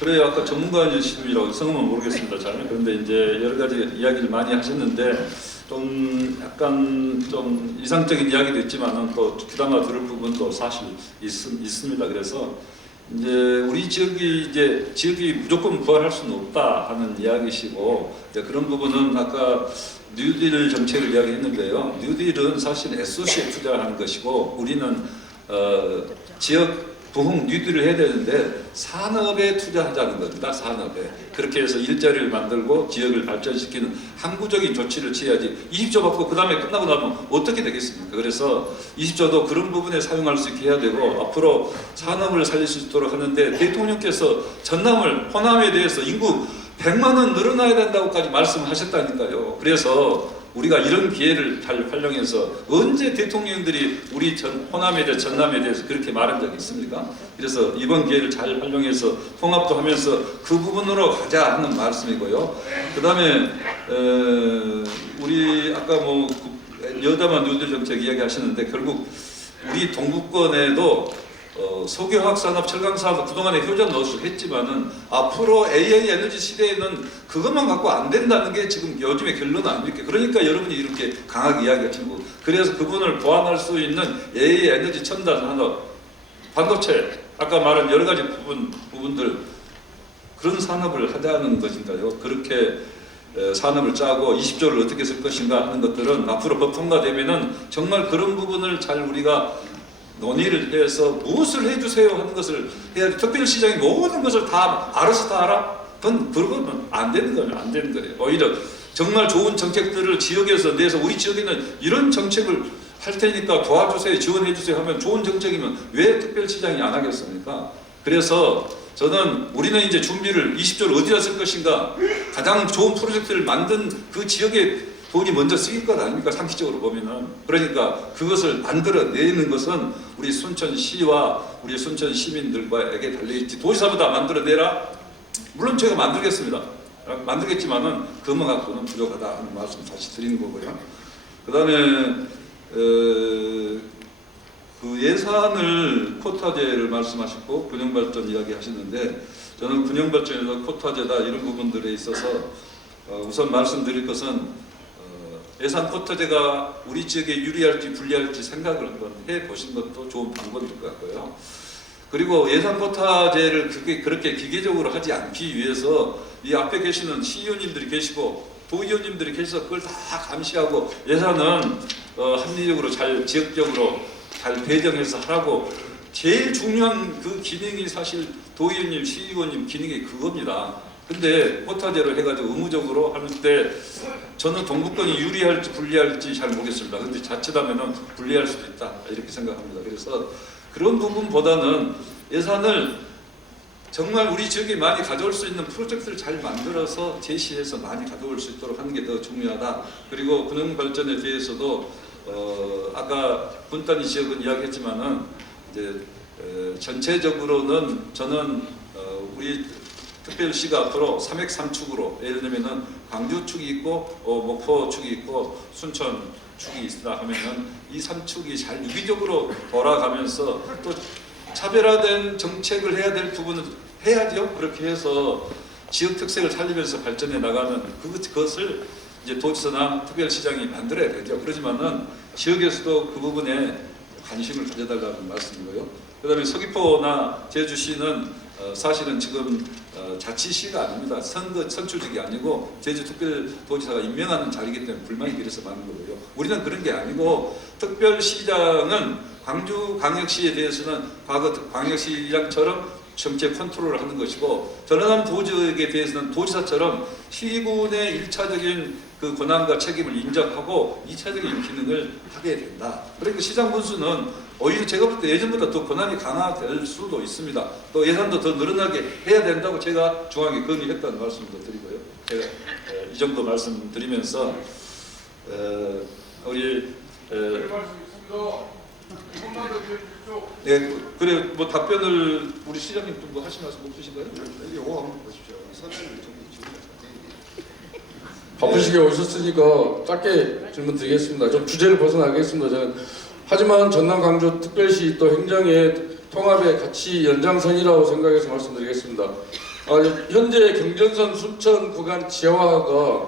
그래요. 아까 전문가이시라고 성함은 모르겠습니다. 잘. 그런데 이제 여러 가지 이야기를 많이 하셨는데 좀 약간 좀 이상적인 이야기도 있지만은 또 귀담아 들을 부분도 사실 있습니다. 그래서 이제 우리 지역이 무조건 부활할 수는 없다 하는 이야기시고 이제 그런 부분은 아까 뉴딜 정책을 이야기했는데요. 뉴딜은 사실 SOC에 투자하는 것이고 우리는 지역 부흥 뉴딜을 해야 되는데 산업에 투자하자는 겁니다. 산업에. 그렇게 해서 일자리를 만들고 지역을 발전시키는 항구적인 조치를 취해야지 20조 받고 그 다음에 끝나고 나면 어떻게 되겠습니까? 그래서 20조도 그런 부분에 사용할 수 있게 해야 되고 앞으로 산업을 살릴 수 있도록 하는데 대통령께서 호남에 대해서 인구 100만 원 늘어나야 된다고까지 말씀하셨다니까요. 그래서 우리가 이런 기회를 잘 활용해서 언제 대통령들이 우리 호남에 대해 전남에 대해서 그렇게 말한 적이 있습니까? 그래서 이번 기회를 잘 활용해서 통합도 하면서 그 부분으로 가자 하는 말씀이고요. 그 다음에 우리 아까 뭐 여담한 뉴딜 정책 이야기하시는데 결국 우리 동북권에도 석유화학 산업, 철강 산업 그동안에 효자 노릇을 했지만은 앞으로 AI 에너지 시대에는 그것만 갖고 안 된다는 게 지금 요즘의 결론 아닙니까? 그러니까 여러분이 이렇게 강하게 이야기하시고 그래서 그분을 보완할 수 있는 AI 에너지 첨단 산업, 반도체 아까 말한 여러 가지 부분들 그런 산업을 하자는 것인가요? 그렇게 산업을 짜고 20조를 어떻게 쓸 것인가 하는 것들은 앞으로 법 통과되면은 정말 그런 부분을 잘 우리가 논의를 해서 무엇을 해주세요 하는 것을 해야지 특별시장이 모든 것을 다 알아서 다 알아? 그건 안 되는 거면 안 되는 거예요. 오히려 정말 좋은 정책들을 지역에서 내서 우리 지역에는 이런 정책을 할 테니까 도와주세요, 지원해 주세요 하면 좋은 정책이면 왜 특별시장이 안 하겠습니까? 그래서 저는 우리는 이제 준비를 20조를 어디다 쓸 것인가 가장 좋은 프로젝트를 만든 그 지역에 돈이 먼저 쓰일 것 아닙니까? 상식적으로 보면은. 그러니까 그것을 만들어내는 것은 우리 순천시와 우리 순천 시민들과에게 달려있지. 도지사보다 만들어내라? 물론 제가 만들겠습니다. 만들겠지만은 그만 갖고는 부족하다 하는 말씀 다시 드리는 거고요. 그 다음에 그 예산을 코타제를 말씀하셨고 균형발전 이야기 하셨는데 저는 균형발전에서 코타제다 이런 부분들에 있어서 우선 말씀드릴 것은 예산 코타제가 우리 지역에 유리할지 불리할지 생각을 한번 해보신 것도 좋은 방법일 것 같고요. 그리고 예산 코타제를 그렇게 기계적으로 하지 않기 위해서 이 앞에 계시는 시의원님들이 계시고 도의원님들이 계셔서 그걸 다 감시하고 예산은 합리적으로 잘 지역적으로 잘 배정해서 하라고 제일 중요한 그 기능이 사실 도의원님, 시의원님 기능이 그겁니다. 근데 코타제로 해가지고 의무적으로 할 때 저는 동북권이 유리할지 불리할지 잘 모르겠습니다. 근데 자칫하면은 불리할 수도 있다 이렇게 생각합니다. 그래서 그런 부분보다는 예산을 정말 우리 지역에 많이 가져올 수 있는 프로젝트를 잘 만들어서 제시해서 많이 가져올 수 있도록 하는 게 더 중요하다. 그리고 균형 발전에 대해서도 아까 분단위 지역은 이야기했지만은 이제 전체적으로는 저는 우리 특별시가 앞으로 3핵 3축으로 예를 들면은 광주 축이 있고 목포 축이 있고 순천 축이 있다 하면은 이 3축이 잘 유기적으로 돌아가면서 또 차별화된 정책을 해야 될 부분은 해야죠. 그렇게 해서 지역 특색을 살리면서 발전해 나가는 그것을 이제 도지사나 특별시장이 만들어야 되죠. 그렇지만은 지역에서도 그 부분에 관심을 가져달라는 말씀이고요. 그다음에 서귀포나 제주시는 사실은 지금 자치시가 아닙니다. 선출직이 아니고 제주특별도지사가 임명하는 자리이기 때문에 불만이 그래서 많은 거고요. 우리는 그런 게 아니고 특별시장은 광주광역시에 대해서는 과거 광역시장처럼 정책 컨트롤을 하는 것이고 전남 도지역에 대해서는 도지사처럼 시군의 1차적인 그 권한과 책임을 인정하고 2차적인 기능을 하게 된다. 그러니까 시장 군수는 오히려 제가 볼 때 예전보다 더 권한이 강화될 수도 있습니다. 또 예산도 더 늘어나게 해야 된다고 제가 중앙에 건의했다는 말씀도 드리고요. 제가 이 정도 말씀드리면서 우리 말씀 있습니다. 네, 그래 뭐 답변을 우리 시장님 좀 뭐 하실 말씀 없으신가요? 요거 한번 보십시오. 선생님 좀 바쁘시게 오셨으니까 짧게 질문 드리겠습니다. 좀 주제를 벗어나겠습니다. 저는 하지만 전남 광주 특별시 또 행정의 통합의 가치 연장선이라고 생각해서 말씀드리겠습니다. 현재 경전선 순천 구간 지하화가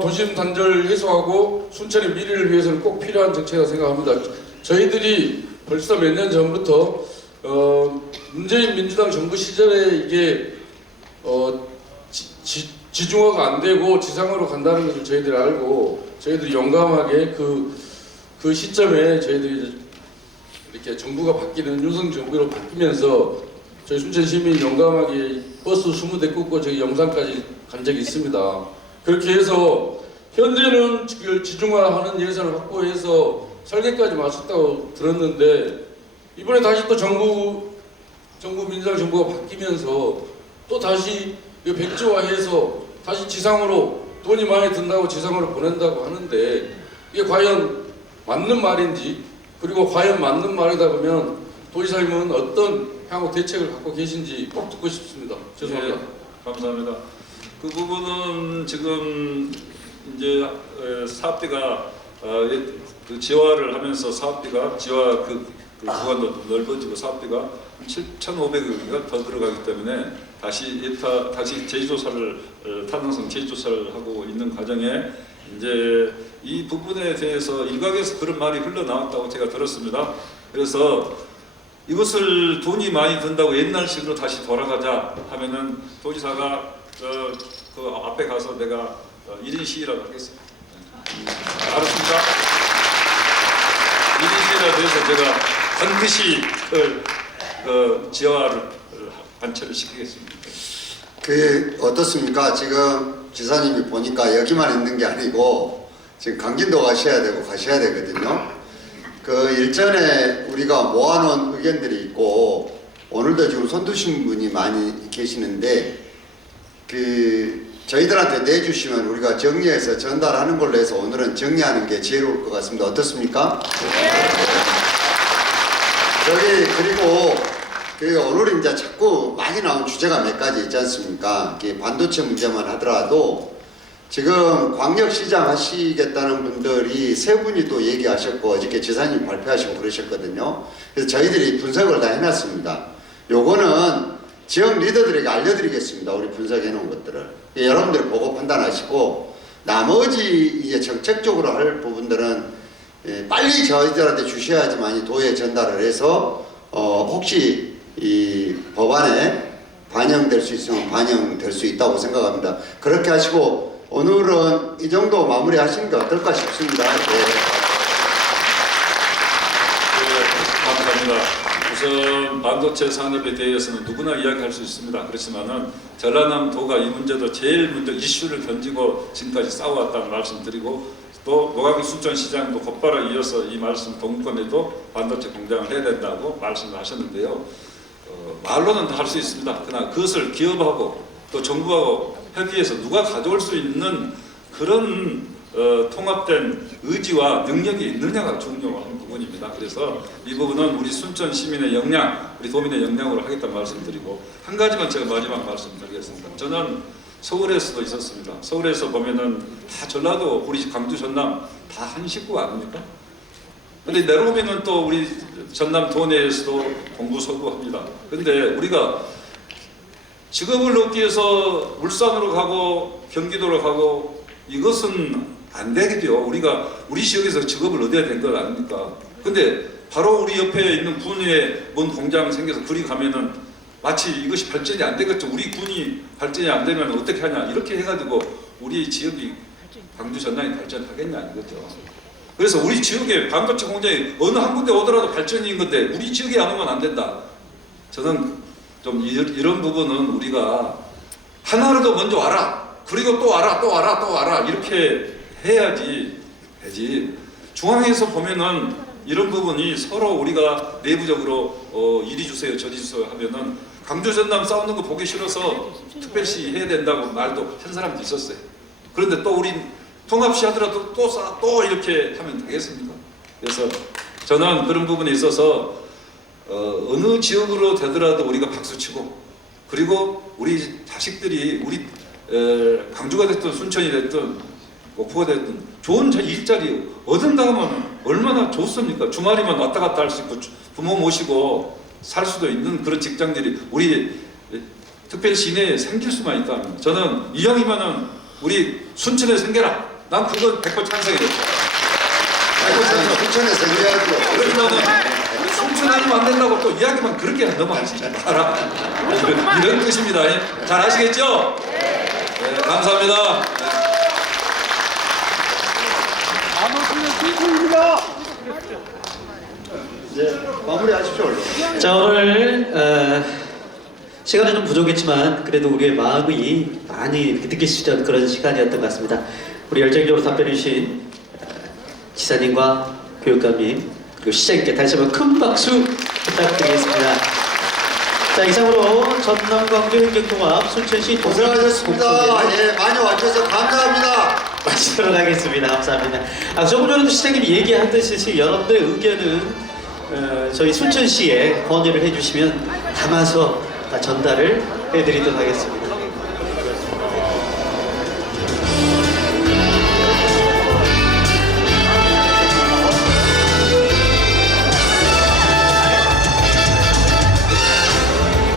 도심 단절 해소하고 순천의 미래를 위해서는 꼭 필요한 정책이라고 생각합니다. 저희들이 벌써 몇 년 전부터 문재인 민주당 정부 시절에 이게 지중화가 안 되고 지상으로 간다는 것을 저희들이 알고 저희들이 용감하게 그 시점에 저희들이 이렇게 정부가 바뀌는 윤석 정부로 바뀌면서 저희 순천 시민 용감하게 버스 20대 꽂고 저희 영산까지 간 적이 있습니다. 그렇게 해서 현재는 지중화하는 예산을 확보해서 설계까지 마쳤다고 들었는데 이번에 다시 또 정부 민주당 정부가 바뀌면서 또 다시 백지화해서 다시 지상으로 돈이 많이 든다고 지상으로 보낸다고 하는데 이게 과연 맞는 말인지 그리고 과연 맞는 말이다 보면 도지사님은 어떤 향후 대책을 갖고 계신지 꼭 듣고 싶습니다. 죄송합니다. 네, 감사합니다. 그 부분은 지금 이제 사업비가 그 지화를 하면서 사업비가 지화 그 구간도 넓어지고 사업비가 7,500억이 더 들어가기 때문에 다시 제조사를 타당성 제조사를 하고 있는 과정에 이제 이 부분에 대해서 일각에서 그런 말이 흘러나왔다고 제가 들었습니다. 그래서 이것을 돈이 많이 든다고 옛날식으로 다시 돌아가자 하면은 도지사가 그 앞에 가서 내가 1인 시위라도 하겠습니다. 알았습니다. 1인 시위라도 해서 제가 반드시 지하화를 관철을 시키겠습니다. 어떻습니까? 지금 지사님이 보니까 여기만 있는 게 아니고 지금 강진도 가셔야 되거든요. 그 일전에 우리가 모아놓은 의견들이 있고 오늘도 지금 손두신 분이 많이 계시는데 저희들한테 내주시면 우리가 정리해서 전달하는 걸로 해서 오늘은 정리하는 게 지혜로울 것 같습니다. 어떻습니까? 그리고 오늘 이제 자꾸 많이 나온 주제가 몇 가지 있지 않습니까? 반도체 문제만 하더라도 지금 광역시장 하시겠다는 분들이 세 분이 또 얘기하셨고 어저께 지사님 발표하시고 그러셨거든요. 그래서 저희들이 분석을 다 해놨습니다. 요거는 지역 리더들에게 알려드리겠습니다. 우리 분석해 놓은 것들을. 여러분들이 보고 판단하시고 나머지 이제 정책적으로 할 부분들은 빨리 저희들한테 주셔야지만 도에 전달을 해서 혹시 이 법안에 반영될 수 있으면 반영될 수 있다고 생각합니다. 그렇게 하시고 오늘은 이 정도 마무리 하시는 게 어떨까 싶습니다. 감사합니다. 우선 반도체 산업에 대해서는 누구나 이야기할 수 있습니다. 그렇지만은 전라남도가 이 문제도 제일 먼저 이슈를 던지고 지금까지 싸워왔다는 말씀 드리고 또 노광희 순천시장도 곧바로 이어서 이 말씀 동권에도 반도체 공장을 해야 된다고 말씀을 하셨는데요. 말로는 다 할 수 있습니다. 그러나 그것을 기업하고 또 정부하고 협의해서 누가 가져올 수 있는 그런 통합된 의지와 능력이 있느냐가 중요한 부분입니다. 그래서 이 부분은 우리 순천 시민의 역량, 우리 도민의 역량으로 하겠다는 말씀드리고 한 가지만 제가 마지막 말씀드리겠습니다. 저는 서울에서도 있었습니다. 서울에서 보면은 다 전라도, 우리 광주, 전남 다 한 식구 아닙니까? 근데 내려오면은 또 우리 전남 도내에서도 공부 서구합니다. 근데 우리가 직업을 얻기 위해서 울산으로 가고 경기도로 가고 이것은 안 되겠죠. 우리가 우리 지역에서 직업을 얻어야 된 것 아닙니까? 근데 바로 우리 옆에 있는 군에 뭔 공장 생겨서 그리 가면은 마치 이것이 발전이 안 되겠죠. 우리 군이 발전이 안 되면 어떻게 하냐 이렇게 해가지고 우리 지역이 광주 전남이 발전하겠냐 이거죠. 그래서 우리 지역에 반도체 공장이 어느 한 군데 오더라도 발전인 건데 우리 지역에 안 오면 안 된다. 저는 좀 이런 부분은 우리가 하나라도 먼저 와라. 그리고 또 와라, 또 와라, 또 와라 이렇게 해야지. 중앙에서 보면은 이런 부분이 서로 우리가 내부적으로 이리 주세요, 저리 주세요 하면은 광주 전남 싸우는 거 보기 싫어서 특별시 해야 된다고 말도 한 사람도 있었어요. 그런데 또 우리 통합시 하더라도 또 이렇게 하면 되겠습니까? 그래서 저는 그런 부분에 있어서 어느 지역으로 되더라도 우리가 박수치고 그리고 우리 자식들이 우리 광주가 됐든 순천이 됐든 목포가 됐든 좋은 일자리 얻은다 하면 얼마나 좋습니까? 주말이면 왔다 갔다 할 수 있고 부모 모시고 살 수도 있는 그런 직장들이 우리 특별 시내에 생길 수만 있다면 저는 이왕이면은 우리 순천에 생겨라. 난 그거 100% 찬성이에요. 순천에 생겨야죠. 그러면은 순천하면 안 된다고 또 이야기만 그렇게 넘어가지 마라. 이런 뜻입니다. 잘 아시겠죠? 네, 감사합니다. 이제 마무리하십시오 얼른. 자, 오늘 시간이 좀 부족했지만 그래도 우리의 마음이 많이 이렇게 느낄 수 있는 그런 시간이었던 것 같습니다. 우리 열정적으로 답변해 주신 지사님과 교육감님 그리고 시장님께 다시 한번 큰 박수 부탁드리겠습니다. 자, 이상으로 전남 광주 행정통합 순천시 고생하셨습니다. 예, 많이 와주셔서 감사합니다. 마치도록 하겠습니다. 감사합니다. 조금 전에도 시장님이 얘기하듯이 여러분들의 의견은 저희 순천시에 건의를 해주시면 담아서 전달을 해드리도록 하겠습니다.